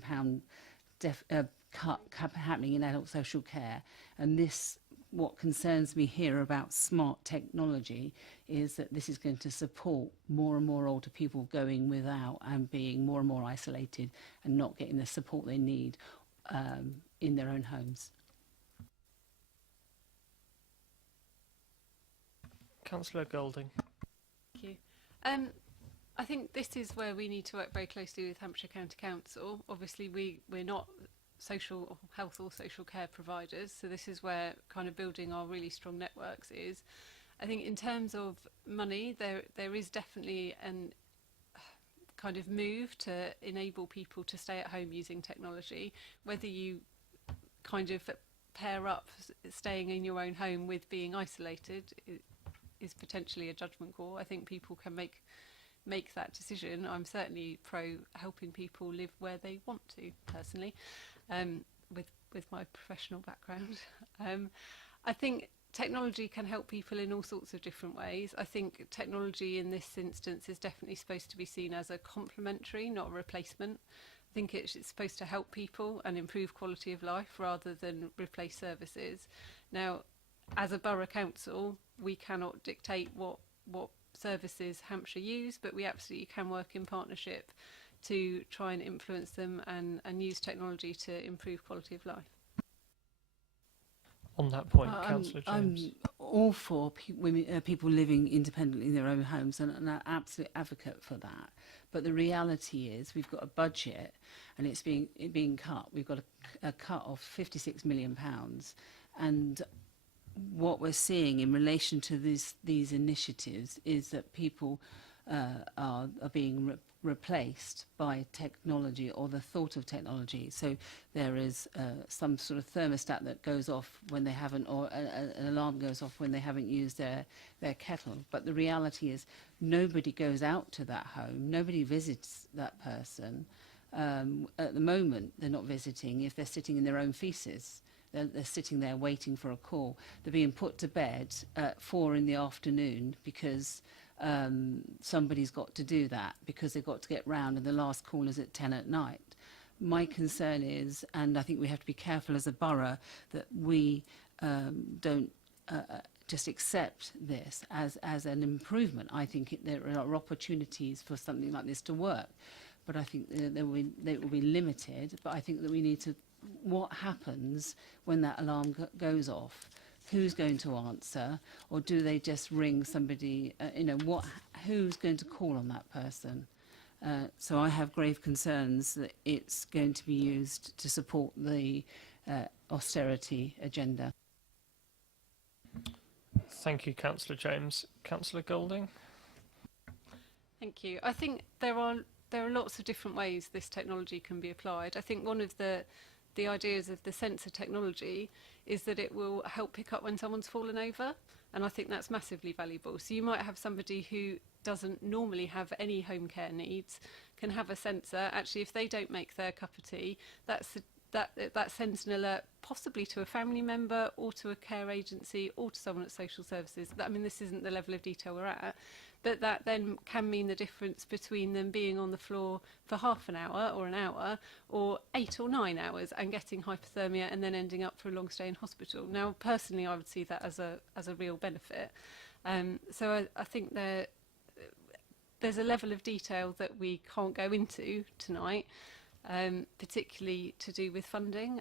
cut happening in adult social care, and this. What concerns me here about smart technology is that this is going to support more and more older people going without and being more and more isolated and not getting the support they need in their own homes. Councillor Golding. Thank you. I think this is where we need to work very closely with Hampshire County Council. Obviously, we're not social or health or social care providers, so this is where kind of building our really strong networks is. I think in terms of money, there is definitely an kind of move to enable people to stay at home using technology, whether you kind of pair up staying in your own home with being isolated is potentially a judgment call. I think people can make that decision. I'm certainly pro helping people live where they want to, personally. With my professional background. I think technology can help people in all sorts of different ways. I think technology in this instance is definitely supposed to be seen as a complementary, not a replacement. I think it's supposed to help people and improve quality of life rather than replace services. Now, as a borough council, we cannot dictate what services Hampshire use, but we absolutely can work in partnership to try and influence them and use technology to improve quality of life. on that point, I'm- Councillor James? I'm all for people living independently in their own homes, and an absolute advocate for that. But the reality is, we've got a budget, and it's being cut. We've got a cut of £56 million, and what we're seeing in relation to these initiatives is that people are being replaced by technology or the thought of technology. So there is some sort of thermostat that goes off when they haven't, or an alarm goes off when they haven't used their kettle. But the reality is nobody goes out to that home, nobody visits that person. At the moment, they're not visiting if they're sitting in their own faeces. They're sitting there waiting for a call. They're being put to bed at 4 in the afternoon because somebody's got to do that, because they've got to get round and the last call is at 10 at night. My concern is, and I think we have to be careful as a borough, that we don't just accept this as an improvement. I think there are opportunities for something like this to work, but I think they will be limited. But I think that we need to, what happens when that alarm goes off? Who's going to answer, or do they just ring somebody? Who's going to call on that person? So I have grave concerns that it's going to be used to support the austerity agenda. Thank you, Councillor James. Councillor Golding? Thank you. I think there are lots of different ways this technology can be applied. I think one of the ideas of the sensor technology is that it will help pick up when someone's fallen over, and I think that's massively valuable. So you might have somebody who doesn't normally have any home care needs, can have a sensor. Actually, if they don't make their cup of tea, that sends an alert possibly to a family member or to a care agency or to someone at social services. I mean, this isn't the level of detail we're at, but that then can mean the difference between them being on the floor for half an hour or 8 or 9 hours and getting hypothermia and then ending up for a long stay in hospital. Now, personally, I would see that as a real benefit. So I think there's a level of detail that we can't go into tonight, particularly to do with funding,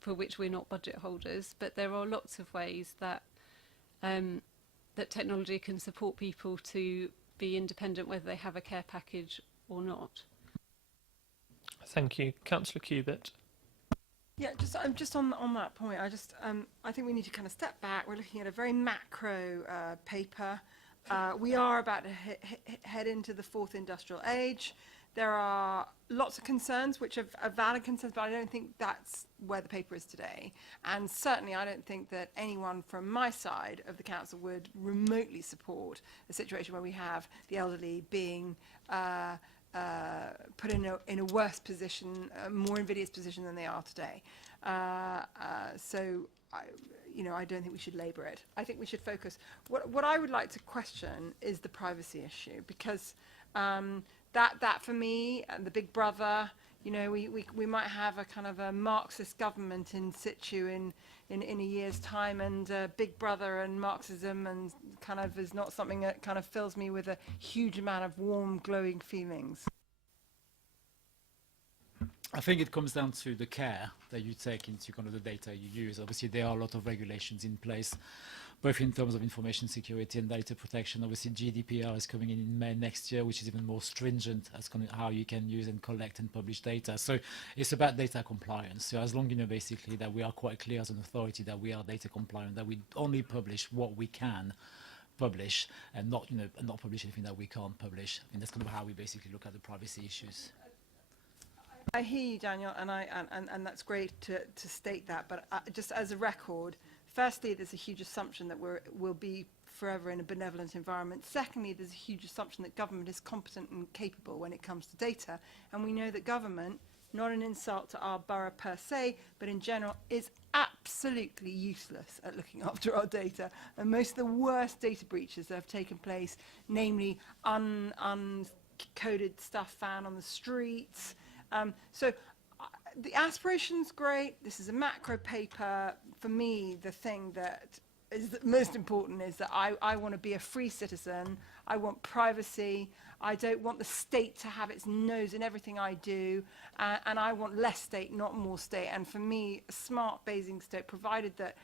for which we're not budget holders, but there are lots of ways that that technology can support people to be independent, whether they have a care package or not. Thank you. Councillor Cubitt? Yeah, just on that point, I think we need to kind of step back. We're looking at a very macro paper. We are about to head into the 4th industrial age. There are lots of concerns, which are valid concerns, but I don't think that's where the paper is today. And certainly I don't think that anyone from my side of the council would remotely support a situation where we have the elderly being put in a worse position, a more invidious position than they are today. So I don't think we should labour it. I think we should focus. What I would like to question is the privacy issue, because that for me, and the Big Brother, we might have a kind of a Marxist government in situ in a year's time, and Big Brother and Marxism and kind of is not something that kind of fills me with a huge amount of warm, glowing feelings. I think it comes down to the care that you take into kind of the data you use. Obviously, there are a lot of regulations in place, both in terms of information security and data protection. Obviously, GDPR is coming in May next year, which is even more stringent as kind of how you can use and collect and publish data. So it's about data compliance. So as long, basically that we are quite clear as an authority that we are data compliant, that we only publish what we can publish and not, not publish anything that we can't publish. I mean, that's kind of how we basically look at the privacy issues. I hear you, Daniel, and that's great to state that. But just as a record, firstly, there's a huge assumption that we'll be forever in a benevolent environment. Secondly, there's a huge assumption that government is competent and capable when it comes to data. And we know that government, not an insult to our borough per se, but in general, is absolutely useless at looking after our data. And most of the worst data breaches that have taken place, namely uncoded stuff found on the streets. So the aspiration's great. This is a macro paper. For me, the thing that is the most important is that I want to be a free citizen. I want privacy. I don't want the state to have its nose in everything I do. And I want less state, not more state. And for me, a smart Basingstoke, provided that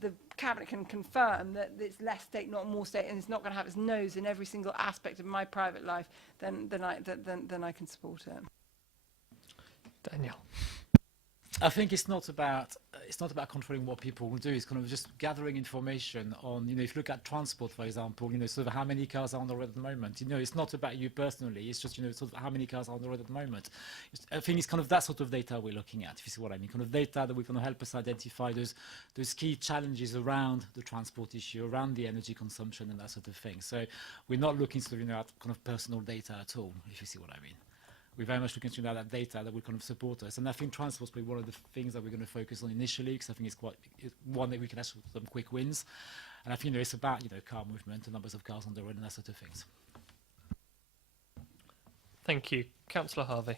the cabinet can confirm that it's less state, not more state, and it's not going to have its nose in every single aspect of my private life, then I can support it. Daniel. I think it's not about controlling what people will do. It's kind of just gathering information on, if you look at transport, for example, sort of how many cars are on the road at the moment. It's not about you personally. It's just, sort of how many cars are on the road at the moment. I think it's kind of that sort of data we're looking at, if you see what I mean. Kind of data that will kind of help us identify those key challenges around the transport issue, around the energy consumption and that sort of thing. So we're not looking sort of, at kind of personal data at all, if you see what I mean. We're very much looking to that data that will kind of support us. And I think transport's probably one of the things that we're going to focus on initially, because I think it's one that we can have some quick wins. And I think it's about, car movement, the numbers of cars on the road and that sort of things. Thank you. Councillor Harvey.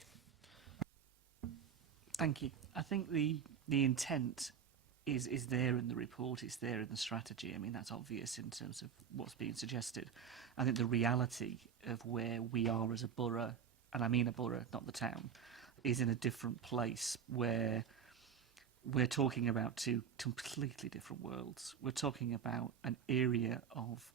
Thank you. I think the intent is there in the report, it's there in the strategy. I mean, that's obvious in terms of what's being suggested. I think the reality of where we are as a borough, and I mean a borough, not the town, is in a different place where we're talking about two completely different worlds. We're talking about an area of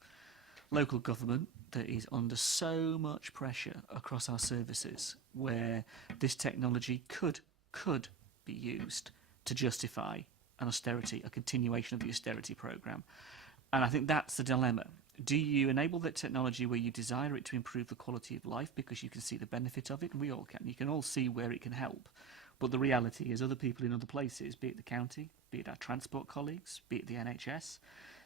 local government that is under so much pressure across our services, where this technology could be used to justify an austerity, a continuation of the austerity programme. And I think that's the dilemma. Do you enable that technology where you desire it to improve the quality of life because you can see the benefit of it? And we all can. You can all see where it can help. But the reality is other people in other places, be it the county, be it our transport colleagues, be it the NHS,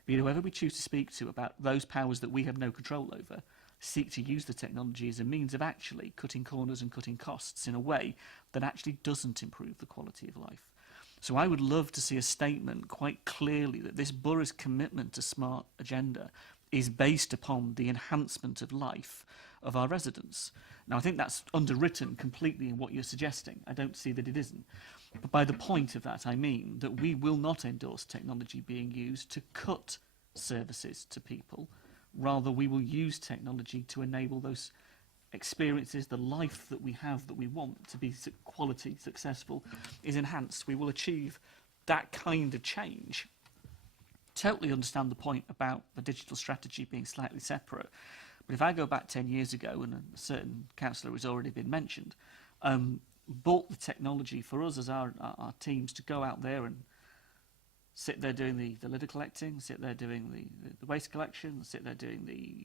be it whoever we choose to speak to about those powers that we have no control over, seek to use the technology as a means of actually cutting corners and cutting costs in a way that actually doesn't improve the quality of life. So I would love to see a statement quite clearly that this borough's commitment to smart agenda is based upon the enhancement of life of our residents. Now, I think that's underwritten completely in what you're suggesting. I don't see that it isn't. But by the point of that, I mean that we will not endorse technology being used to cut services to people. Rather, we will use technology to enable those experiences, the life that we have that we want to be quality, successful, is enhanced. We will achieve that kind of change. Totally understand the point about the digital strategy being slightly separate. But if I go back 10 years ago, and a certain councillor has already been mentioned, bought the technology for us as our teams to go out there and sit there doing the litter collecting, sit there doing the waste collection, sit there doing the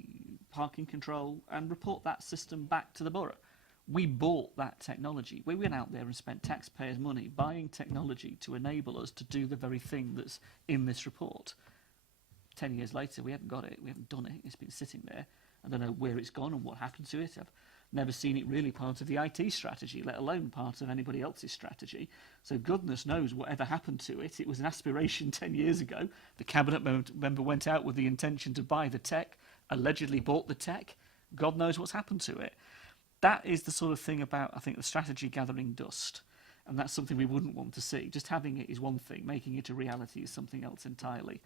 parking control, and report that system back to the borough. We bought that technology. We went out there and spent taxpayers' money buying technology to enable us to do the very thing that's in this report. 10 years later, we haven't got it. We haven't done it. It's been sitting there. I don't know where it's gone and what happened to it. I've never seen it really part of the IT strategy, let alone part of anybody else's strategy. So goodness knows whatever happened to it. It was an aspiration 10 years ago. The cabinet member went out with the intention to buy the tech, allegedly bought the tech. God knows what's happened to it. That is the sort of thing about, I think, the strategy gathering dust. And that's something we wouldn't want to see. Just having it is one thing. Making it a reality is something else entirely.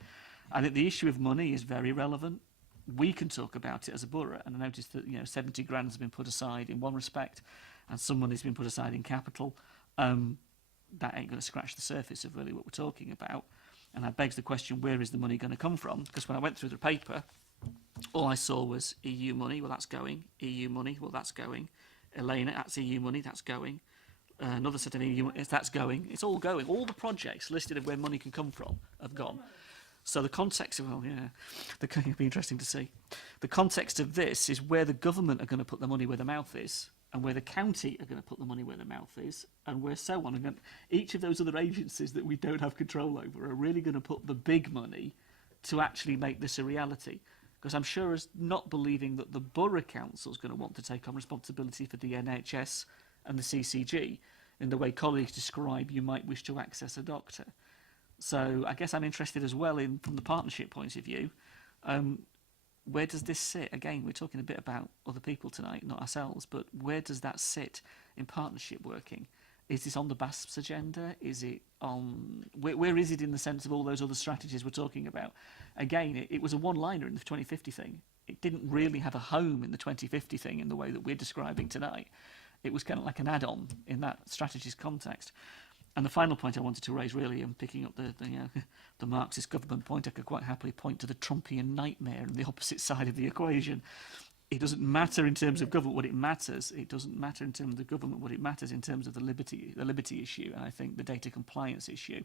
I think the issue of money is very relevant. We can talk about it as a borough, and I noticed that 70 grand has been put aside in one respect, and some money's been put aside in capital. That ain't going to scratch the surface of really what we're talking about. And that begs the question: where is the money going to come from? Because when I went through the paper, all I saw was EU money. Well, that's going. EU money. Well, that's going. Elena, that's EU money. That's going. Another set of EU money. That's going. It's all going. All the projects listed of where money can come from have gone. So the context, it'll be interesting to see. The context of this is where the government are going to put the money where the mouth is, and where the county are going to put the money where the mouth is, and where so on. And each of those other agencies that we don't have control over are really going to put the big money to actually make this a reality. Because I'm sure as not believing that the borough council is going to want to take on responsibility for the NHS and the CCG in the way colleagues describe you might wish to access a doctor. So I guess I'm interested as well in, from the partnership point of view, where does this sit? Again, we're talking a bit about other people tonight, not ourselves, but where does that sit in partnership working? Is this on the BASP's agenda? Is it on... Where is it in the sense of all those other strategies we're talking about? Again, it was a one-liner in the 2050 thing. It didn't really have a home in the 2050 thing in the way that we're describing tonight. It was kind of like an add-on in that strategy's context. And the final point I wanted to raise, really, and picking up the Marxist government point, I could quite happily point to the Trumpian nightmare on the opposite side of the equation. It doesn't matter in terms of government what it matters. It doesn't matter in terms of the government what it matters in terms of the liberty issue, and I think the data compliance issue.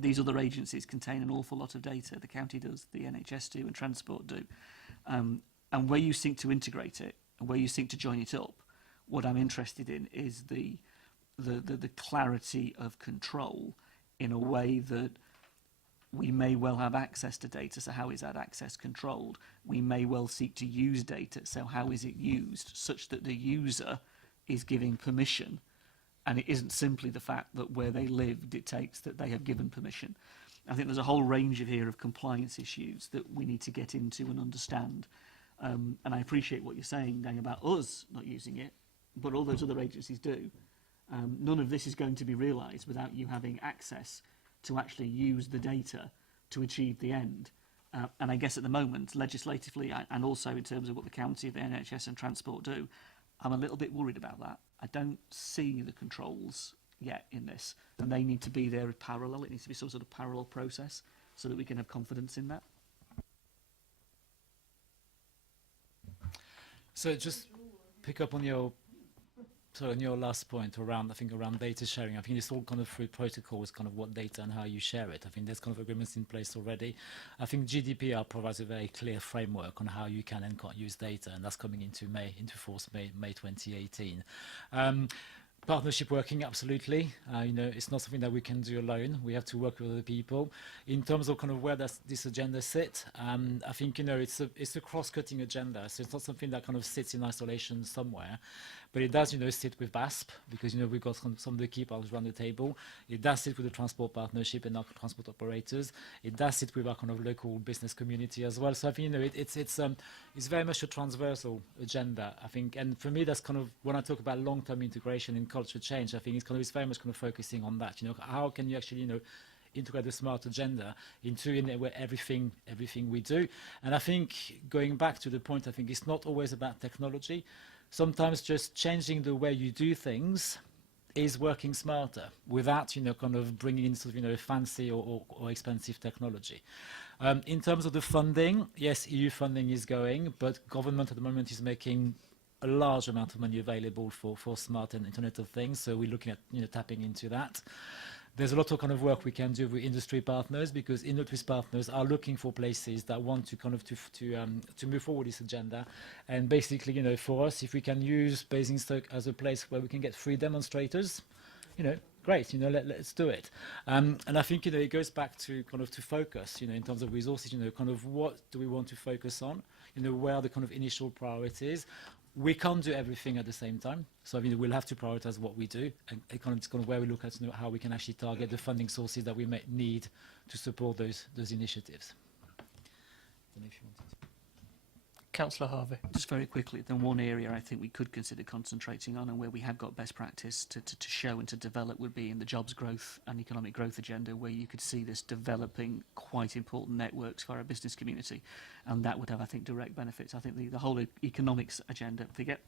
These other agencies contain an awful lot of data. The county does, the NHS do, and Transport do. And where you seek to integrate it, and where you seek to join it up, what I'm interested in is the clarity of control in a way that we may well have access to data, so how is that access controlled? We may well seek to use data, so how is it used, such that the user is giving permission, and it isn't simply the fact that where they live dictates that they have given permission. I think there's a whole range of compliance issues that we need to get into and understand. And I appreciate what you're saying, Dan, about us not using it, but all those other agencies do. None of this is going to be realised without you having access to actually use the data to achieve the end. And I guess at the moment, legislatively, and also in terms of what the county, the NHS and Transport do, I'm a little bit worried about that. I don't see the controls yet in this, and they need to be there in parallel. It needs to be some sort of parallel process so that we can have confidence in that. So just pick up on your last point around, I think, around data sharing. I think it's all kind of through protocols, kind of what data and how you share it. I think there's kind of agreements in place already. I think GDPR provides a very clear framework on how you can and can't use data, and that's coming into force May 2018. Partnership working, absolutely. It's not something that we can do alone. We have to work with other people. In terms of kind of where does this agenda sit, I think it's a cross-cutting agenda. So it's not something that kind of sits in isolation somewhere, but it does sit with BASP, because we've got some of the key partners around the table. It does sit with the transport partnership and our transport operators. It does sit with our kind of local business community as well. So I think it's very much a transversal agenda, I think. And for me, that's kind of when I talk about long-term integration in culture change, I think it's very much kind of focusing on that. How can you actually integrate the smart agenda into everything we do? And I think going back to the point, I think it's not always about technology. Sometimes just changing the way you do things is working smarter without kind of bringing in sort of fancy or expensive technology. In terms of the funding, yes, EU funding is going, but government at the moment is making a large amount of money available for smart and Internet of Things, so we're looking at tapping into that. There's a lot of kind of work we can do with industry partners, because industry partners are looking for places that want to kind of to move forward this agenda. And basically, for us, if we can use Basingstoke as a place where we can get free demonstrators, great, let's do it. And I think, it goes back to kind of to focus, in terms of resources, kind of what do we want to focus on, where are the kind of initial priorities. We can't do everything at the same time, so we'll have to prioritize what we do, and it's kind of where we look at how we can actually target the funding sources that we may need to support those initiatives. I don't know if you wanted to. Councillor Harvey. Just very quickly, then one area I think we could consider concentrating on, and where we have got best practice to show and to develop, would be in the jobs growth and economic growth agenda, where you could see this developing quite important networks for our business community, and that would have, I think, direct benefits. I think the whole economics agenda, forget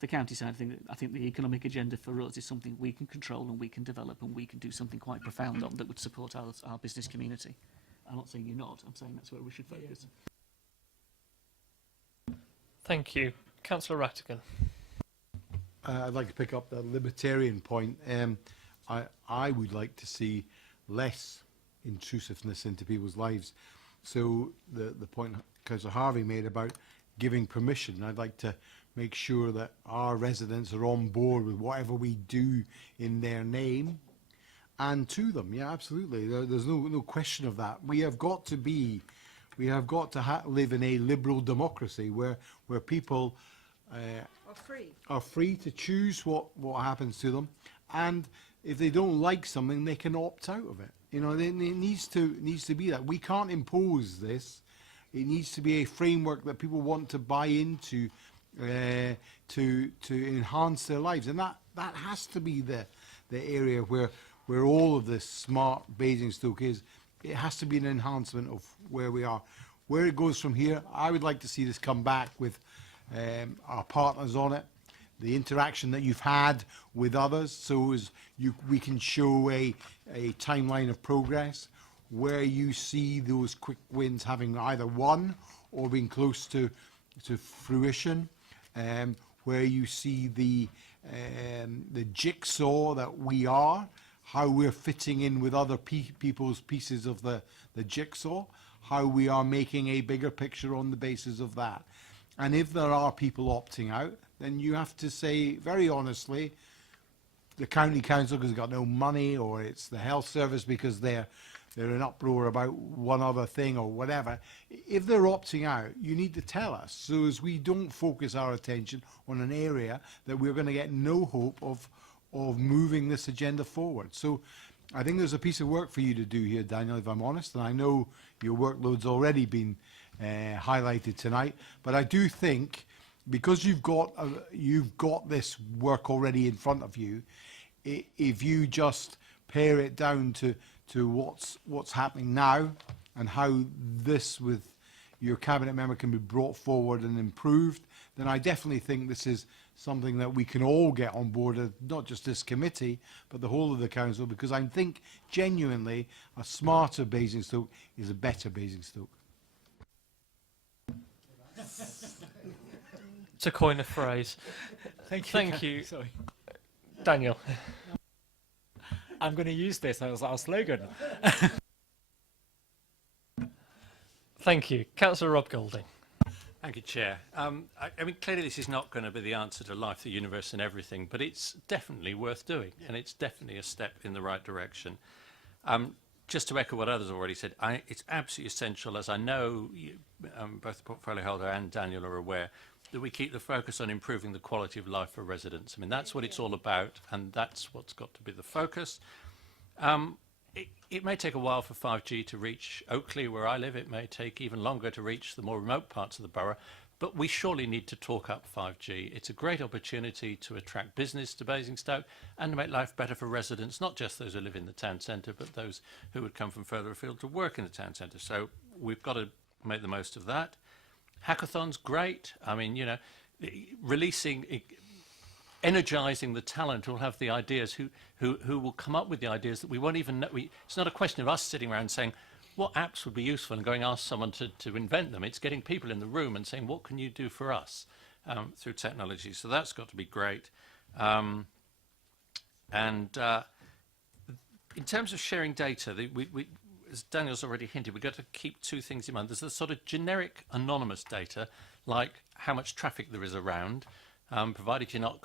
the county side of things, I think the economic agenda for us is something we can control and we can develop, and we can do something quite profound on that would support our business community. I'm not saying you're not, I'm saying that's where we should focus. Thank you. Councillor Rattigan. I'd like to pick up the libertarian point. I would like to see less intrusiveness into people's lives. So the point Councillor Harvey made about giving permission, I'd like to make sure that our residents are on board with whatever we do in their name and to them. Yeah, absolutely. There's no question of that. We have got to live in a liberal democracy where people are free to choose what happens to them, and if they don't like something, they can opt out of it. It needs to be that. We can't impose this. It needs to be a framework that people want to buy into to enhance their lives, and that has to be the area where all of this smart Basingstoke is. It has to be an enhancement of where we are. Where it goes from here, I would like to see this come back with our partners on it. interaction that you've had with others, so as we can show a timeline of progress where you see those quick wins having either won or been close to fruition, where you see the jigsaw that we are, how we're fitting in with other people's pieces of the jigsaw, how we are making a bigger picture on the basis of that. And if there are people opting out, then you have to say very honestly, the county council because they've got no money, or it's the health service because they're in uproar about one other thing or whatever. If they're opting out, you need to tell us, so as we don't focus our attention on an area that we're going to get no hope of moving this agenda forward. So I think there's a piece of work for you to do here, Daniel, if I'm honest, and I know your workload's already been highlighted tonight, but I do think because you've got this work already in front of you, if you just pare it down to what's happening now and how this with your cabinet member can be brought forward and improved, then I definitely think this is something that we can all get on board, not just this committee, but the whole of the council, because I think genuinely a smarter Basingstoke is a better Basingstoke. To coin a phrase. Thank you. Sorry. Daniel. I'm going to use this as our slogan. Thank you. Councillor Rob Golding. Thank you, Chair. I mean, clearly this is not going to be the answer to life, the universe and everything, but it's definitely worth doing, and it's definitely a step in the right direction. Just to echo what others already said, it's absolutely essential, as I know both the portfolio holder and Daniel are aware, that we keep the focus on improving the quality of life for residents. I mean, that's what it's all about, and that's what's got to be the focus. It may take a while for 5G to reach Oakley, where I live. It may take even longer to reach the more remote parts of the borough, but we surely need to talk up 5G. It's a great opportunity to attract business to Basingstoke and to make life better for residents, not just those who live in the town centre, but those who would come from further afield to work in the town centre. So we've got to make the most of that. Hackathon's great. I mean, you know, energizing the talent who will have the ideas, who will come up with the ideas that we won't even know. It's not a question of us sitting around saying, what apps would be useful and going to ask someone to invent them. It's getting people in the room and saying, what can you do for us through technology? So that's got to be great. In terms of sharing data, as Daniel's already hinted, we've got to keep two things in mind. There's the sort of generic anonymous data, like how much traffic there is around, provided you're not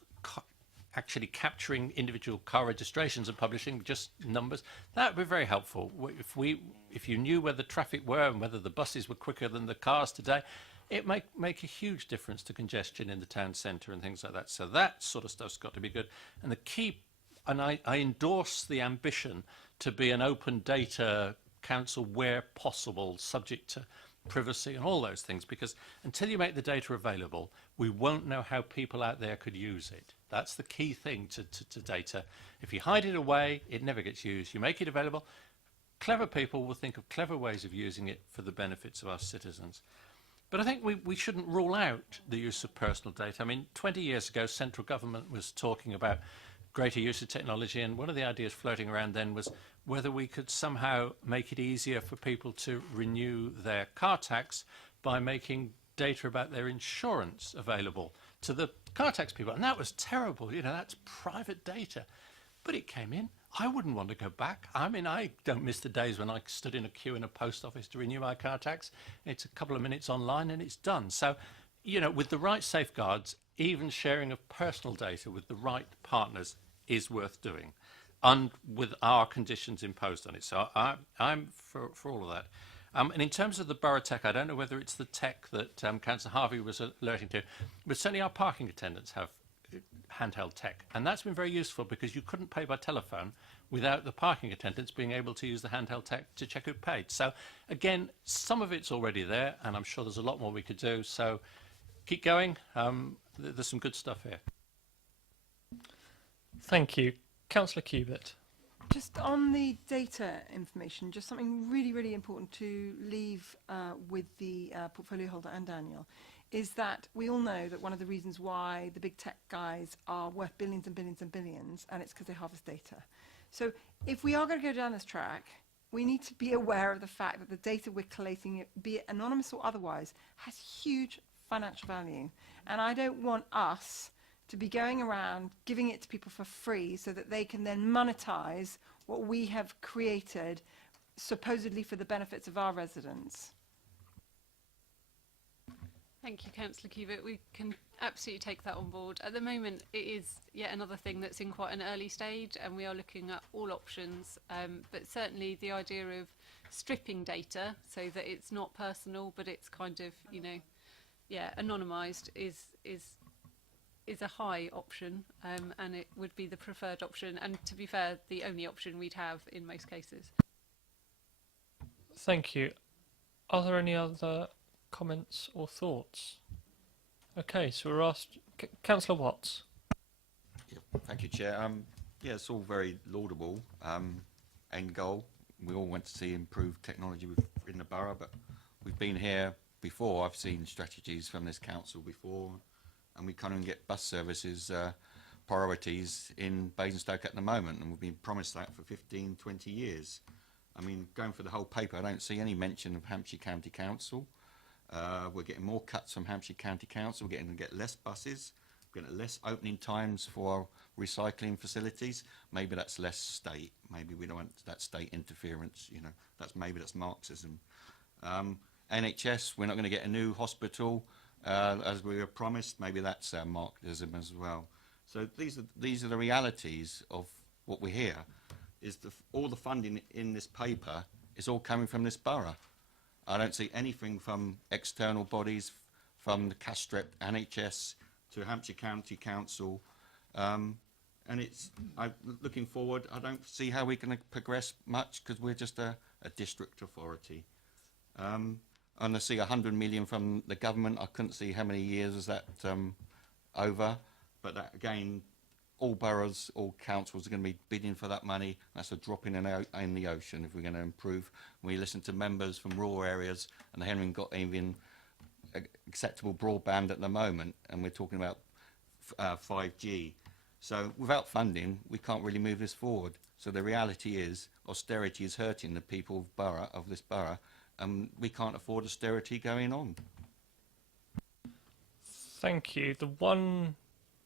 actually capturing individual car registrations and publishing just numbers. That would be very helpful. If you knew where the traffic were and whether the buses were quicker than the cars today, it might make a huge difference to congestion in the town centre and things like that. So that sort of stuff's got to be good. And the key, and I endorse the ambition to be an open data council where possible, subject to privacy and all those things, because until you make the data available, we won't know how people out there could use it. That's the key thing to data. If you hide it away, it never gets used. You make it available, clever people will think of clever ways of using it for the benefits of our citizens. But I think we shouldn't rule out the use of personal data. I mean, 20 years ago, central government was talking about greater use of technology, and one of the ideas floating around then was whether we could somehow make it easier for people to renew their car tax by making data about their insurance available to the car tax people. And that was terrible. You know, that's private data. But it came in. I wouldn't want to go back. I mean, I don't miss the days when I stood in a queue in a post office to renew my car tax. It's a couple of minutes online and it's done. So, you know, with the right safeguards, even sharing of personal data with the right partners is worth doing, and with our conditions imposed on it. So I'm for all of that. And in terms of the borough tech, I don't know whether it's the tech that Councillor Harvey was alerting to, but certainly our parking attendants have handheld tech, and that's been very useful because you couldn't pay by telephone without the parking attendants being able to use the handheld tech to check who paid. So again, some of it's already there, and I'm sure there's a lot more we could do. So keep going. There's some good stuff here. Thank you. Councillor Cubitt. Just on the data information, just something really, really important to leave with the portfolio holder and Daniel, is that we all know that one of the reasons why the big tech guys are worth billions and billions and billions, and it's because they harvest data. So if we are going to go down this track, we need to be aware of the fact that the data we're collating, be it anonymous or otherwise, has huge financial value. And I don't want us to be going around giving it to people for free so that they can then monetize what we have created supposedly for the benefits of our residents. Thank you, Councillor Cubitt. We can absolutely take that on board. At the moment, it is yet another thing that's in quite an early stage, and we are looking at all options. But certainly the idea of stripping data so that it's not personal, but it's kind of, you know, anonymised is a high option, and it would be the preferred option. And to be fair, the only option we'd have in most cases. Thank you. Are there any other comments or thoughts? Okay, so we're asked, Councillor Watts. Yeah, thank you, Chair. Yeah, it's all very laudable. End goal. We all want to see improved technology in the borough, but we've been here before. I've seen strategies from this council before, and we can't even get bus services priorities in Basingstoke at the moment, and we've been promised that for 15, 20 years. I mean, going for the whole paper, I don't see any mention of Hampshire County Council. We're getting more cuts from Hampshire County Council. We're getting to get less buses. We're getting less opening times for recycling facilities. Maybe that's less state. Maybe we don't want that state interference. You know, maybe that's Marxism. NHS, we're not going to get a new hospital as we were promised. Maybe that's Marxism as well. So these are the realities of what we hear. Is all the funding in this paper is all coming from this borough. I don't see anything from external bodies, from the Castrep, NHS to Hampshire County Council, and looking forward. I don't see how we're going to progress much because we're just a district authority. And I see 100 million from the government. I couldn't see how many years is that over, but that again, all boroughs, all councils are going to be bidding for that money. That's a drop in the ocean if we're going to improve. We listen to members from rural areas, and they haven't got even acceptable broadband at the moment, and we're talking about 5G. So without funding, we can't really move this forward. So the reality is austerity is hurting the people of this borough, and we can't afford austerity going on. Thank you. The one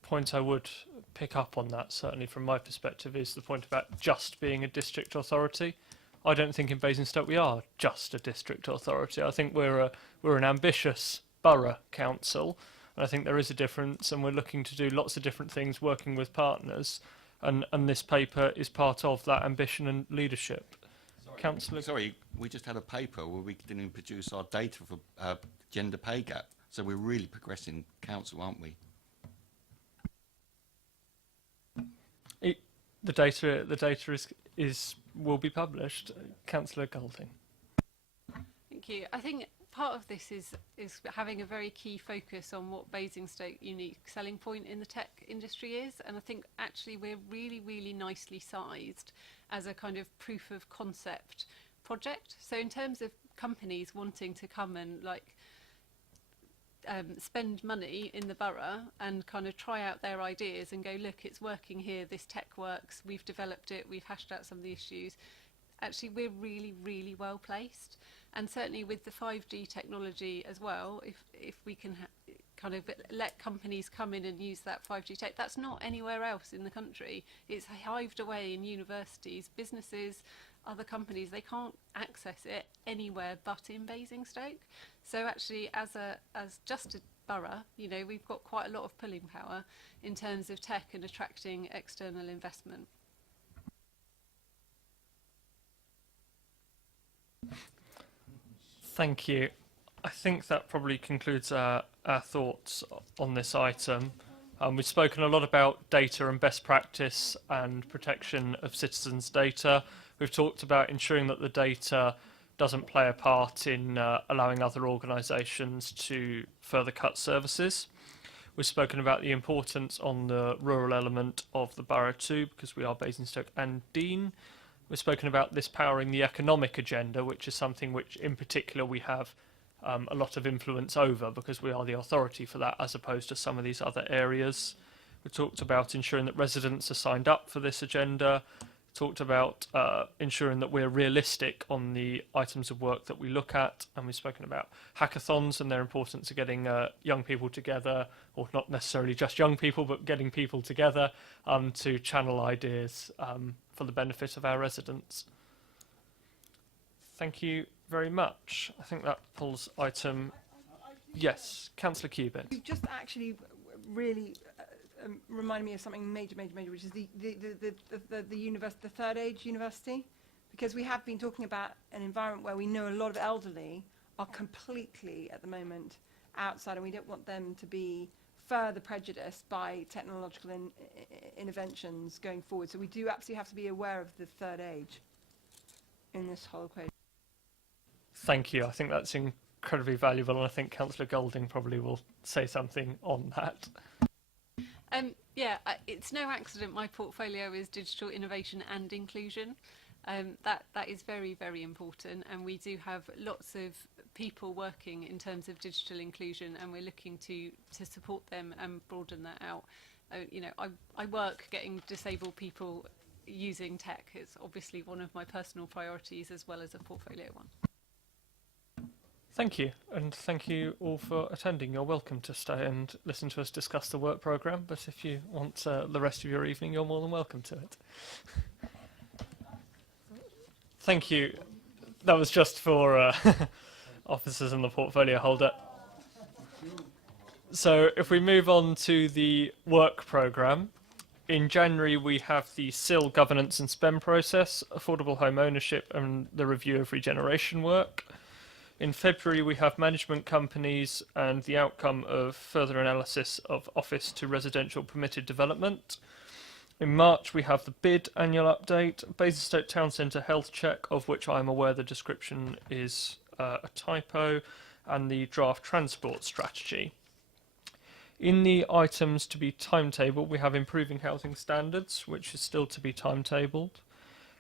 point I would pick up on that, certainly from my perspective, is the point about just being a district authority. I don't think in Basingstoke we are just a district authority. I think we're an ambitious borough council, and I think there is a difference, and we're looking to do lots of different things working with partners, and this paper is part of that ambition and leadership. Councillor. Sorry, we just had a paper where we didn't even produce our data for gender pay gap, so we're really progressing council, aren't we? The data will be published. Councillor Golding. Thank you. I think part of this is having a very key focus on what Basingstoke's unique selling point in the tech industry is, and I think actually we're really, really nicely sized as a kind of proof of concept project. So in terms of companies wanting to come and spend money in the borough and kind of try out their ideas and go, look, it's working here, this tech works, we've developed it, we've hashed out some of the issues. Actually, we're really, really well placed. And certainly with the 5G technology as well, if we can kind of let companies come in and use that 5G tech, that's not anywhere else in the country. It's hived away in universities, businesses, other companies. They can't access it anywhere but in Basingstoke. So actually, as just a borough, you know, we've got quite a lot of pulling power in terms of tech and attracting external investment. Thank you. I think that probably concludes our thoughts on this item. We've spoken a lot about data and best practice and protection of citizens' data. We've talked about ensuring that the data doesn't play a part in allowing other organisations to further cut services. We've spoken about the importance on the rural element of the borough too, because we are Basingstoke and Dean. We've spoken about this powering the economic agenda, which is something which in particular we have a lot of influence over, because we are the authority for that as opposed to some of these other areas. We talked about ensuring that residents are signed up for this agenda, talked about ensuring that we're realistic on the items of work that we look at, and we've spoken about hackathons and their importance of getting young people together, or not necessarily just young people, but getting people together to channel ideas for the benefit of our residents. Thank you very much. I think that pulls item... Yes, Councillor Cuban. You've just actually really reminded me of something major, which is the third age university, because we have been talking about an environment where we know a lot of elderly are completely at the moment outside, and we don't want them to be further prejudiced by technological interventions going forward. So we do absolutely have to be aware of the third age in this whole equation. Thank you. I think that's incredibly valuable, and I think Councillor Golding probably will say something on that. It's no accident my portfolio is digital innovation and inclusion. That is very, very important, and we do have lots of people working in terms of digital inclusion, and we're looking to support them and broaden that out. I work getting disabled people using tech. It's obviously one of my personal priorities as well as a portfolio one. Thank you, and thank you all for attending. You're welcome to stay and listen to us discuss the work programme, but if you want the rest of your evening, you're more than welcome to it. Thank you. That was just for officers and the portfolio holder. So if we move on to the work programme, in January we have the SIL governance and spend process, affordable home ownership, and the review of regeneration work. In February, we have management companies and the outcome of further analysis of office to residential permitted development. In March, we have the bid annual update, Basingstoke Town Centre health check, of which I am aware the description is a typo, and the draft transport strategy. In the items to be timetabled, we have improving housing standards, which is still to be timetabled.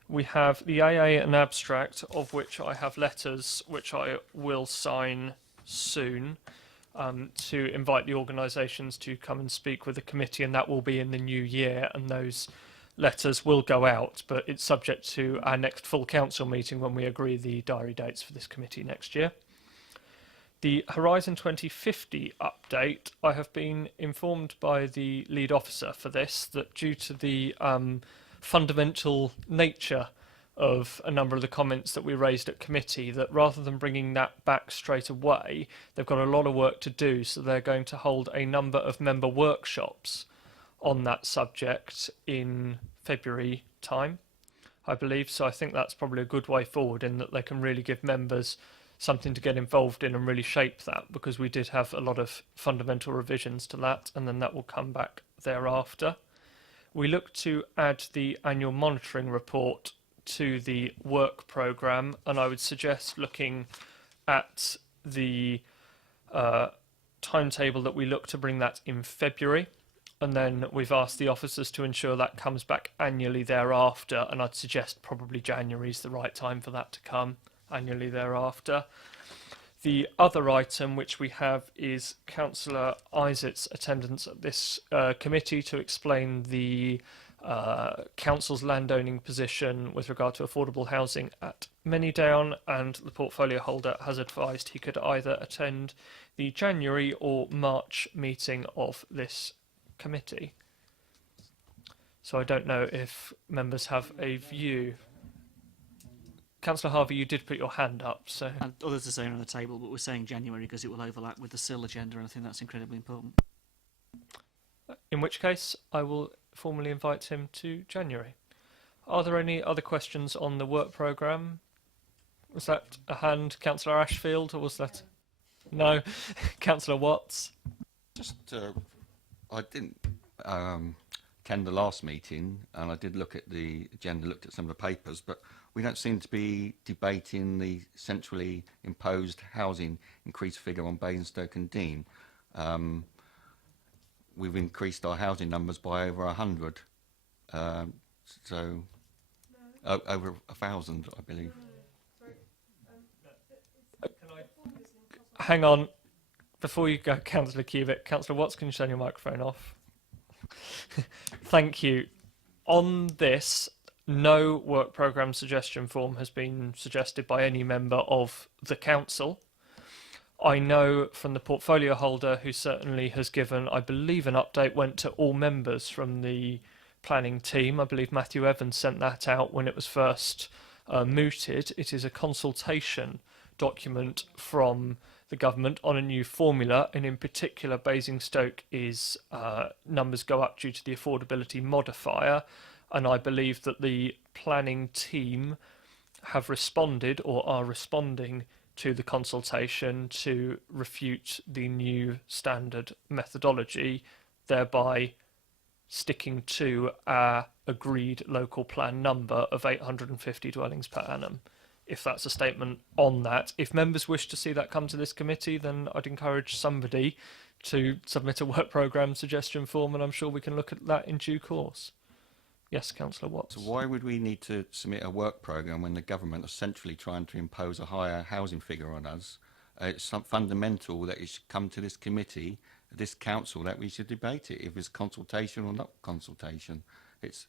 We have the AA and abstract, of which I have letters which I will sign soon to invite the organisations to come and speak with the committee, and that will be in the new year, and those letters will go out, but it's subject to our next full council meeting when we agree the diary dates for this committee next year. The Horizon 2050 update, I have been informed by the lead officer for this that due to the fundamental nature of a number of the comments that we raised at committee, that rather than bringing that back straight away, they've got a lot of work to do, so they're going to hold a number of member workshops on that subject in February time, I believe. So I think that's probably a good way forward, in that they can really give members something to get involved in and really shape that, because we did have a lot of fundamental revisions to that, and then that will come back thereafter. We look to add the annual monitoring report to the work programme, and I would suggest looking at the timetable that we look to bring that in February, and then we've asked the officers to ensure that comes back annually thereafter, and I'd suggest probably January is the right time for that to come annually thereafter. The other item which we have is Councillor Isaac's attendance at this committee to explain the council's landowning position with regard to affordable housing at Manydown, and the portfolio holder has advised he could either attend the January or March meeting of this committee. So I don't know if members have a view. Councillor Harvey, you did put your hand up, so... And others are saying on the table, but we're saying January because it will overlap with the SIL agenda, and I think that's incredibly important. In which case, I will formally invite him to January. Are there any other questions on the work programme? Was that a hand, Councillor Ashfield, or was that... No? Councillor Watts? Just, I didn't attend the last meeting, and I did look at the agenda, looked at some of the papers, but we don't seem to be debating the centrally imposed housing increase figure on Basingstoke and Dean. We've increased our housing numbers by over 100, so over 1,000, I believe. Hang on. Before you go, Councillor Cubitt, Councillor Watts, can you turn your microphone off? Thank you. On this, no work programme suggestion form has been suggested by any member of the council. I know from the portfolio holder, who certainly has given, I believe, an update went to all members from the planning team. I believe Matthew Evans sent that out when it was first mooted. It is a consultation document from the government on a new formula, and in particular Basingstoke is numbers go up due to the affordability modifier, and I believe that the planning team have responded or are responding to the consultation to refute the new standard methodology, thereby sticking to our agreed local plan number of 850 dwellings per annum. If that's a statement on that. If members wish to see that come to this committee, then I'd encourage somebody to submit a work programme suggestion form, and I'm sure we can look at that in due course. Yes, Councillor Watts. So why would we need to submit a work programme when the government are centrally trying to impose a higher housing figure on us? It's fundamental that it should come to this committee, this council, that we should debate it, if it's consultation or not consultation. It's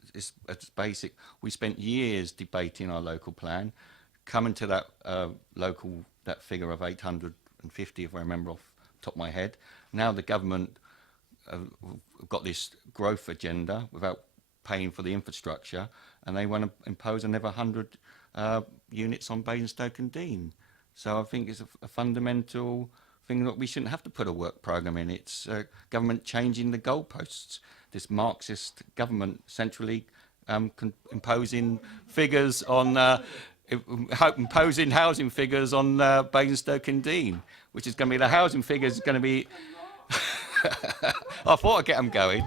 basic. We spent years debating our local plan, coming to that that figure of 850, if I remember off the top of my head. Now the government have got this growth agenda without paying for the infrastructure, and they want to impose another 100 units on Basingstoke and Dean. So I think it's a fundamental thing that we shouldn't have to put a work programme in. It's government changing the goalposts. This Marxist government centrally imposing figures on imposing housing figures on Basingstoke and Dean, which is going to be the housing figures going to be. I thought I'd get them going.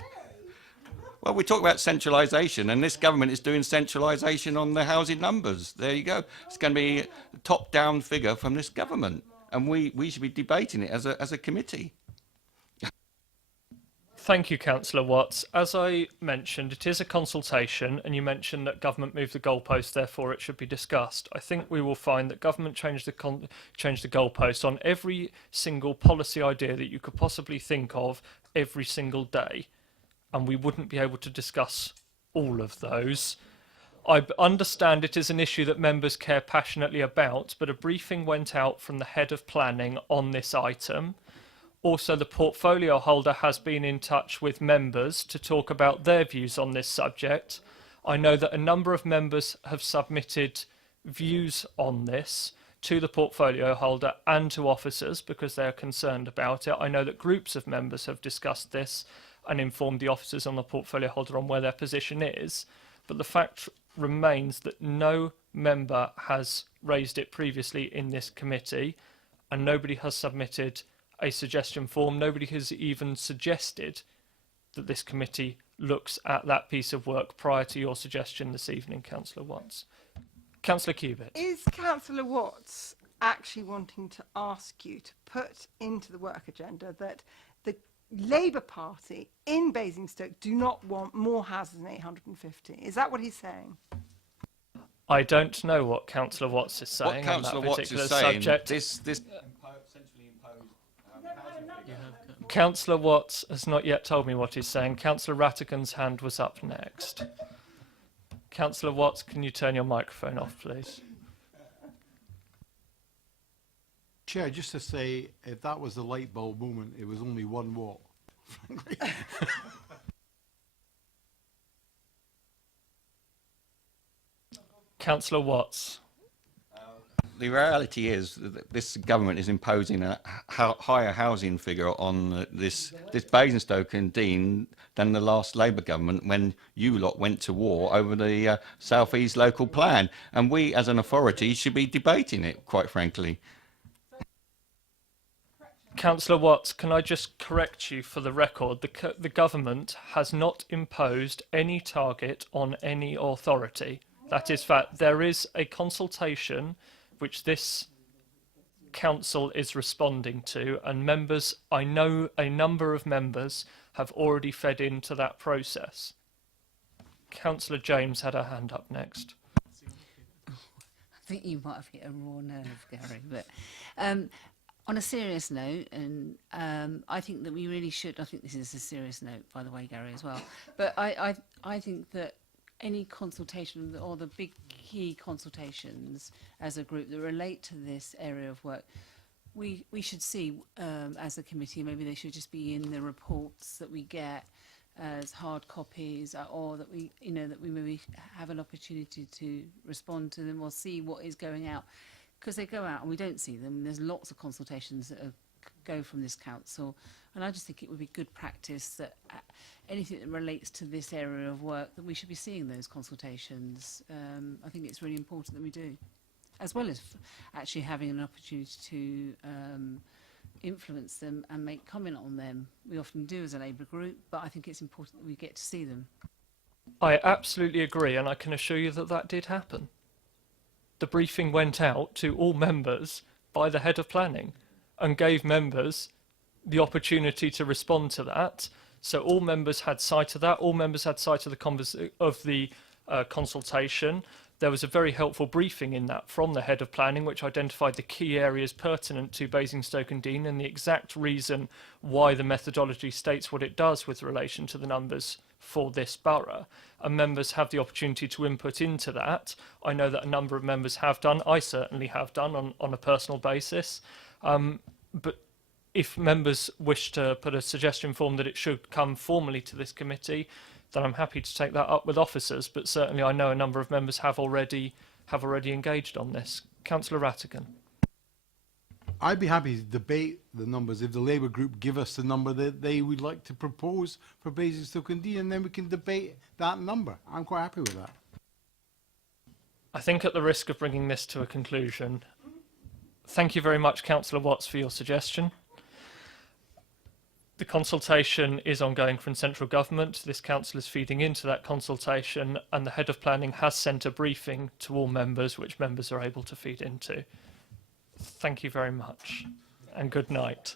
Well, we talk about centralisation, and this government is doing centralisation on the housing numbers. There you go. It's going to be a top-down figure from this government, and we should be debating it as a committee. Thank you, Councillor Watts. As I mentioned, it is a consultation, and you mentioned that government moved the goalpost, therefore it should be discussed. I think we will find that government changed the goalpost on every single policy idea that you could possibly think of every single day, and we wouldn't be able to discuss all of those. I understand it is an issue that members care passionately about, but a briefing went out from the head of planning on this item. Also, the portfolio holder has been in touch with members to talk about their views on this subject. I know that a number of members have submitted views on this to the portfolio holder and to officers because they are concerned about it. I know that groups of members have discussed this and informed the officers on the portfolio holder on where their position is. But the fact remains that no member has raised it previously in this committee, and nobody has submitted a suggestion form. Nobody has even suggested that this committee looks at that piece of work prior to your suggestion this evening, Councillor Watts. Councillor Cubitt. Is Councillor Watts actually wanting to ask you to put into the work agenda that the Labour Party in Basingstoke do not want more houses than 850? Is that what he's saying? I don't know what Councillor Watts is saying on that particular subject. Councillor Watts has not yet told me what he's saying. Councillor Rattigan's hand was up next. Councillor Watts, can you turn your microphone off, please? Chair, just to say, if that was the light bulb moment, it was only 1 watt, frankly. Councillor Watts. The reality is that this government is imposing a higher housing figure on this Basingstoke and Dean than the last Labour government when you lot went to war over the South East local plan. And we, as an authority, should be debating it, quite frankly. Councillor Watts, can I just correct you for the record? The government has not imposed any target on any authority. That is fact. There is a consultation which this council is responding to, and members, I know a number of members have already fed into that process. Councillor James had her hand up next. I think you might have hit a raw nerve, Gary, but On a serious note, and I think that we really should, I think this is a serious note, by the way, Gary, as well, but I think that any consultation or the big key consultations as a group that relate to this area of work, we should see as a committee, maybe they should just be in the reports that we get as hard copies, or that we, you know, that we maybe have an opportunity to respond to them or see what is going out. Because they go out and we don't see them. There's lots of consultations that go from this council, and I just think it would be good practice that anything that relates to this area of work, that we should be seeing those consultations. I think it's really important that we do, as well as actually having an opportunity to influence them and make comment on them. We often do as a Labour group, but I think it's important that we get to see them. I absolutely agree, and I can assure you that that did happen. The briefing went out to all members by the head of planning and gave members the opportunity to respond to that. So all members had sight of that. All members had sight of the consultation. There was a very helpful briefing in that from the head of planning, which identified the key areas pertinent to Basingstoke and Dean and the exact reason why the methodology states what it does with relation to the numbers for this borough. And members have the opportunity to input into that. I know that a number of members have done. I certainly have done on a personal basis. But if members wish to put a suggestion form that it should come formally to this committee, then I'm happy to take that up with officers. But certainly I know a number of members have already engaged on this. Councillor Rattigan. I'd be happy to debate the numbers if the Labour group give us the number that they would like to propose for Basingstoke and Dean, and then we can debate that number. I'm quite happy with that. I think at the risk of bringing this to a conclusion, thank you very much, Councillor Watts, for your suggestion. The consultation is ongoing from central government. This council is feeding into that consultation, and the head of planning has sent a briefing to all members, which members are able to feed into. Thank you very much, and good night.